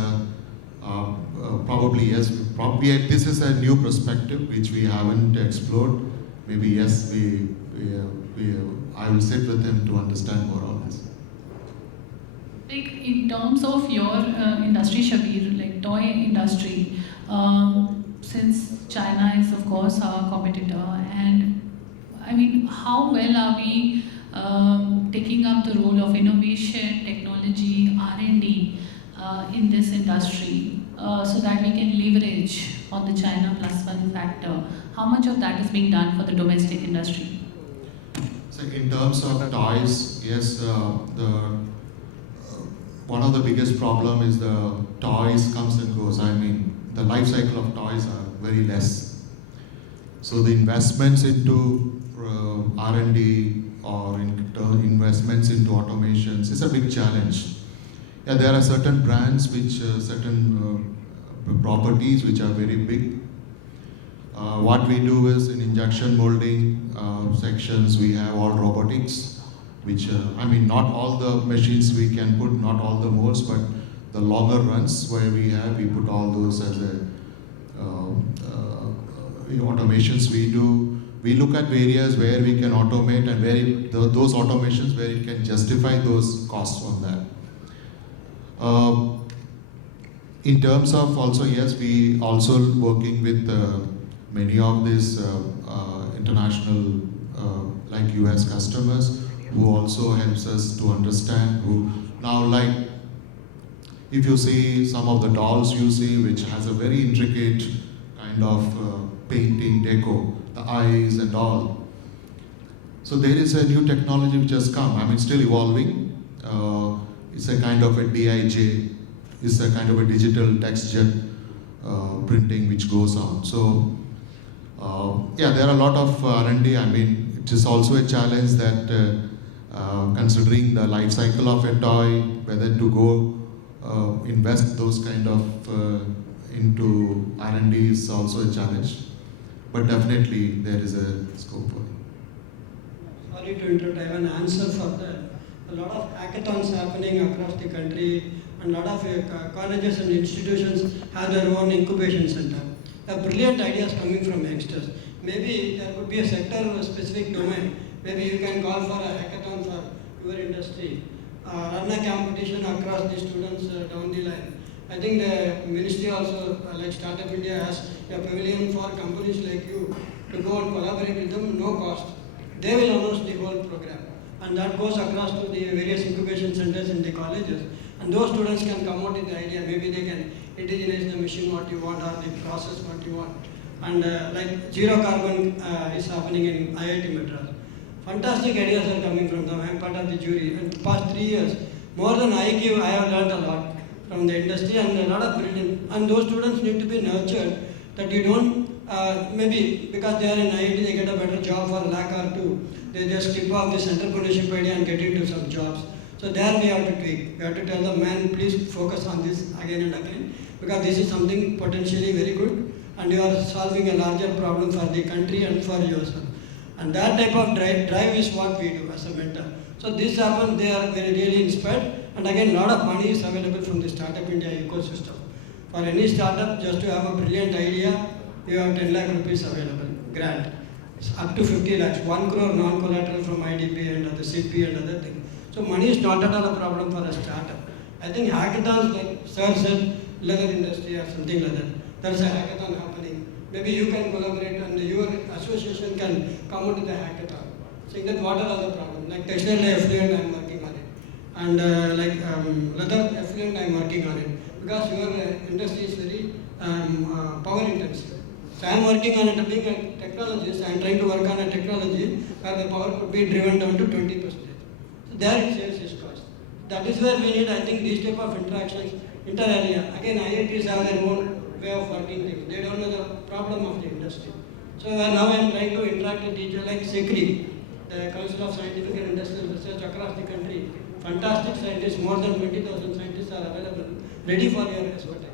probably yes. Probably this is a new perspective which we haven't explored. Maybe yes, I will sit with him to understand more on this. Like in terms of your industry, Shaveed, like toy industry, since China is of course our competitor, and I mean, how well are we taking up the role of innovation, technology, R&D in this industry so that we can leverage on the China +1 factor? How much of that is being done for the domestic industry? So in terms of toys, yes, one of the biggest problem is the toys comes and goes. I mean, the life cycle of toys are very less. So the investments into R&D or investments into automations is a big challenge. Yeah, there are certain brands which, certain properties which are very big. What we do is in injection molding sections, we have all robotics, which, I mean, not all the machines we can put, not all the molds, but the longer runs where we put all those as a automations we do. we look at areas where we can automate and where those automations where it can justify those costs on that. In terms of also, yes, we also working with many of these international like US customers who also helps us to understand who now, like if you see some of the dolls you see which has a very intricate kind of painting deco, the eyes and all. So there is a new technology which has come. I mean, still evolving. It's a kind of a DIJ. It's a kind of a digital textjet printing which goes on. So yeah, there are a lot of R&D. I mean, it is also a challenge that considering the life cycle of a toy, whether to go invest those kind of into R&D is also a challenge. But definitely there is a scope for it. Sorry to interrupt, I have an answer for that. A lot of hackathons happening across the country, and a lot of colleges and institutions have their own incubation center. There are brilliant ideas coming from youngsters. Maybe there could be a sector-specific domain. Maybe you can call for a hackathon for your industry. Run a competition across the students down the line. I think the ministry also, like Startup India, has a pavilion for companies like you to go and collaborate with them, no cost. They will announce the whole program. And that goes across to the various incubation centers in the colleges. And those students can come out with the idea. Maybe they can indigenize the machine what you want or the process what you want. And like zero carbon is happening in IIT Madras. Fantastic ideas are coming from them. I am part of the jury. In the past 3 years, more than I give, I have learned a lot from the industry and a lot of brilliant. And those students need to be nurtured that you don't, maybe because they are in IIT, they get a better job for a lakh or two. They just tip off this entrepreneurship idea and get into some jobs. So there we have to tweak. We have to tell them, man, please focus on this again and again, because this is something potentially very good and you are solving a larger problem for the country and for yourself. And that type of drive is what we do as a mentor. So this happens, they are very really inspired. And again, a lot of money is available from the Startup India ecosystem. For any startup, just to have a brilliant idea, you have 10 lakh rupees available, grant. It's up to 50 lakhs, 1 crore non-collateral from IDP and other CP and other things. So money is not at all a problem for a startup. I think hackathons, like Sir said, leather industry or something like that. There's a hackathon happening. Maybe you can collaborate and your association can come out with a hackathon. Saying that what are all the problems? Like textile effluent, I am working on it. And leather effluent, I am working on it. Because your industry is very power intensive. So I am working on it, being a technologist, I am trying to work on a technology where the power could be driven down to 20%. So there it saves its cost. That is where we need, I think, these type of interactions, inter-area. Again, IITs have their own way of working things. They don't know the problem of the industry. So now I am trying to interact with teachers like SECRI, the Council of Scientific and Industrial Research across the country. Fantastic scientists, more than 20,000 scientists are available, ready for your expertise.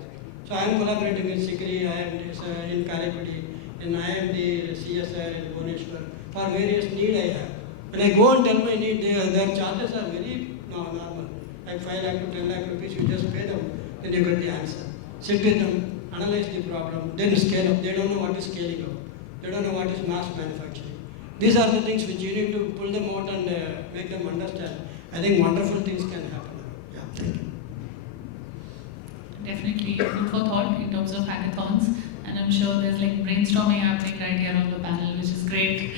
So I am collaborating with SECRI, IIMs in Kalanidhi, in IIMD, CSR in Bhubaneswar, for various needs I have. When I go and tell my need, their charges are very normal. Like 5 lakh to 10 lakh rupees, you just pay them, then you get the answer. Sit with them, analyze the problem, then scale up. They don't know what is scaling up. They don't know what is mass manufacturing. These are the things which you need to pull them out and make them understand. I think wonderful things can happen. Yeah, thank you. Definitely food for thought in terms of hackathons, and I'm sure there's like brainstorming happening right here on the panel, which is great,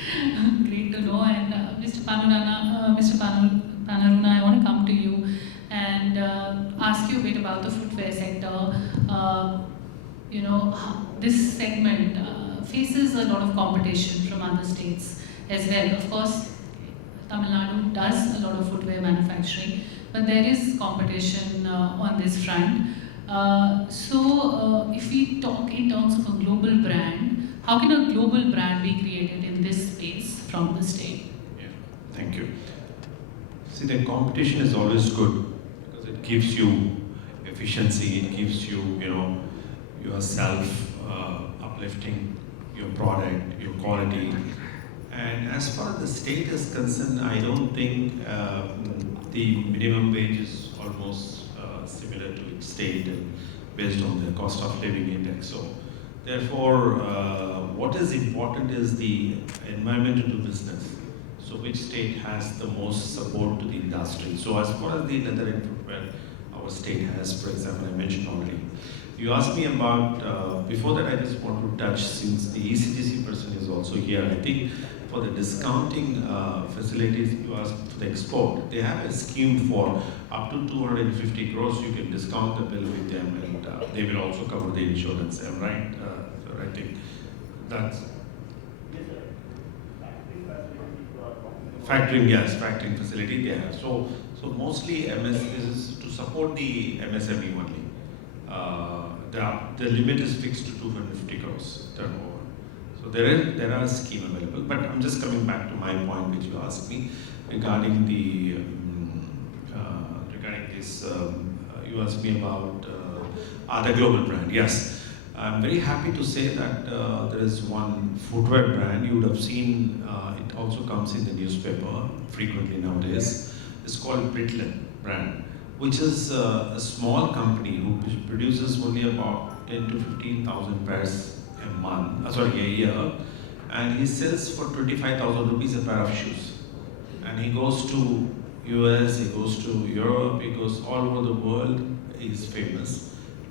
great to know. And Mr. Panaruna, I want to come to you and ask you a bit about the footwear sector. You know, this segment faces a lot of competition from other states as well. Of course, Tamil Nadu does a lot of footwear manufacturing, but there is competition on this front. So if we talk in terms of a global brand, how can a global brand be created in this space from the state? Yeah, thank you. See, the competition is always good because it gives you efficiency, it gives you, yourself uplifting your product, your quality. And as far as the state is concerned, I don't think the minimum wage is almost similar to its state and based on the cost of living index. So therefore, what is important is the environment to do business. So which state has the most support to the industry? So as far as the leather and footwear, our state has, for example, I mentioned already. You asked me about, before that I just want to touch, since the ECGC person is also here, I think for the discounting facilities you asked for the export, they have a scheme for up to 250 crores, you can discount the bill with them and they will also cover the insurance, am I right? So I think that's... Factoring, yes, factoring facility they have. So mostly MS is to support the MSME only. The limit is fixed to 250 crores turnover. So there are a scheme available. But I'm just coming back to my point which you asked me regarding the you asked me about the global brand. Yes. I'm very happy to say that there is one footwear brand, you would have seen, it also comes in the newspaper frequently nowadays. It's called Britlin brand, which is a small company who produces only about 10 to 15,000 pairs a year, and he sells for 25,000 rupees a pair of shoes. And he goes to US, he goes to Europe, he goes all over the world, he's famous.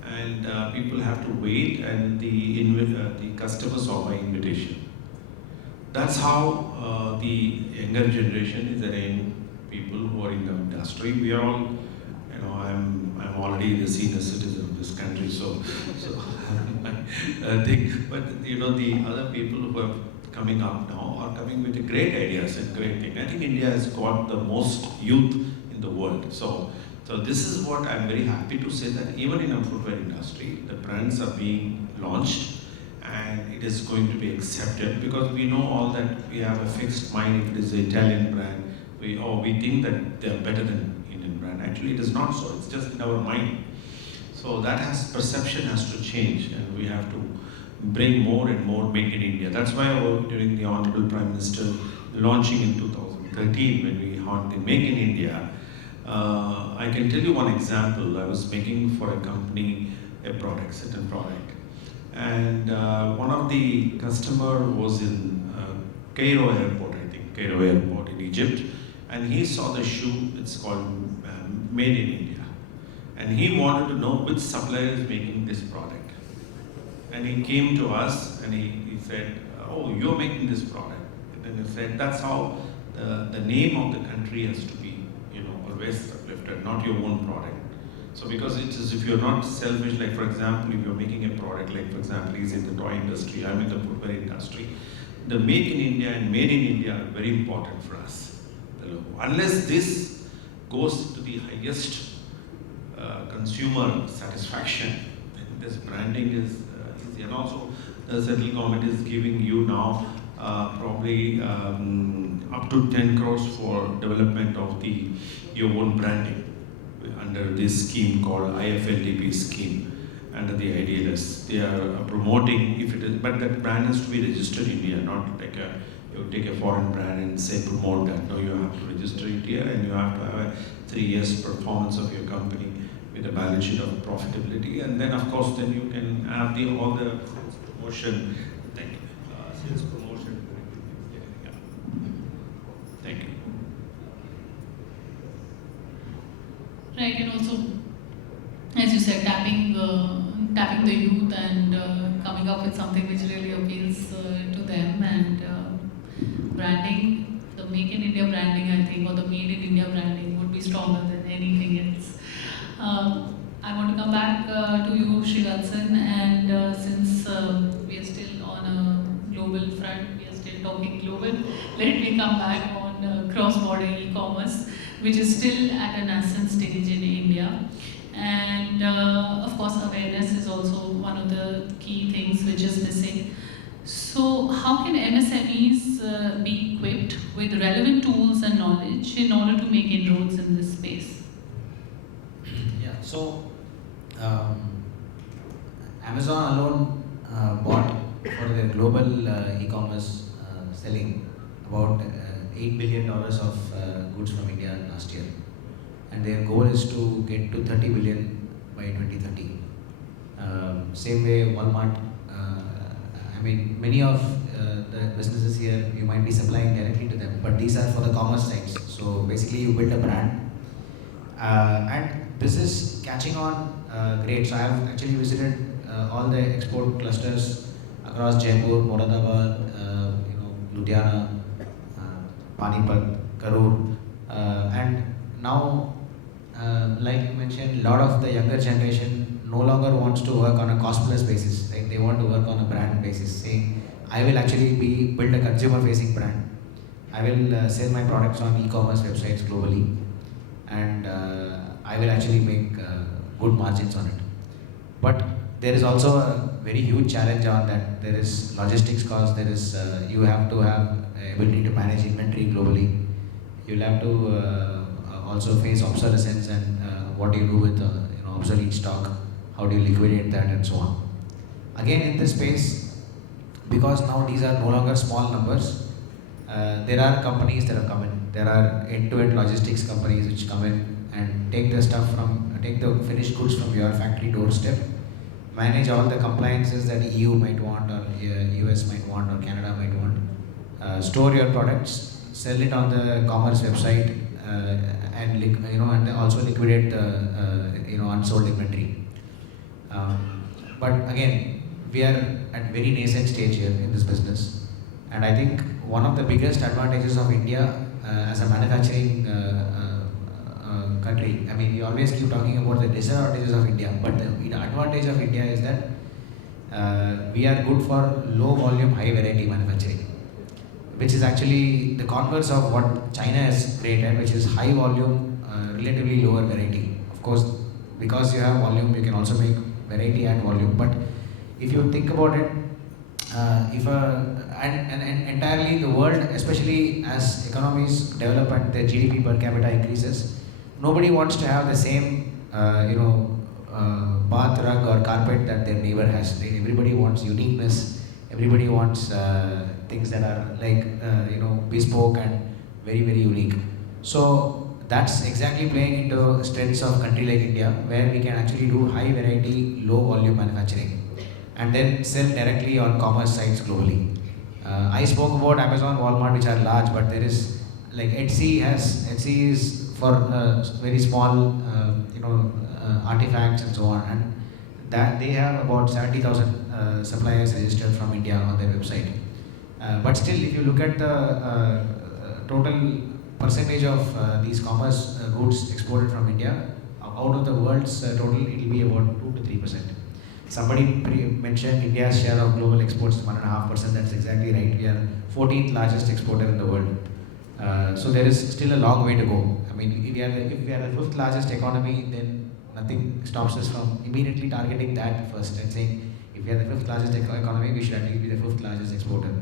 And people have to wait, and the customers are by invitation. That's how the younger generation is arranging people who are in the industry. We are all, I'm already the senior citizen of this country, so I think, but the other people who are coming up now are coming with great ideas and great things. I think India has got the most youth in the world. So this is what I'm very happy to say, that even in our footwear industry, the brands are being launched and it is going to be accepted, because we know all that we have a fixed mind. If it is an Italian brand, we think that they are better than Indian brand. Actually, it is not so. It's just in our mind. So that perception has to change, and we have to bring more and more Make in India. That's why during the Honorable Prime Minister launching in 2013, when we had the Make in India, I can tell you one example. I was making for a company a certain product, and one of the customer was in Cairo Airport, Cairo Airport in Egypt, and he saw the shoe. It's called Made in India, and he wanted to know which supplier is making this product. And he came to us and he said, "Oh, you're making this product." And then he said, "That's how the name of the country has to be, always uplifted, not your own product." So because it is, if you're not selfish, like for example, if you're making a product, like for example, he's in the toy industry, I'm in the footwear industry, the Make in India and Made in India are very important for us. Unless this goes to the highest consumer satisfaction, this branding is easy. And also the central government is giving you now probably up to 10 crores for development of your own branding under this scheme called IFLDP scheme, under the IDLS. They are promoting, if it is, but that brand has to be registered in India, not like you take a foreign brand and say promote that. No, you have to register it here, and you have to have a 3 years performance of your company with a balance sheet of profitability, and then of course then you can have all the promotion. Thank you. Sales promotion. Yeah. Thank you. Right, and also, as you said, tapping the youth and coming up with something which really appeals to them, and branding, the Make in India branding, I think, or the Made in India branding would be stronger than anything else. I want to come back to you, Srivatsan, and since we are still on a global front, we are still talking global, let me come back on cross-border e-commerce, which is still at a nascent stage in India. And of course, awareness is also one of the key things which is missing. So how can MSMEs be equipped with relevant tools and knowledge in order to make inroads in this space? Yeah, so Amazon alone bought for their global e-commerce selling about $8 billion of goods from India last year. And their goal is to get to 30 billion by 2030. Same way Walmart I mean, many of the businesses here, you might be supplying directly to them, but these are for the commerce sites. So basically, you build a brand, and this is catching on great. So I have actually visited all the export clusters across Jaipur, Moradabad, Ludhiana, Panipat, Karur, and now, like you mentioned, a lot of the younger generation no longer wants to work on a cost plus basis. Right? They want to work on a brand basis, saying, I will actually build a consumer facing brand. I will sell my products on e-commerce websites globally, and I will actually make good margins on it. But there is also a very huge challenge on that. There is logistics cost. There is you have to have ability to manage inventory globally. You'll have to also face obsolescence, and what do you do with obsolete stock? How do you liquidate that, and so on. Again, in this space, because now these are no longer small numbers, there are companies that have come in. There are end-to-end logistics companies which come in and take the finished goods from your factory doorstep, manage all the compliances that EU might want, or US might want, or Canada might want, store your products, sell it on the commerce website, and also liquidate the unsold inventory. But again, we are at very nascent stage here in this business, and I think one of the biggest advantages of India as a manufacturing country, I mean, we always keep talking about the disadvantages of India, but the advantage of India is that we are good for low volume, high variety manufacturing, which is actually the converse of what China is great at, which is high volume, relatively lower variety. Of course, because you have volume, you can also make variety at volume. But if you think about it, and entirely the world, especially as economies develop and the GDP per capita increases, nobody wants to have the same, bath rug or carpet that their neighbor has. Everybody wants uniqueness. Everybody wants things that are like bespoke and very, very unique. So that's exactly playing into strengths of country like India, where we can actually do high variety, low volume manufacturing, and then sell directly on commerce sites globally. I spoke about Amazon, Walmart, which are large, but there is like Etsy is for very small, artifacts and so on, and that they have about 70,000 suppliers registered from India on their website. But still, if you look at the total percentage of these commerce goods exported from India, out of the world's total, it will be about 2 to 3%. Somebody mentioned India's share of global exports is 1.5%. That's exactly right. We are 14th largest exporter in the world. So there is still a long way to go. I mean, if we are the 5th largest economy, then nothing stops us from immediately targeting that first and saying, if we are the 5th largest economy, we should at least be the 5th largest exporter.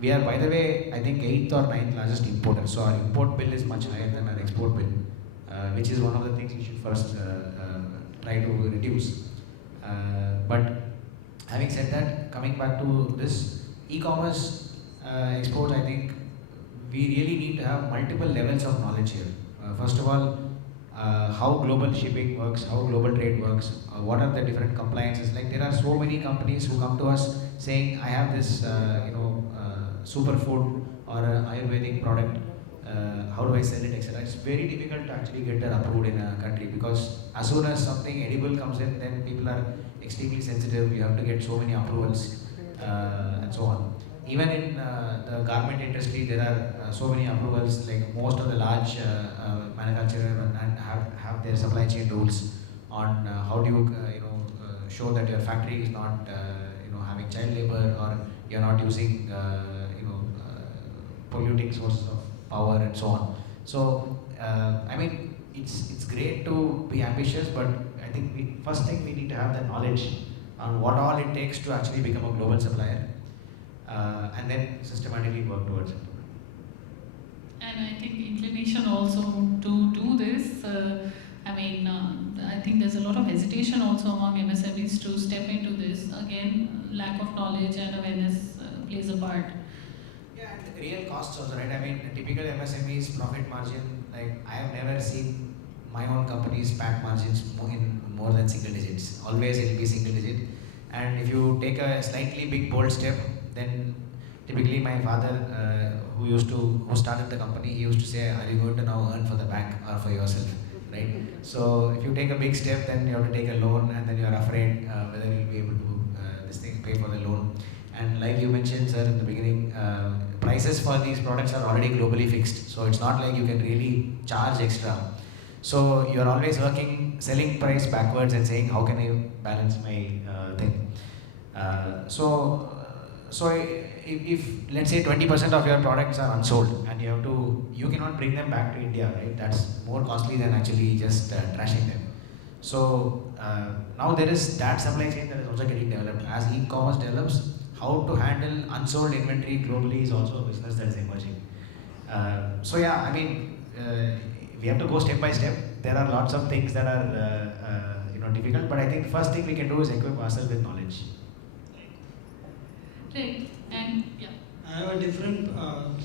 We are, by the way, I think 8th or 9th largest importer. So our import bill is much higher than our export bill, which is one of the things we should first try to reduce. But having said that, coming back to this e-commerce exports, I think we really need to have multiple levels of knowledge here. First of all, how global shipping works, how global trade works, what are the different compliances. Like there are so many companies who come to us saying, I have this superfood or an Ayurvedic product, how do I sell it, etc. It's very difficult to actually get that approved in a country, because as soon as something edible comes in, then people are extremely sensitive. You have to get so many approvals and so on. Even in the garment industry, there are so many approvals. Like most of the large manufacturers have their supply chain rules on how do you show that your factory is not having child labor, or you're not using polluting sources of power and so on. So I mean, it's great to be ambitious, but I think first thing we need to have the knowledge on what all it takes to actually become a global supplier, and then systematically work towards it. And I think inclination also to do this. I think there's a lot of hesitation also among MSMEs to step into this. Again, lack of knowledge and awareness plays a part. Yeah, and real costs also, right? I mean, a typical MSME's profit margin, like I have never seen my own company's PAT margins in more than single digits. Always it will be single digit. And if you take a slightly big bold step, then typically my father, who started the company, he used to say, "Are you going to now earn for the bank or for yourself?" Right? So if you take a big step, then you have to take a loan, and then you are afraid whether you'll be able to pay for the loan. And like you mentioned, sir, in the beginning, prices for these products are already globally fixed. So it's not like you can really charge extra. So you're always selling price backwards and saying, how can I balance my thing? So if let's say 20% of your products are unsold and you cannot bring them back to India, right? That's more costly than actually just trashing them. So now there is that supply chain that is also getting developed. As e-commerce develops, how to handle unsold inventory globally is also a business that is emerging. So yeah, I mean, we have to go step by step. There are lots of things that are difficult, but I think the first thing we can do is equip ourselves with knowledge. Right, and yeah. I have a different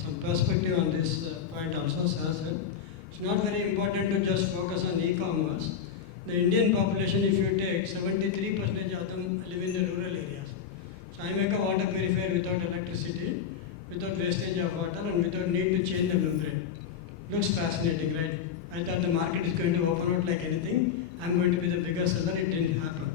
some perspective on this point also, sir. It's not very important to just focus on e-commerce. The Indian population, if you take, 73% of them live in the rural areas. So I make a water purifier without electricity, without wastage of water, and without need to change the membrane. Looks fascinating, right? I thought the market is going to open out like anything. I'm going to be the biggest seller. It didn't happen.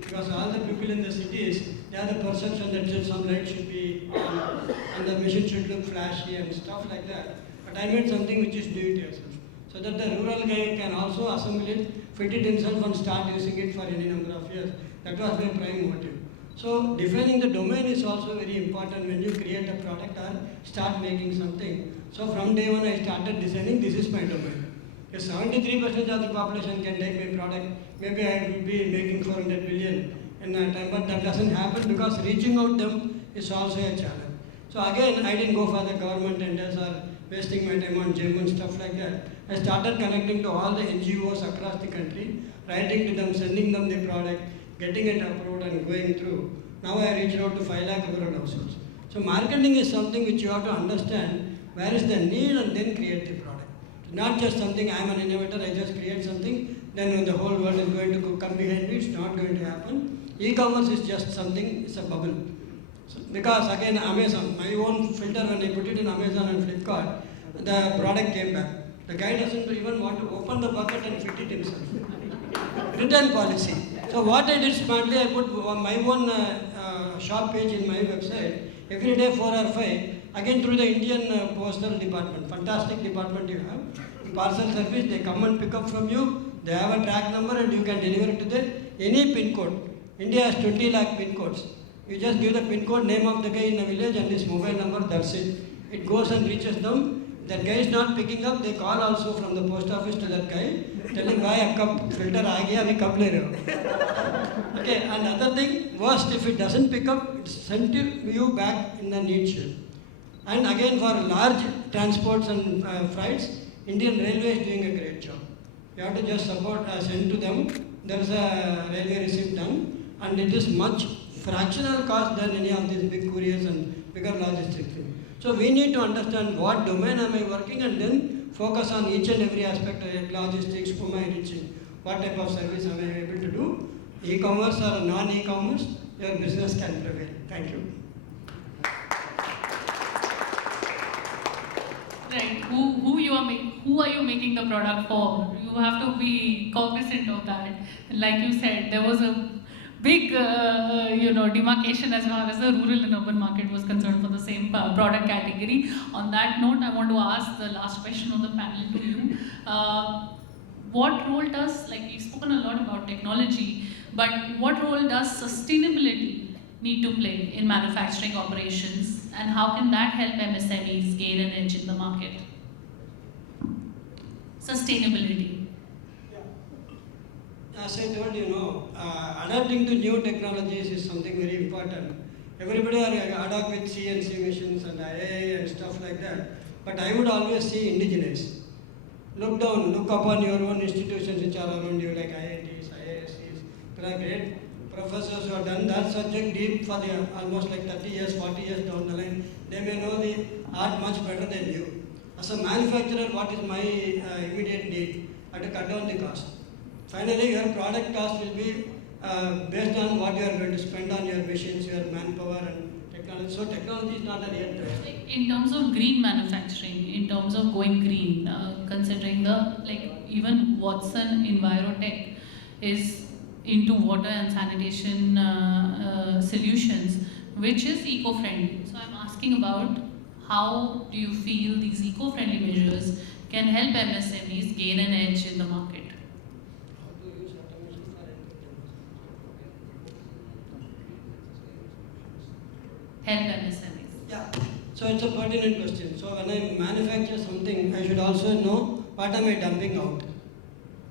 Because all the people in the cities, they have the perception that some light should be on, and the machine should look flashy and stuff like that. But I made something which is do it yourself. So that the rural guy can also assemble it, fit it himself and start using it for any number of years. That was my prime motive. So defining the domain is also very important when you create a product or start making something. So from day one I started designing, this is my domain. If 73% of the population can take my product, maybe I will be making 400 billion in that time, but that doesn't happen because reaching out them is also a challenge. So again, I didn't go for the government tenders or wasting my time on gym and stuff like that. I started connecting to all the NGOs across the country, writing to them, sending them the product, getting it approved and going through. Now I reached out to 5 lakh rural households. So marketing is something which you have to understand where is the need and then create the product. Not just something, I'm an innovator, I just create something, then the whole world is going to come behind me, it's not going to happen. E-commerce is just something, it's a bubble. So, because again, Amazon, my own filter, when I put it in Amazon and Flipkart, the product came back. The guy doesn't even want to open the bucket and fit it himself. Return policy. So what I did smartly, I put my own shop page in my website, every day 4 or 5, again through the Indian Postal Department, fantastic department you have. Parcel service, they come and pick up from you, they have a track number and you can deliver it to any pin code. India has 20 lakh pin codes. You just give the pin code, name of the guy in the village and his mobile number, that's it. It goes and reaches them. That guy is not picking up, they call also from the post office to that guy, telling why a cup filter aa gaya, abhi kab le rahe ho. Okay, and another thing, worst, if it doesn't pick up, it's sent you back in the need shed. And again, for large transports and freights, Indian Railway is doing a great job. You have to just support, send to them. There is a railway receipt done, and it is much fractional cost than any of these big couriers and bigger logistics things. So we need to understand what domain am I working and then focus on each and every aspect of logistics, whom I reaching, what type of service am I able to do. E-commerce or non-e-commerce, your business can prevail. Thank you. Right, who are you making the product for? You have to be cognizant of that. Like you said, there was a big demarcation as far as the rural and urban market was concerned for the same product category. On that note, I want to ask the last question on the panel to you. What role does, like we've spoken a lot about technology, but what role does sustainability need to play in manufacturing operations, and how can that help MSMEs gain an edge in the market? Sustainability. As I told you, adapting to new technologies is something very important. Everybody are adapt with CNC machines and AI and stuff like that. But I would always see indigenous. Look down, look upon your own institutions which are around you, like IITs, IISCs. There are great professors who have done that subject deep for the almost like 30 years, 40 years down the line. They may know the art much better than you. As a manufacturer, what is my immediate need? I have to cut down the cost. Finally, your product cost will be based on what you are going to spend on your machines, your manpower and technology. So technology is not a real driver. In terms of green manufacturing, in terms of going green, considering even Watson Envirotech is into water and sanitation solutions, which is eco-friendly. So I'm asking about how do you feel these eco-friendly measures can help MSMEs gain an edge in the market? Help MSMEs. Yeah, so it's a pertinent question. So when I manufacture something, I should also know what am I dumping out.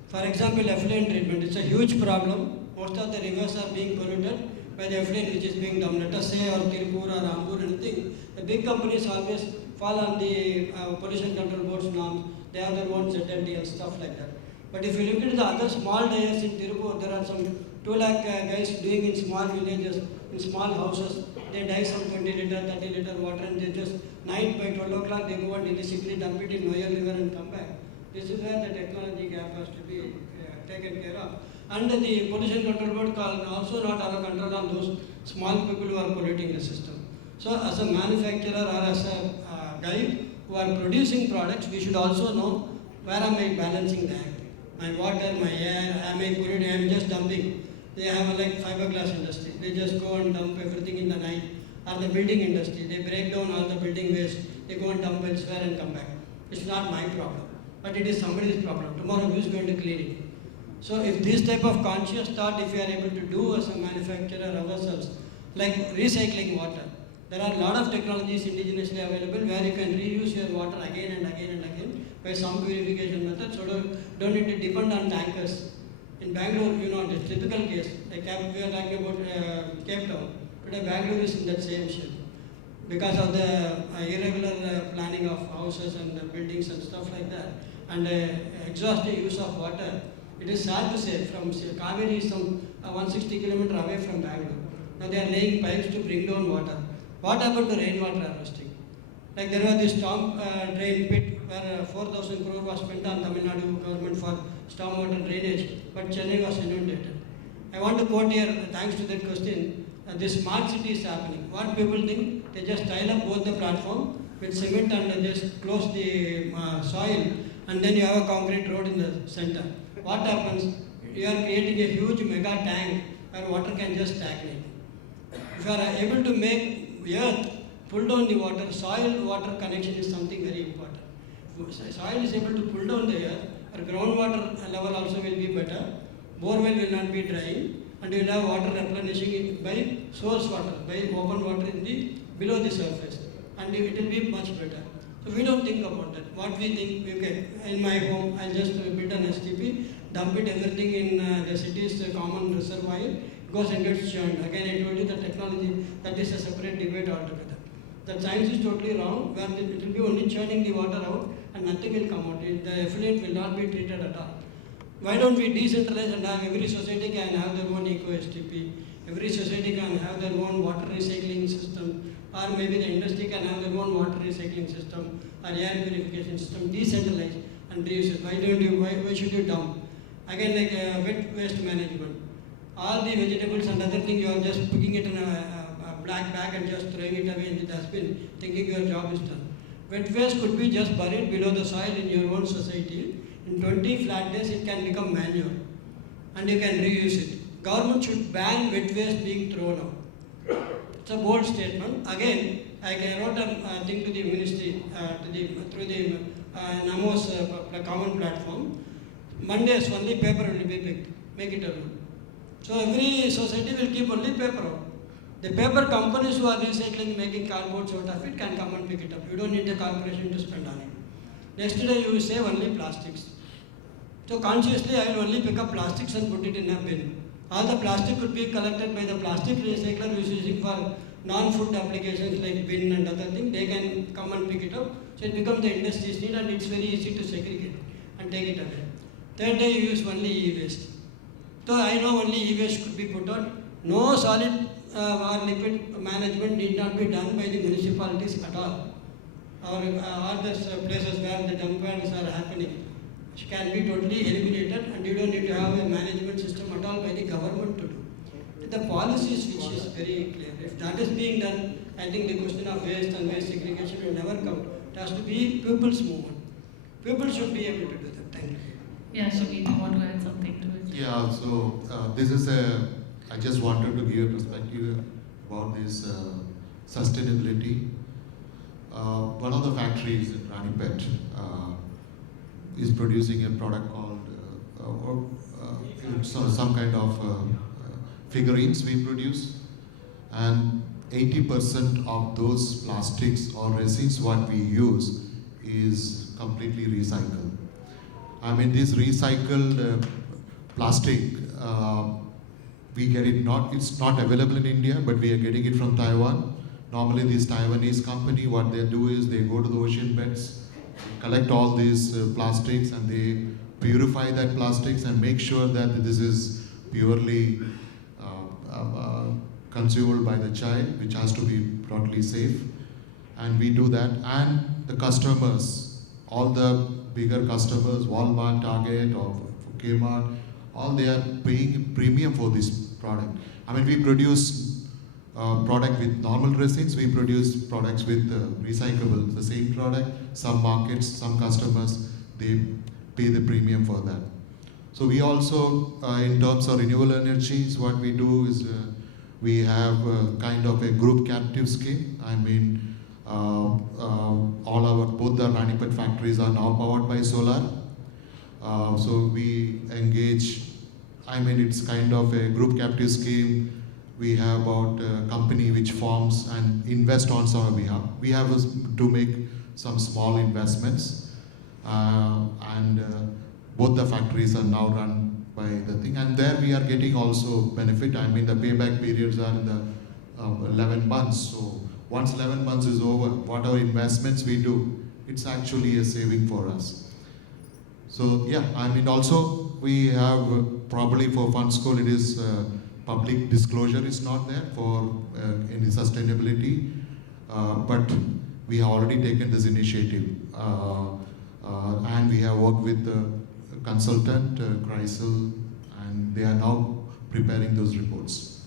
For example, effluent treatment, it's a huge problem. Most of the rivers are being polluted by the effluent which is being dumped. Let us say or Tirupur or Ambur, anything. The big companies always fall on the pollution control board's norms. They have their own ZLD and stuff like that. But if you look at the other small dayers in Tirupur, there are some 2 lakh guys doing in small villages, in small houses. They dive some 20 liter, 30 liter water and they just night by 12 o'clock they go and illicitly dump it in Noyal River and come back. This is where the technology gap has to be taken care of. And the pollution control board can also not have a control on those small people who are polluting the system. So as a manufacturer or as a guy who are producing products, we should also know where am I balancing the act. My water, my air, am I polluting, I am just dumping. They have like fiberglass industry. They just go and dump everything in the night. Or the building industry, they break down all the building waste. They go and dump elsewhere and come back. It's not my problem, but it is somebody's problem. Tomorrow who is going to clean it? So if this type of conscious thought, if we are able to do as a manufacturer ourselves, like recycling water, there are a lot of technologies indigenously available where you can reuse your water again and again and again by some purification methods. So don't need to depend on tankers. In Bangalore, you know, the typical case, like we are talking about Cape Town, today Bangalore is in that same shape because of the irregular planning of houses and buildings and stuff like that, and exhaustive use of water. It is sad to say, from Kaveri is some 160 kilometers away from Bangalore. Now they are laying pipes to bring down water. What happened to rainwater harvesting? Like there was this storm drain pit where 4,000 crore was spent on Tamil Nadu government for stormwater drainage, but Chennai was inundated. I want to quote here, thanks to that question, this smart city is happening. What people think, they just tile up both the platform with cement and just close the soil, and then you have a concrete road in the center. What happens? You are creating a huge mega tank where water can just stagnate. If you are able to make earth pull down the water, soil-water connection is something very important. If soil is able to pull down the earth, our groundwater level also will be better, borewell will not be drying, and you will have water replenishing by source water, by open water in the below the surface, and it will be much better. So we don't think about that. What we think, okay, in my home, I'll just build an STP, dump it everything in the city's common reservoir, goes and gets churned. Again, I told you the technology, that is a separate debate altogether. The science is totally wrong, where it will be only churning the water out and nothing will come out. The effluent will not be treated at all. Why don't we decentralize and have every society can have their own eco-STP, every society can have their own water recycling system, or maybe the industry can have their own water recycling system or air purification system, decentralize and reuse it. Why should you dump? Again, like wet waste management. All the vegetables and other things, you are just putting it in a black bag and just throwing it away in the dustbin, thinking your job is done. Wet waste could be just buried below the soil in your own society. In 20 flat days, it can become manure and you can reuse it. Government should ban wet waste being thrown out. It's a bold statement. Again, I wrote a thing to the ministry through the NAMO's common platform. Mondays only paper will be picked. Make it a rule. So every society will keep only paper out. The paper companies who are recycling, making cardboard out of it can come and pick it up. You don't need the corporation to spend on it. Next day you save only plastics. So consciously I will only pick up plastics and put it in a bin. All the plastic could be collected by the plastic recycler who is using for non-food applications like bin and other things. They can come and pick it up. So it becomes the industry's need and it's very easy to segregate and take it away. Third day you use only e-waste. So I know only e-waste could be put on. No solid or liquid management need not be done by the municipalities at all. Or these places where the dump yards are happening can be totally eliminated and you don't need to have a management system at all by the government to do. the policies which is very clear. If that is being done, I think the question of waste and waste segregation will never come. It has to be people's movement. People should be able to do that. Thank you. Yeah, Shubhi, do you want to add something to it? Yeah, so I just wanted to give a perspective about this sustainability. One of the factories in Ranipet is producing a product called some kind of figurines we produce, and 80% of those plastics or resins what we use is completely recycled. I mean, this recycled plastic, we get it it's not available in India, but we are getting it from Taiwan. Normally this Taiwanese company, what they do is they go to the ocean beds, collect all these plastics, and they purify that plastics and make sure that this is purely consumable by the child, which has to be totally safe. And we do that. And the customers, all the bigger customers, Walmart, Target, or Kmart, all they are paying premium for this product. I mean, we produce product with normal resins, we produce products with recyclable, the same product. Some markets, some customers, they pay the premium for that. So we also, in terms of renewable energies, what we do is we have kind of a group captive scheme. I mean, both the Ranipet factories are now powered by solar. So we engage, I mean, it's kind of a group captive scheme. We have about a company which forms and invests on our behalf. We have to make some small investments, and both the factories are now run by the thing, and there we are getting also benefit. I mean, the payback periods are in the 11 months. So once 11 months is over, whatever investments we do, it's actually a saving for us. So yeah, I mean, also we have probably for Fund School, it is public disclosure is not there for any sustainability, but we have already taken this initiative, and we have worked with the consultant, Chrysler, and they are now preparing those reports.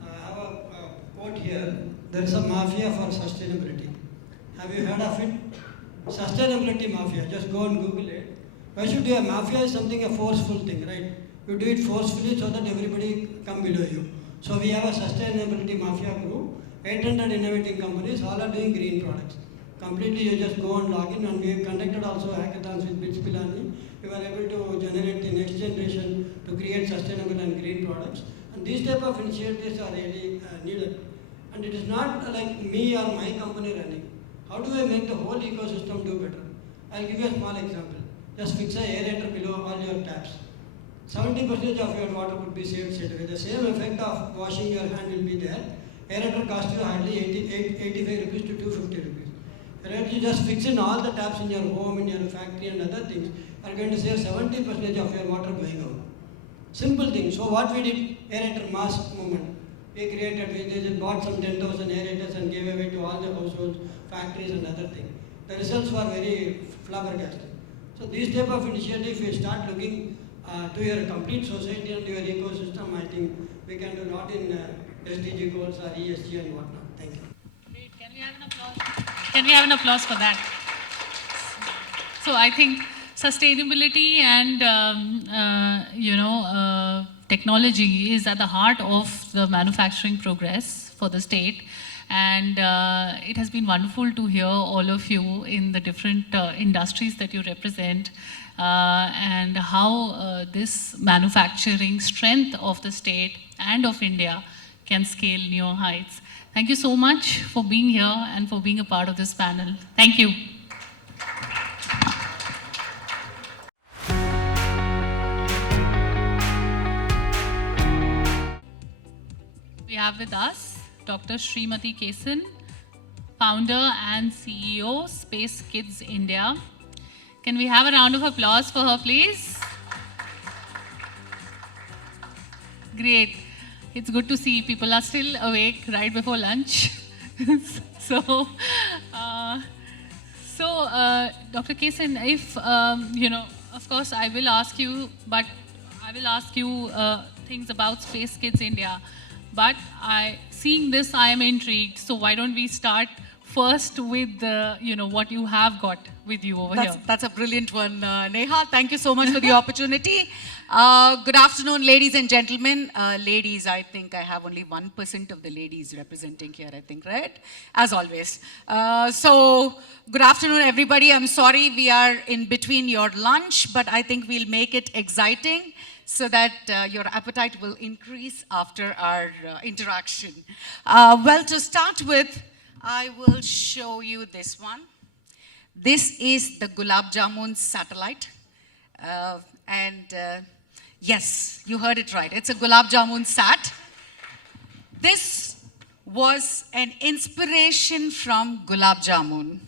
I have a quote here. There is a mafia for sustainability. Have you heard of it? Sustainability mafia. Just go and Google it. Why should you have mafia? Is something a forceful thing, right? You do it forcefully so that everybody come below you. So we have a sustainability mafia group. 800 innovating companies, all are doing green products. Completely, you just go and log in, and we have conducted also hackathons with Bits Pilani. We were able to generate the next generation to create sustainable and green products. And these type of initiatives are really needed. And it is not like me or my company running. How do I make the whole ecosystem do better? I'll give you a small example. Just fix an aerator below all your taps. 70% of your water would be saved straight away. The same effect of washing your hand will be there. Aerator costs you hardly 85 rupees to 250 rupees. Right? You just fix in all the taps in your home, in your factory and other things, are going to save 70% of your water going out. Simple thing. So what we did, aerator mass movement. We just bought some 10,000 aerators and gave away to all the households, factories and other things. The results were very flabbergasting. So these type of initiatives, if you start looking to your complete society and your ecosystem, I think we can do a lot in SDG goals or ESG and whatnot. Thank you. Great. Can we have an applause? Can we have an applause for that? So I think sustainability and technology is at the heart of the manufacturing progress for the state, and it has been wonderful to hear all of you in the different industries that you represent, and how this manufacturing strength of the state and of India can scale new heights. Thank you so much for being here and for being a part of this panel. Thank you. We have with us Dr. Srimati Kesan, founder and CEO, Space Kids India. Can we have a round of applause for her, please? Great. It's good to see people are still awake right before lunch. So, Dr. Kesan, if, of course I will ask you, but I will ask you things about Space Kids India. But seeing this, I am intrigued. So why don't we start first with what you have got with you over here? That's a brilliant one, Neha. Thank you so much for the opportunity. Good afternoon, ladies and gentlemen. Ladies, I think I have only 1% of the ladies representing here, I think, right? As always. So, good afternoon, everybody. I'm sorry we are in between your lunch, but I think we'll make it exciting so that your appetite will increase after our interaction. Well, to start with, I will show you this one. This is the Gulab Jamun satellite. Yes, you heard it right. It's a Gulab Jamun sat. This was an inspiration from Gulab Jamun.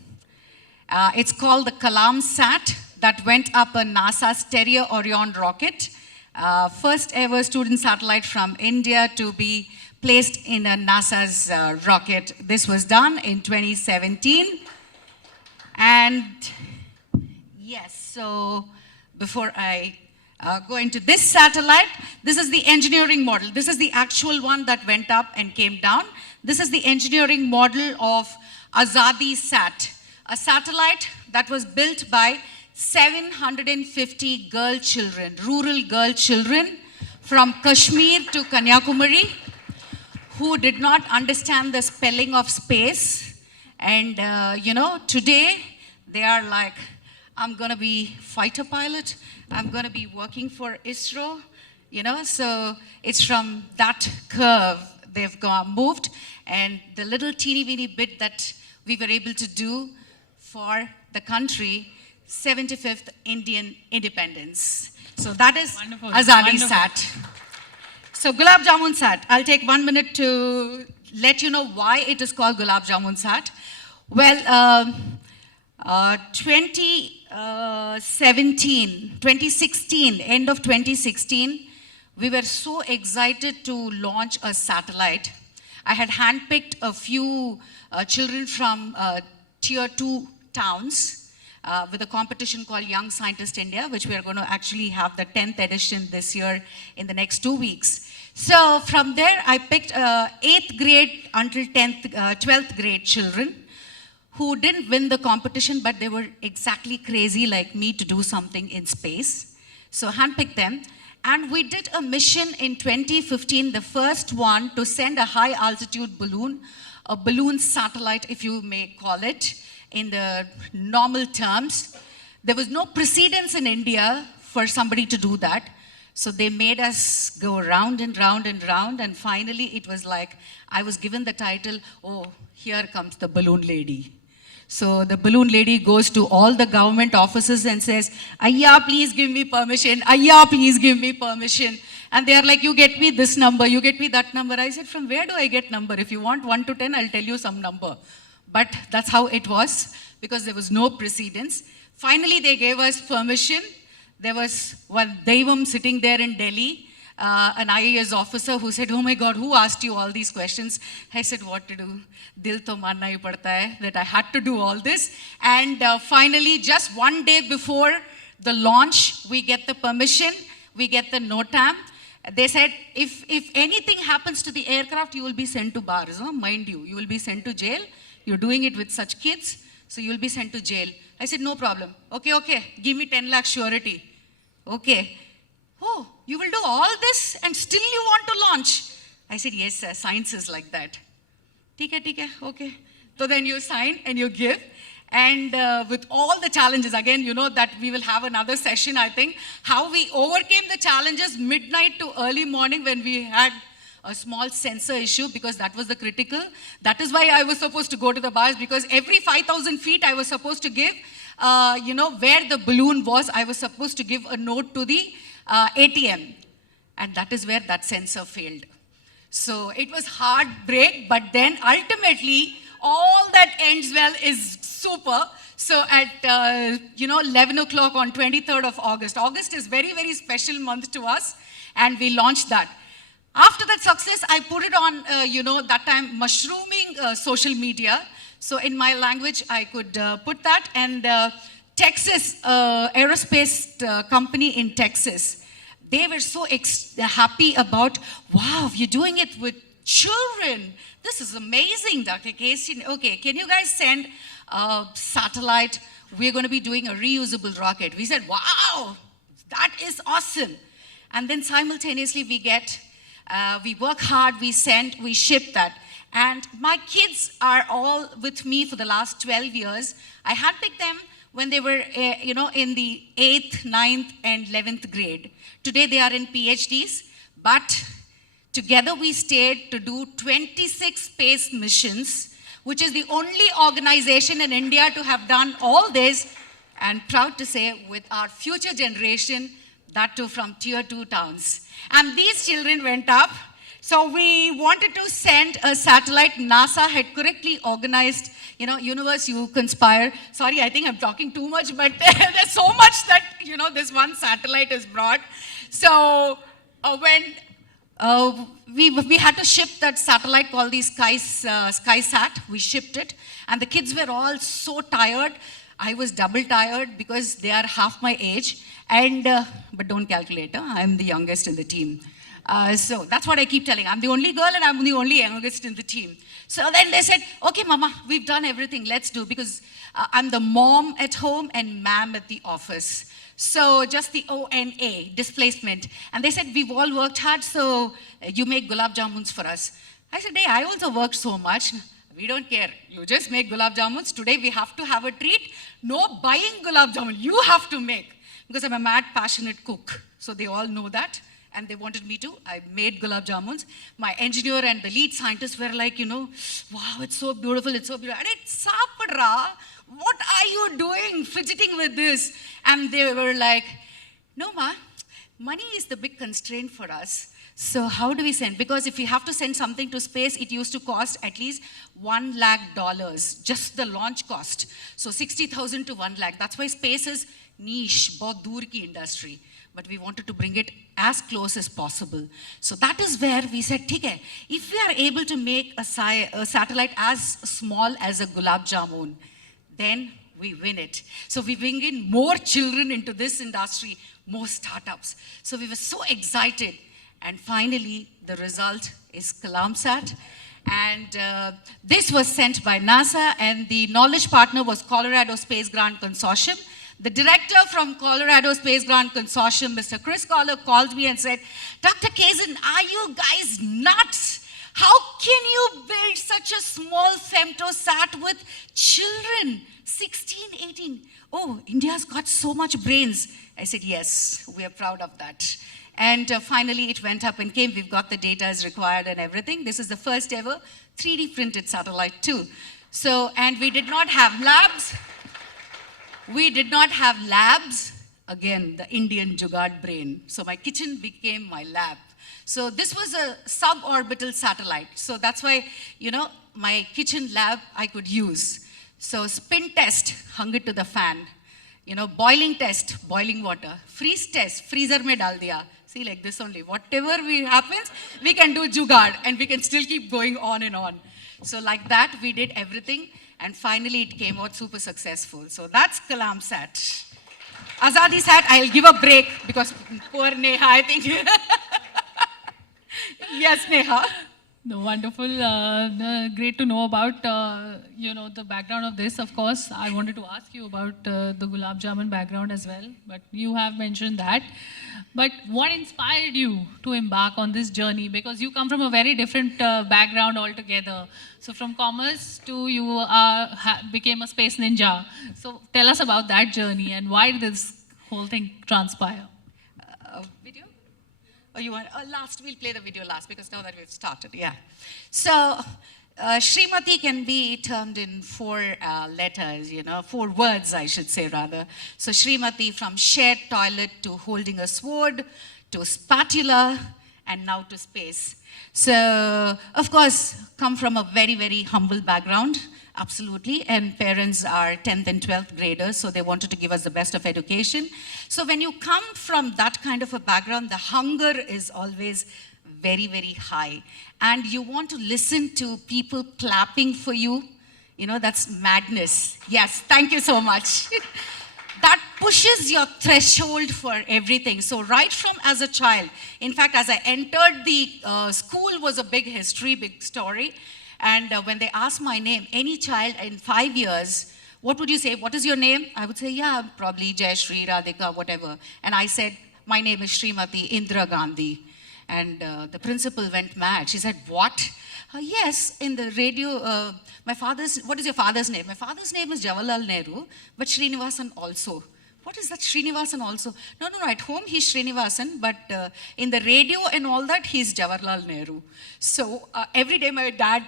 It's called the Kalam Sat that went up a NASA Stereo Orion rocket. First ever student satellite from India to be placed in a NASA's rocket. This was done in 2017. And yes, so before I go into this satellite, this is the engineering model. This is the actual one that went up and came down. This is the engineering model of Azadi Sat, a satellite that was built by 750 girl children, rural girl children from Kashmir to Kanyakumari, who did not understand the spelling of space. And, today they are like, I'm going to be fighter pilot. I'm going to be working for ISRO. So it's from that curve they've moved. And the little teeny weeny bit that we were able to do for the country, 75th Indian independence. So that is Azadi Sat. So Gulab Jamun Sat, I'll take 1 minute to let you know why it is called Gulab Jamun Sat. Well, 2016, end of 2016, we were so excited to launch a satellite. I had handpicked a few children from tier 2 towns with a competition called Young Scientist India, which we are going to actually have the 10th edition this year in the next 2 weeks. So from there, I picked 8th grade until 12th grade children who didn't win the competition, but they were exactly crazy like me to do something in space. So handpicked them. And we did a mission in 2015, the first one to send a high altitude balloon, a balloon satellite, if you may call it, in the normal terms. There was no precedence in India for somebody to do that. So they made us go round and round and round. And finally, it was like, I was given the title, oh, here comes the balloon lady. So the balloon lady goes to all the government offices and says, Ayya, please give me permission. Ayya, please give me permission. And they are like, you get me this number, you get me that number. I said, from where do I get number? If you want 1 to 10, I'll tell you some number. But that's how it was, because there was no precedence. Finally, they gave us permission. There was one Devam sitting there in Delhi, an IAS officer who said, oh my God, who asked you all these questions? I said, what to do? Dil to manna hi padta hai, that I had to do all this. And finally, just 1 day before the launch, we get the permission, we get the NOTAM. They said, if anything happens to the aircraft, you will be sent to bars, huh? Mind you will be sent to jail. You're doing it with such kids, so you'll be sent to jail. I said, no problem. Okay, give me 10 lakh surety. Okay. Oh, you will do all this and still you want to launch? I said, yes, sir, science is like that. Okay. So then you sign and you give. And with all the challenges, again, that we will have another session, I think, how we overcame the challenges midnight to early morning when we had a small sensor issue, because that was the critical. That is why I was supposed to go to the bars, because every 5,000 feet I was supposed to give, where the balloon was, I was supposed to give a note to the ATM. And that is where that sensor failed. So it was heartbreak, but then ultimately, all that ends well is super. So at 11 o'clock on 23rd of August. August is very, very special month to us, and we launched that. After that success, I put it on, that time mushrooming social media. So in my language, I could put that. And Texas, aerospace company in Texas, they were so happy about, wow, you're doing it with children. This is amazing, Dr. Casey. Okay, can you guys send a satellite? We're going to be doing a reusable rocket. We said, wow, that is awesome. And then simultaneously we work hard, we ship that. And my kids are all with me for the last 12 years. I handpicked them when they were, in the 8th, 9th, and 11th grade. Today they are in PhDs, but together we stayed to do 26 space missions, which is the only organization in India to have done all this, and proud to say, with our future generation, that too from tier 2 towns. And these children went up. So we wanted to send a satellite. NASA had correctly organized, universe, you conspire. Sorry, I think I'm talking too much, but there's so much that, this one satellite is brought. So when we had to ship that satellite called the SkySat, we shipped it. And the kids were all so tired. I was double tired because they are half my age. And, but don't calculate, I'm the youngest in the team. So that's what I keep telling. I'm the only girl and I'm the only youngest in the team. So then they said, okay, Mama, we've done everything. Let's do, because I'm the mom at home and ma'am at the office. So just the ONA, displacement. And they said, we've all worked hard, so you make gulab jamuns for us. I said, hey, I also worked so much. We don't care. You just make gulab jamuns. Today we have to have a treat. No buying gulab jamun. You have to make. Because I'm a mad, passionate cook. So they all know that. And they wanted me to. I made gulab jamuns. My engineer and the lead scientists were like, wow, it's so beautiful, it's so beautiful. It's Sapadra, what are you doing, fidgeting with this? And they were like, no, Ma, money is the big constraint for us. So how do we send? Because if we have to send something to space, it used to cost at least $1 lakh, just the launch cost. So 60,000 to 1 lakh. That's why space is niche, bahut dur ki industry. But we wanted to bring it as close as possible. So that is where we said, okay, if we are able to make a satellite as small as a gulab jamun, then we win it. So we bring in more children into this industry, more startups. So we were so excited. And finally, the result is KalamSat. And this was sent by NASA, and the knowledge partner was Colorado Space Grant Consortium. The director from Colorado Space Grant Consortium, Mr. Chris Collar, called me and said, Dr. Kazin, are you guys nuts? How can you build such a small femtosat with children, 16, 18? Oh, India's got so much brains. I said, yes, we are proud of that. And finally, it went up and came. We've got the data as required and everything. This is the first ever 3D printed satellite too. So, and we did not have labs. Again, the Indian Jugaad brain. So my kitchen became my lab. So this was a suborbital satellite. So that's why, my kitchen lab I could use. So spin test, hung it to the fan. Boiling test, boiling water. Freeze test, freezer mein dal diya. See, like this only. Whatever happens, we can do Jugaad and we can still keep going on and on. So like that, we did everything. And finally, it came out super successful. So that's KalamSat. Azadi Sat, I'll give a break because poor Neha, I think. Yes, Neha. No, wonderful. Great to know about, the background of this. Of course, I wanted to ask you about the Gulab Jamun background as well, but you have mentioned that. But what inspired you to embark on this journey? Because you come from a very different background altogether. So from commerce to you became a space ninja. So tell us about that journey and why did this whole thing transpire? Video? Or you want last? We'll play the video last because now that we've started. Yeah. So Srimati can be termed in 4 letters, 4 words, I should say rather. So Srimati, from shared toilet to holding a sword to spatula and now to space. So of course, come from a very, very humble background. Absolutely, and parents are 10th and 12th graders, so they wanted to give us the best of education. So when you come from that kind of a background, the hunger is always very, very high. And you want to listen to people clapping for you, that's madness. Yes, thank you so much. That pushes your threshold for everything. So right from as a child, in fact, as I entered the school was a big history, big story. And when they asked my name, any child in 5 years, what would you say? What is your name? I would say, yeah, probably Jai Shri, Radhika, whatever. And I said, my name is Srimati Indira Gandhi. And the principal went mad. She said, what? Yes, in the radio, what is your father's name? My father's name is Jawaharlal Nehru, but Srinivasan also. What is that, Srinivasan also? No, at home he's Srinivasan, but in the radio and all that, he's Jawaharlal Nehru. So every day my dad,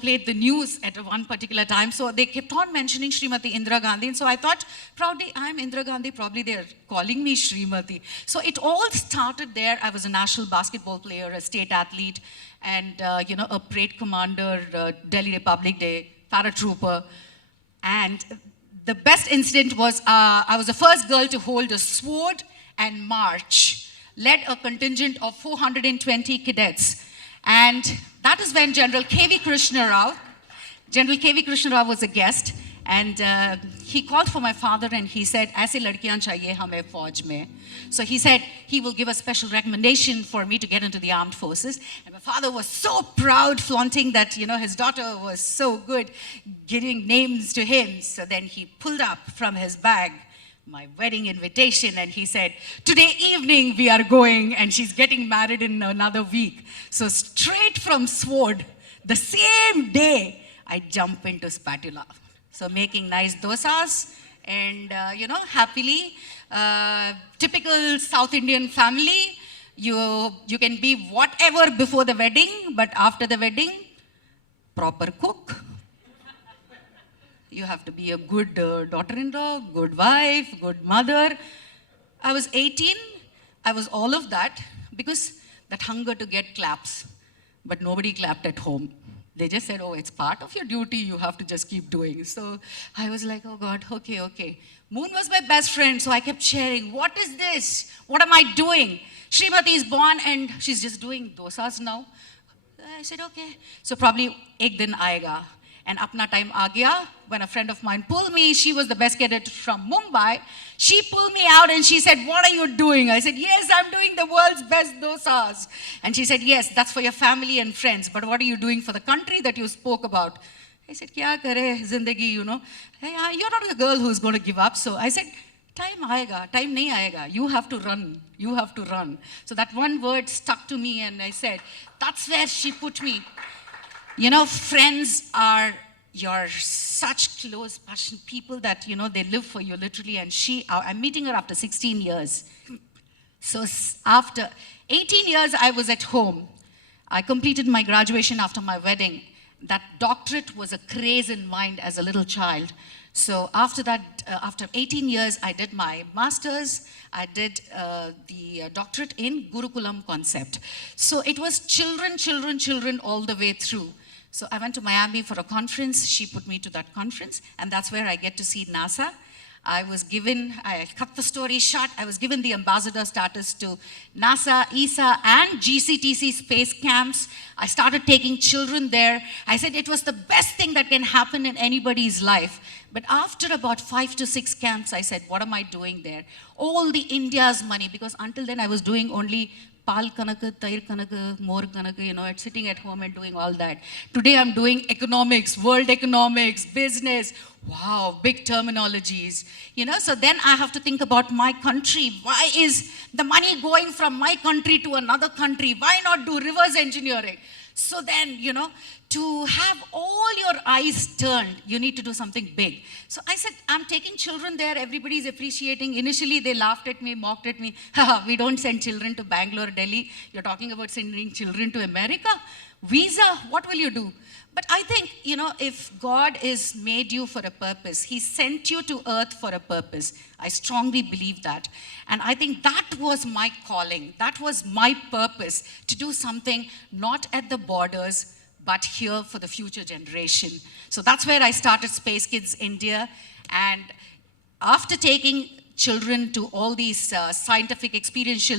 played the news at one particular time. So they kept on mentioning Srimati Indira Gandhi. And so I thought, proudly, I'm Indira Gandhi, probably they're calling me Srimati. So it all started there. I was a national basketball player, a state athlete, and, a parade commander, Delhi Republic Day, paratrooper. And the best incident was I was the first girl to hold a sword and march, led a contingent of 420 cadets. And that is when General K.V. Krishna Rao was a guest. And he called for my father and he said, "Aise ladkiyan chahiye hame fauj mein." So he said he will give a special recommendation for me to get into the armed forces. And my father was so proud, flaunting that, his daughter was so good, giving names to him. So then he pulled up from his bag my wedding invitation and he said, "Today evening we are going and she's getting married in another week." So straight from sword, the same day, I jump into spatula. So making nice dosas and, happily, typical South Indian family, you can be whatever before the wedding, but after the wedding, proper cook. You have to be a good daughter-in-law, good wife, good mother. I was 18, I was all of that because that hunger to get claps, but nobody clapped at home. They just said, "Oh, it's part of your duty, you have to just keep doing." So I was like, oh God, okay. Moon was my best friend, so I kept sharing, "What is this? What am I doing? Srimati is born and she's just doing dosas now." I said, okay. So probably ek din aayega. And apna time aa gaya. When a friend of mine pulled me, she was the best cadet from Mumbai. She pulled me out and she said, "What are you doing?" I said, "Yes, I'm doing the world's best dosas." And she said, "Yes, that's for your family and friends. But what are you doing for the country that you spoke about?" I said, "Kya kare zindagi, Hey, you're not a girl who's going to give up." So I said, time aayega, time nahi aayega. You have to run. You have to run. So that one word stuck to me and I said, that's where she put me. Friends are your such close, passionate people that, they live for you literally. And I'm meeting her after 16 years. So after 18 years, I was at home. I completed my graduation after my wedding. That doctorate was a craze in mind as a little child. So after that, after 18 years, I did my master's. I did the doctorate in Gurukulam concept. So it was children all the way through. So I went to Miami for a conference. She put me to that conference, and that's where I get to see NASA. I cut the story short, I was given the ambassador status to NASA, ESA, and GCTC space camps. I started taking children there. I said it was the best thing that can happen in anybody's life. But after about 5 to 6 camps, I said, what am I doing there? All the India's money, because until then I was doing only Pal Kanaka, Tair Kanaka, More Kanaka, sitting at home and doing all that. Today I'm doing economics, world economics, business. Wow, big terminologies. So then I have to think about my country. Why is the money going from my country to another country? Why not do reverse engineering? So then, to have all your eyes turned, you need to do something big. So I said, I'm taking children there. Everybody's appreciating. Initially, they laughed at me, mocked at me. We don't send children to Bangalore, Delhi. You're talking about sending children to America? Visa, what will you do? But I think, if God has made you for a purpose, He sent you to earth for a purpose. I strongly believe that. And I think that was my calling. That was my purpose, to do something not at the borders, but here for the future generation. So that's where I started Space Kids India. And after taking children to all these scientific experiential,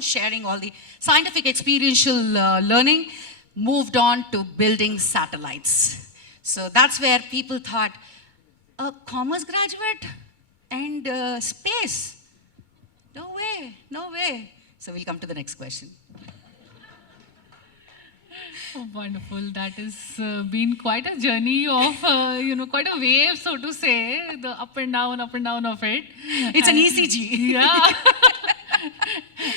sharing all the scientific experiential learning, moved on to building satellites. So that's where people thought, a commerce graduate and space. No way, no way. So we'll come to the next question. Oh, wonderful. That has been quite a journey of, quite a wave, so to say, the up and down of it. It's an ECG. Yeah.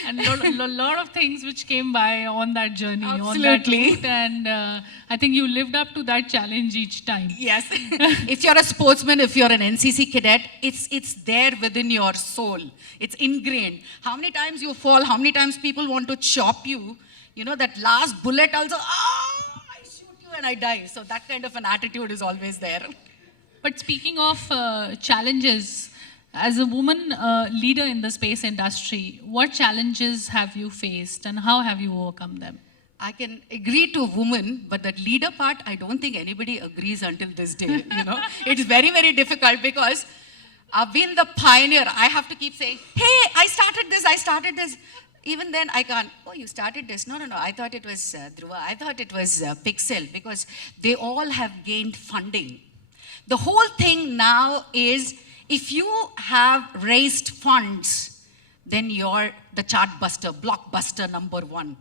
And a lot of things which came by on that journey, on that Absolutely. route, and I think you lived up to that challenge each time. Yes. If you're a sportsman, if you're an NCC cadet, it's there within your soul. It's ingrained. How many times you fall, how many times people want to chop you, that last bullet also, I shoot you and I die. So that kind of an attitude is always there. But speaking of challenges, as a woman leader in the space industry, what challenges have you faced and how have you overcome them? I can agree to women, but that leader part, I don't think anybody agrees until this day. It's very, very difficult because I've been the pioneer. I have to keep saying, hey, I started this. Even then, I can't, oh, you started this. No, I thought it was Dhruva. I thought it was Pixel, because they all have gained funding. The whole thing now is, if you have raised funds, then you're the chartbuster, blockbuster #1.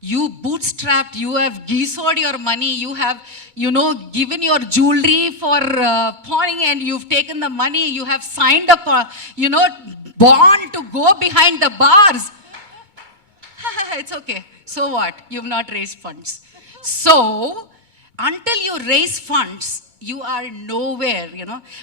You bootstrapped, you have geesoed your money, you have, given your jewelry for pawning, and you've taken the money, you have signed up a, bond to go behind the bars. It's okay. So what? You've not raised funds. So, until you raise funds, you are nowhere,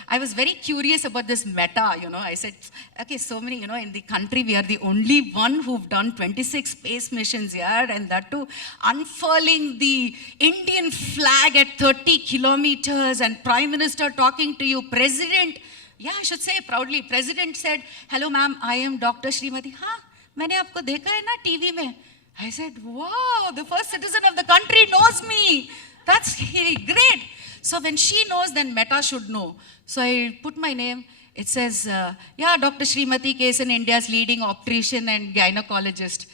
I was very curious about this meta, I said, okay, so many, in the country, we are the only one who've done 26 space missions here, and that too, unfurling the Indian flag at 30 kilometers, and Prime Minister talking to you, President, yeah, I should say proudly, President said, hello ma'am, I am Dr. Srimati. Haan, मैंने आपको देखा है ना TV में. I said, wow, the first citizen of the country knows me. That's great. So when she knows, then Meta should know. So I put my name. It says, yeah, Dr. Srimati Kesan, India's leading optician and gynecologist.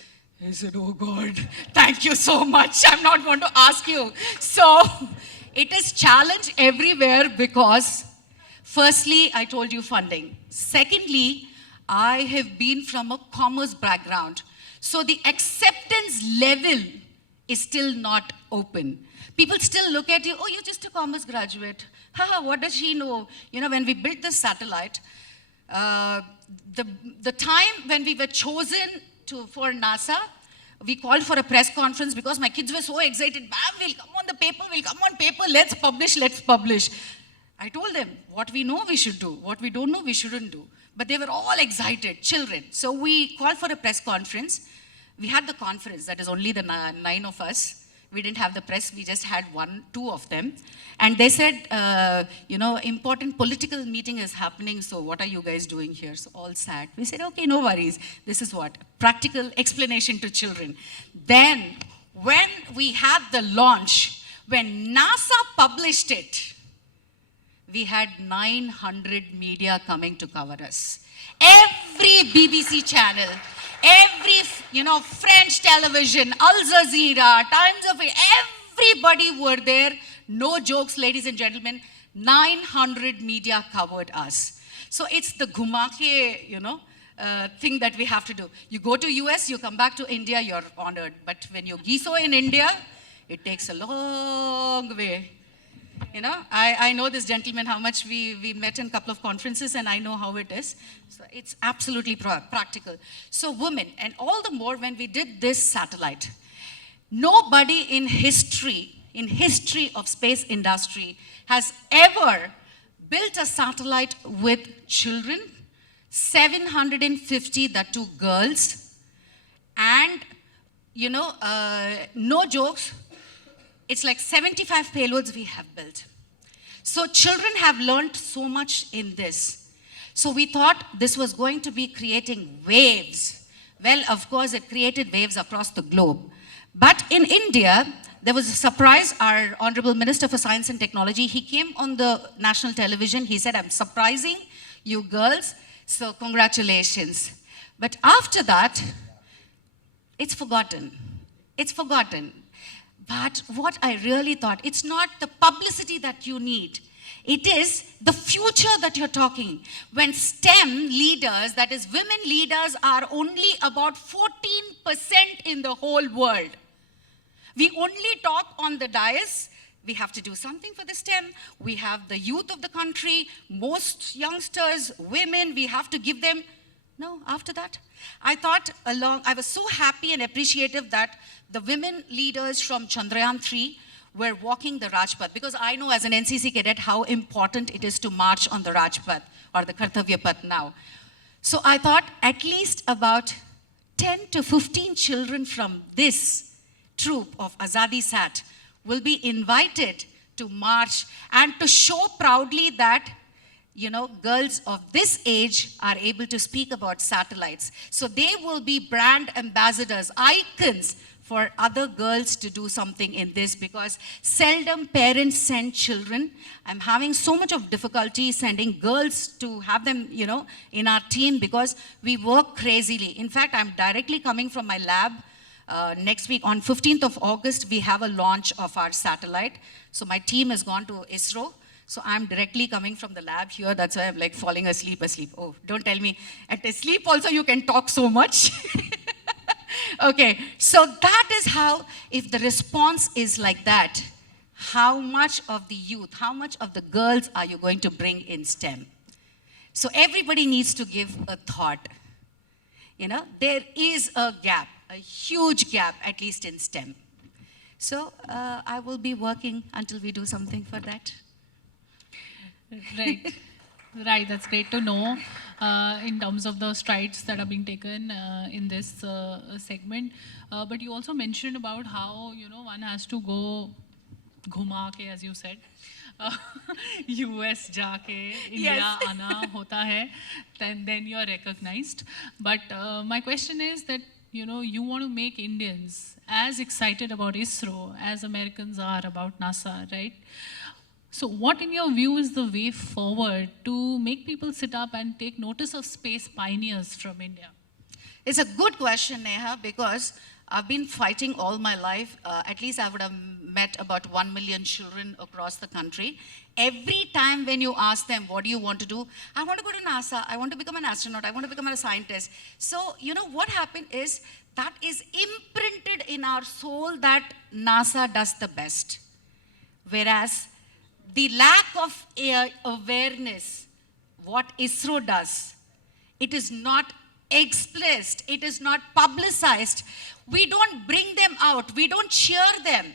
I said, oh God, thank you so much. I'm not going to ask you. So it is challenge everywhere because, firstly, I told you funding. Secondly, I have been from a commerce background. So the acceptance level is still not open. People still look at you, oh, you're just a commerce graduate. Haha, what does she know? When we built this satellite, the time when we were chosen for NASA, we called for a press conference because my kids were so excited. Ma'am, we'll come on paper, let's publish. I told them, what we know we should do, what we don't know we shouldn't do. But they were all excited, children. So we called for a press conference. We had the conference, that is only the 9 of us. We didn't have the press, we just had 2 of them. And they said, important political meeting is happening, so what are you guys doing here? So all sat. We said, okay, no worries. This is what? Practical explanation to children. Then, when we had the launch, when NASA published it, we had 900 media coming to cover us. Every BBC channel, every, French television, Al Jazeera, Times of India, everybody were there. No jokes, ladies and gentlemen. 900 media covered us. So it's the Ghumake, thing that we have to do. You go to US, you come back to India, you're honored. But when you giso in India, it takes a long way. I know this gentleman, how much we met in a couple of conferences, and I know how it is. So it's absolutely practical. So women, and all the more when we did this satellite, nobody in history of space industry has ever built a satellite with children, 750, that too girls, and, no jokes, it's like 75 payloads we have built. So children have learned so much in this. So we thought this was going to be creating waves. Well, of course, it created waves across the globe. But in India, there was a surprise. Our Honorable Minister for Science and Technology, he came on the national television. He said, I'm surprising you girls, so congratulations. But after that, it's forgotten. It's forgotten. But what I really thought, it's not the publicity that you need. It is the future that you're talking. When STEM leaders, that is women leaders, are only about 14% in the whole world. We only talk on the dais, we have to do something for the STEM. We have the youth of the country, most youngsters, women, we have to give them. No, after that, I was so happy and appreciative that the women leaders from Chandrayaan 3 were walking the Rajpath, because I know as an NCC cadet how important it is to march on the Rajpath or the Kartavya Path now. So I thought at least about 10 to 15 children from this troop of Azadi Sat will be invited to march and to show proudly that, you know, girls of this age are able to speak about satellites. So they will be brand ambassadors, icons for other girls to do something in this, because seldom parents send children. I'm having so much of difficulty sending girls to have them, you know, in our team, because we work crazily. In fact, I'm directly coming from my lab. Next week, on 15th of August, we have a launch of our satellite. So my team has gone to ISRO. So I'm directly coming from the lab here. That's why I'm like falling asleep. Oh, don't tell me. At sleep also you can talk so much. Okay, so that is how, if the response is like that, how much of the youth, how much of the girls are you going to bring in STEM? So everybody needs to give a thought. You know, there is a gap, a huge gap, at least in STEM. So I will be working until we do something for that. Right. Right, that's great to know in terms of the strides that are being taken in this segment. But you also mentioned about how, you know, one has to go घुमा के, as you said, US जाके India आना होता है, then you are recognized. But my question is that, you know, you want to make Indians as excited about ISRO as Americans are about NASA, right? So what, in your view, is the way forward to make people sit up and take notice of space pioneers from India? It's a good question, Neha, because I've been fighting all my life. At least I would have met about 1 million children across the country. Every time when you ask them, what do you want to do? I want to go to NASA. I want to become an astronaut. I want to become a scientist. So, you know, what happened is that is imprinted in our soul that NASA does the best. Whereas the lack of awareness, what ISRO does, it is not explicit, it is not publicized. We don't bring them out, we don't cheer them.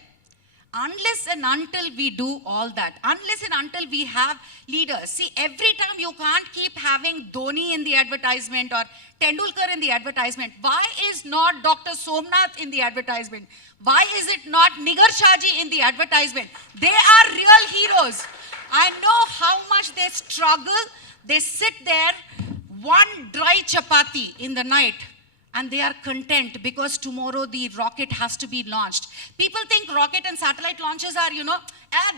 Unless and until we do all that, unless and until we have leaders. See, every time you can't keep having Dhoni in the advertisement or Tendulkar in the advertisement. Why is not Dr. Somnath in the advertisement? Why is it not Nigar Shahji in the advertisement? They are real heroes. I know how much they struggle. They sit there, one dry chapati in the night, and they are content because tomorrow the rocket has to be launched. People think rocket and satellite launches are, you know,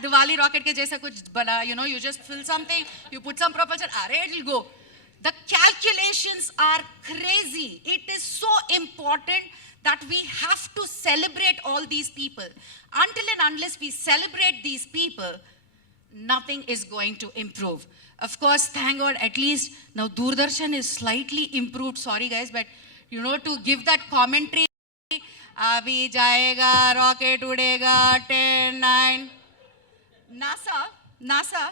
Diwali rocket ke jaisa kuch bada, you know, you just fill something, you put some propulsion, it'll go. The calculations are crazy. It is so important that we have to celebrate all these people. Until and unless we celebrate these people, nothing is going to improve. Of course, thank God, at least now Doordarshan is slightly improved. Sorry guys, but you know, to give that commentary, abhi jayega, rocket udega, 10, 9. NASA,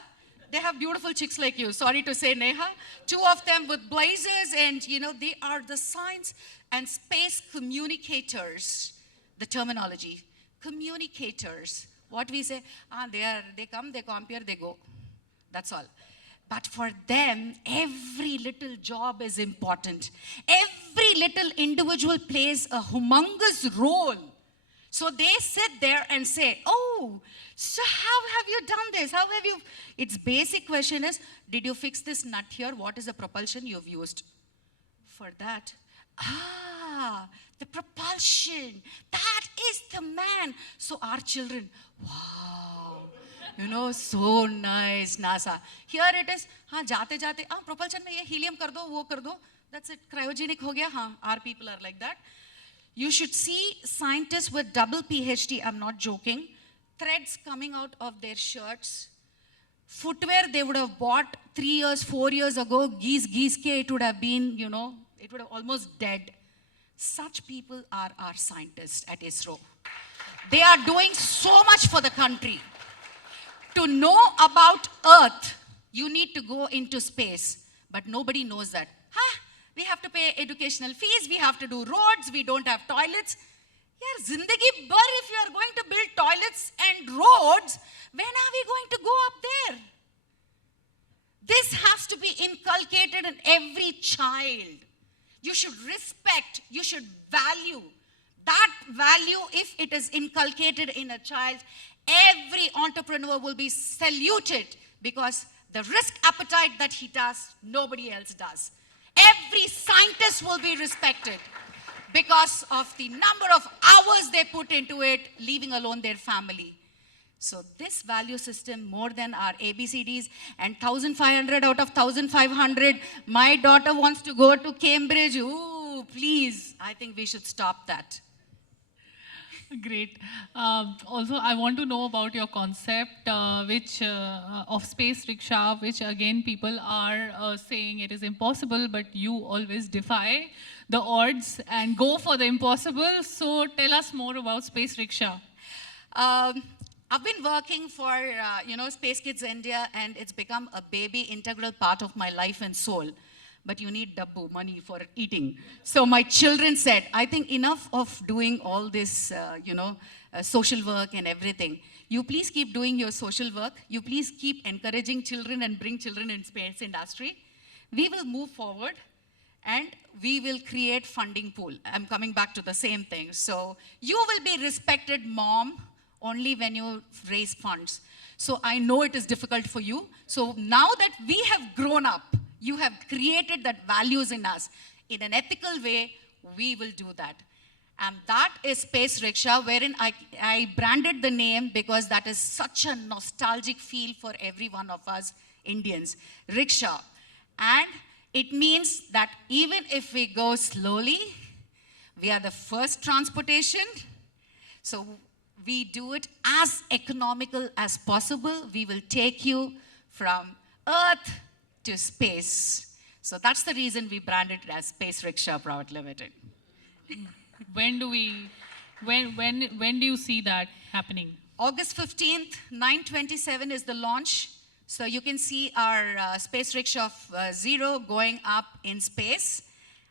they have beautiful chicks like you. Sorry to say, Neha. 2 of them with blazers, and you know, they are the science and space communicators. The terminology, communicators. What we say, they come, they compare, they go. That's all. But for them, every little job is important. Every little individual plays a humongous role. So they sit there and say, oh, so how have you done this? How have you? Its basic question is, did you fix this nut here? What is the propulsion you've used? For that, the propulsion, that is the man. So our children, wow, you know, so nice, NASA. Here it is, jate, propulsion mein ye helium kar do, wo kar do. That's it, cryogenic ho gaya, our people are like that. You should see scientists with double PhD, I'm not joking, threads coming out of their shirts Footwear they would have bought 3 years, 4 years ago, geese, it would have been, it would have almost dead. Such people are our scientists at ISRO. They are doing so much for the country. To know about Earth, you need to go into space, but nobody knows that. We have to pay educational fees, we have to do roads, we don't have toilets. Yeah, zindagi bhar, if you are going to build toilets and roads, when are we going to go up there? This has to be inculcated in every child. You should respect, you should value. That value, if it is inculcated in a child, every entrepreneur will be saluted because the risk appetite that he does, nobody else does. Every scientist will be respected because of the number of hours they put into it, leaving alone their family. So this value system, more than our ABCDs, and 1,500 out of 1,500, my daughter wants to go to Cambridge. Ooh, please, I think we should stop that. Great. Also, I want to know about your concept, of space rickshaw, which again people are saying it is impossible, but you always defy the odds and go for the impossible. So tell us more about space rickshaw. I've been working for, Space Kids India, and it's become a baby integral part of my life and soul. But you need dabbu, money for eating. So my children said, I think enough of doing all this, social work and everything. You please keep doing your social work. You please keep encouraging children and bring children in space industry. We will move forward and we will create funding pool. I'm coming back to the same thing. So you will be respected, mom, only when you raise funds. So I know it is difficult for you. So now that we have grown up, you have created that values in us. In an ethical way, we will do that. And that is Space Rickshaw, wherein I branded the name because that is such a nostalgic feel for every one of us Indians. Rickshaw. And it means that even if we go slowly, we are the first transportation. So we do it as economical as possible. We will take you from Earth to space. So that's the reason we branded it as Space Rickshaw Private Limited. When do you see that happening? August 15th, 9:27 is the launch. So you can see our Space Rickshaw 0 going up in space.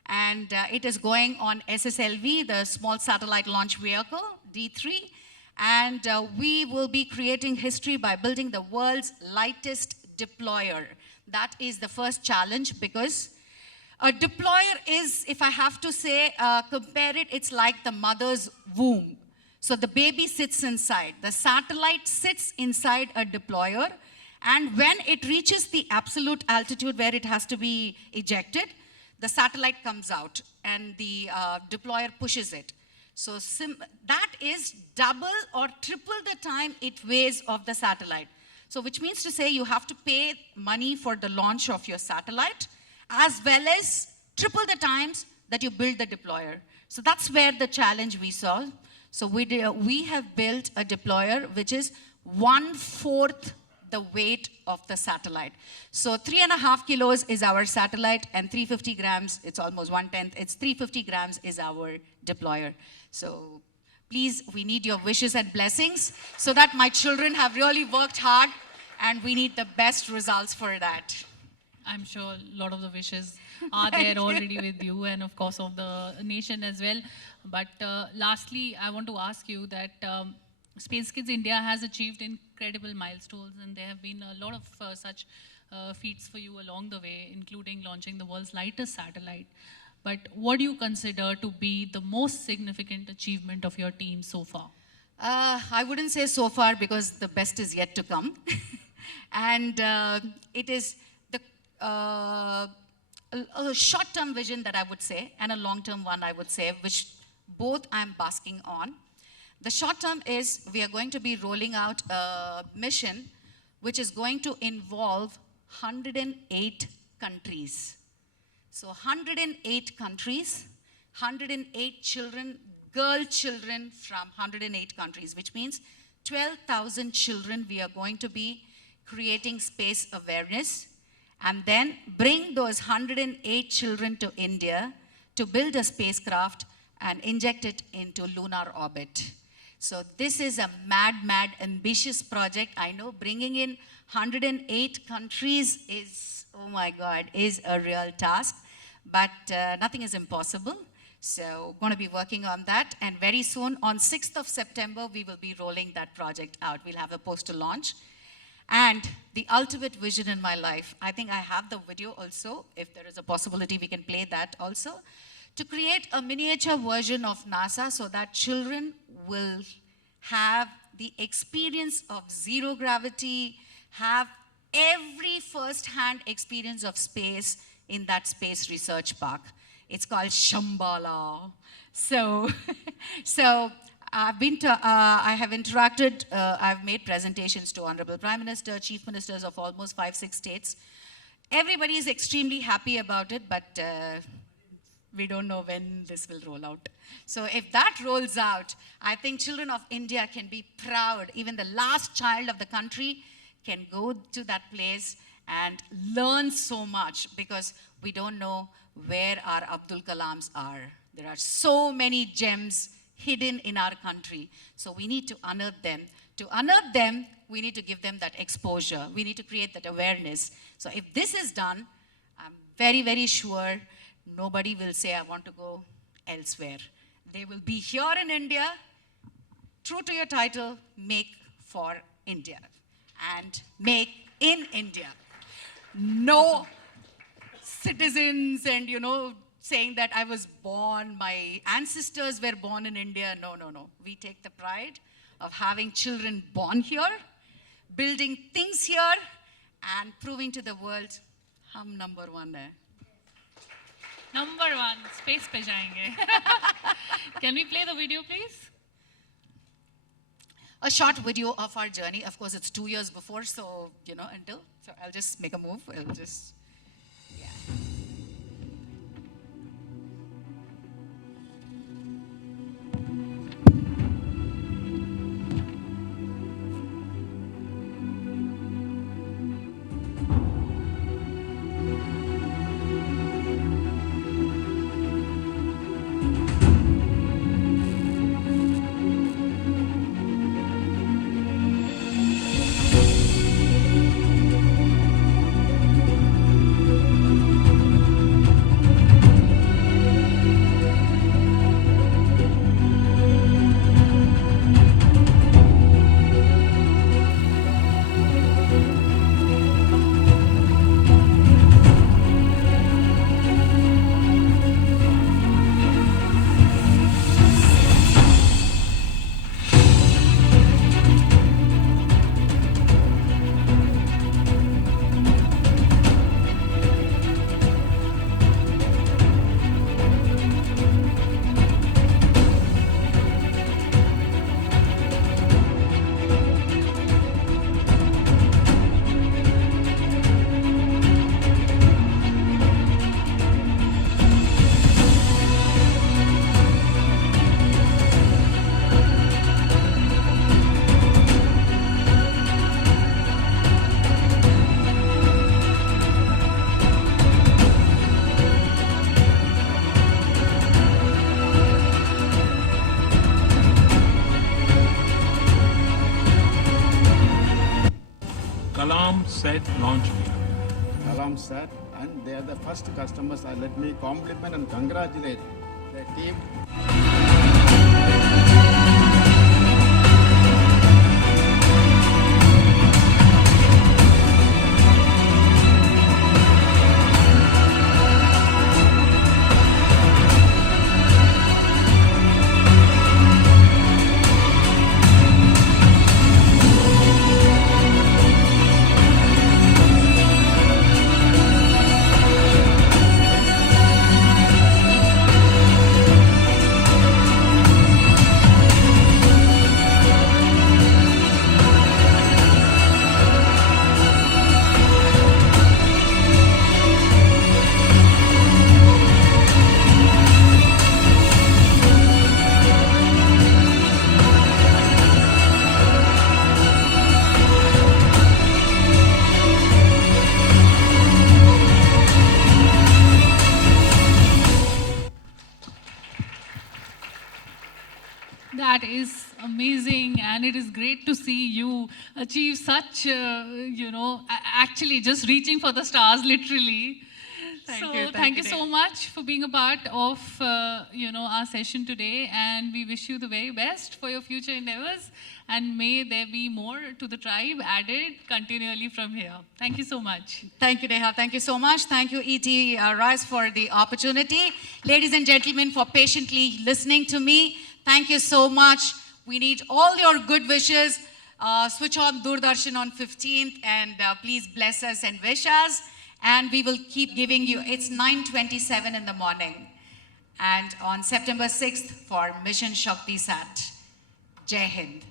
And it is going on SSLV, the Small Satellite Launch Vehicle, D3. And we will be creating history by building the world's lightest deployer. That is the first challenge because a deployer is, if I have to say, compare it, it's like the mother's womb. So the baby sits inside. The satellite sits inside a deployer. And when it reaches the absolute altitude where it has to be ejected, the satellite comes out and the deployer pushes it. So that is double or triple the time it weighs of the satellite. So which means to say you have to pay money for the launch of your satellite as well as triple the times that you build the deployer. So that's where the challenge we saw. So we have built a deployer which is 1/4 the weight of the satellite. So 3.5 kilos is our satellite and 350 grams, it's almost 1/10, it's 350 grams is our deployer. So please, we need your wishes and blessings so that my children have really worked hard and we need the best results for that. I'm sure a lot of the wishes are there already with you and of course of the nation as well. But lastly, I want to ask you that Space Kids India has achieved incredible milestones and there have been a lot of such feats for you along the way, including launching the world's lightest satellite. But what do you consider to be the most significant achievement of your team so far? I wouldn't say so far because the best is yet to come. And it is a short-term vision that I would say and a long-term one I would say, which both I'm basking on. The short-term is we are going to be rolling out a mission which is going to involve 108 countries. So 108 countries, 108 children, girl children from 108 countries, which means 12,000 children we are going to be creating space awareness, and then bring those 108 children to India to build a spacecraft and inject it into lunar orbit. So this is a mad, ambitious project. I know bringing in 108 countries is, oh my God, is a real task, but nothing is impossible. So going to be working on that, and very soon, on 6th of September, we will be rolling that project out. We'll have a poster launch. And the ultimate vision in my life, I think I have the video also. If there is a possibility, we can play that also. To create a miniature version of NASA so that children will have the experience of zero gravity, have every first-hand experience of space in that space research park. It's called Shambhala. So I've been to, I have interacted, I've made presentations to Honorable Prime Minister, Chief Ministers of almost 5-6 states. Everybody is extremely happy about it, but we don't know when this will roll out. So if that rolls out, I think children of India can be proud. Even the last child of the country can go to that place and learn so much, because we don't know where our Abdul Kalams are. There are so many gems hidden in our country. So we need to unearth them. To unearth them, we need to give them that exposure. We need to create that awareness. So if this is done, I'm very, very sure nobody will say, I want to go elsewhere. They will be here in India, true to your title, make for India. And make in India. No citizens and, saying that I was born, my ancestors were born in India. No. We take the pride of having children born here, building things here, and proving to the world, hum number one hai. Number one, space pe jayenge. Can we play the video, please? A short video of our journey. Of course, it's 2 years before, so, until. So I'll just make a move. Set launch me. Kalam sir, and they are the first customers. Let me compliment and congratulate the team. that is amazing, and it is great to see you achieve such, actually just reaching for the stars, literally. Thank you so much for being a part of, our session today, and we wish you the very best for your future endeavors, and may there be more to the tribe added continually from here. Thank you so much. Thank you, Neha. Thank you so much. Thank you, E.T. Rice, for the opportunity. Ladies and gentlemen, for patiently listening to me. Thank you so much. We need all your good wishes. Switch on Doordarshan on 15th, and please bless us and wish us. And we will keep giving you, it's 9:27 in the morning. And on September 6th for Mission Shakti Sat. Jai Hind.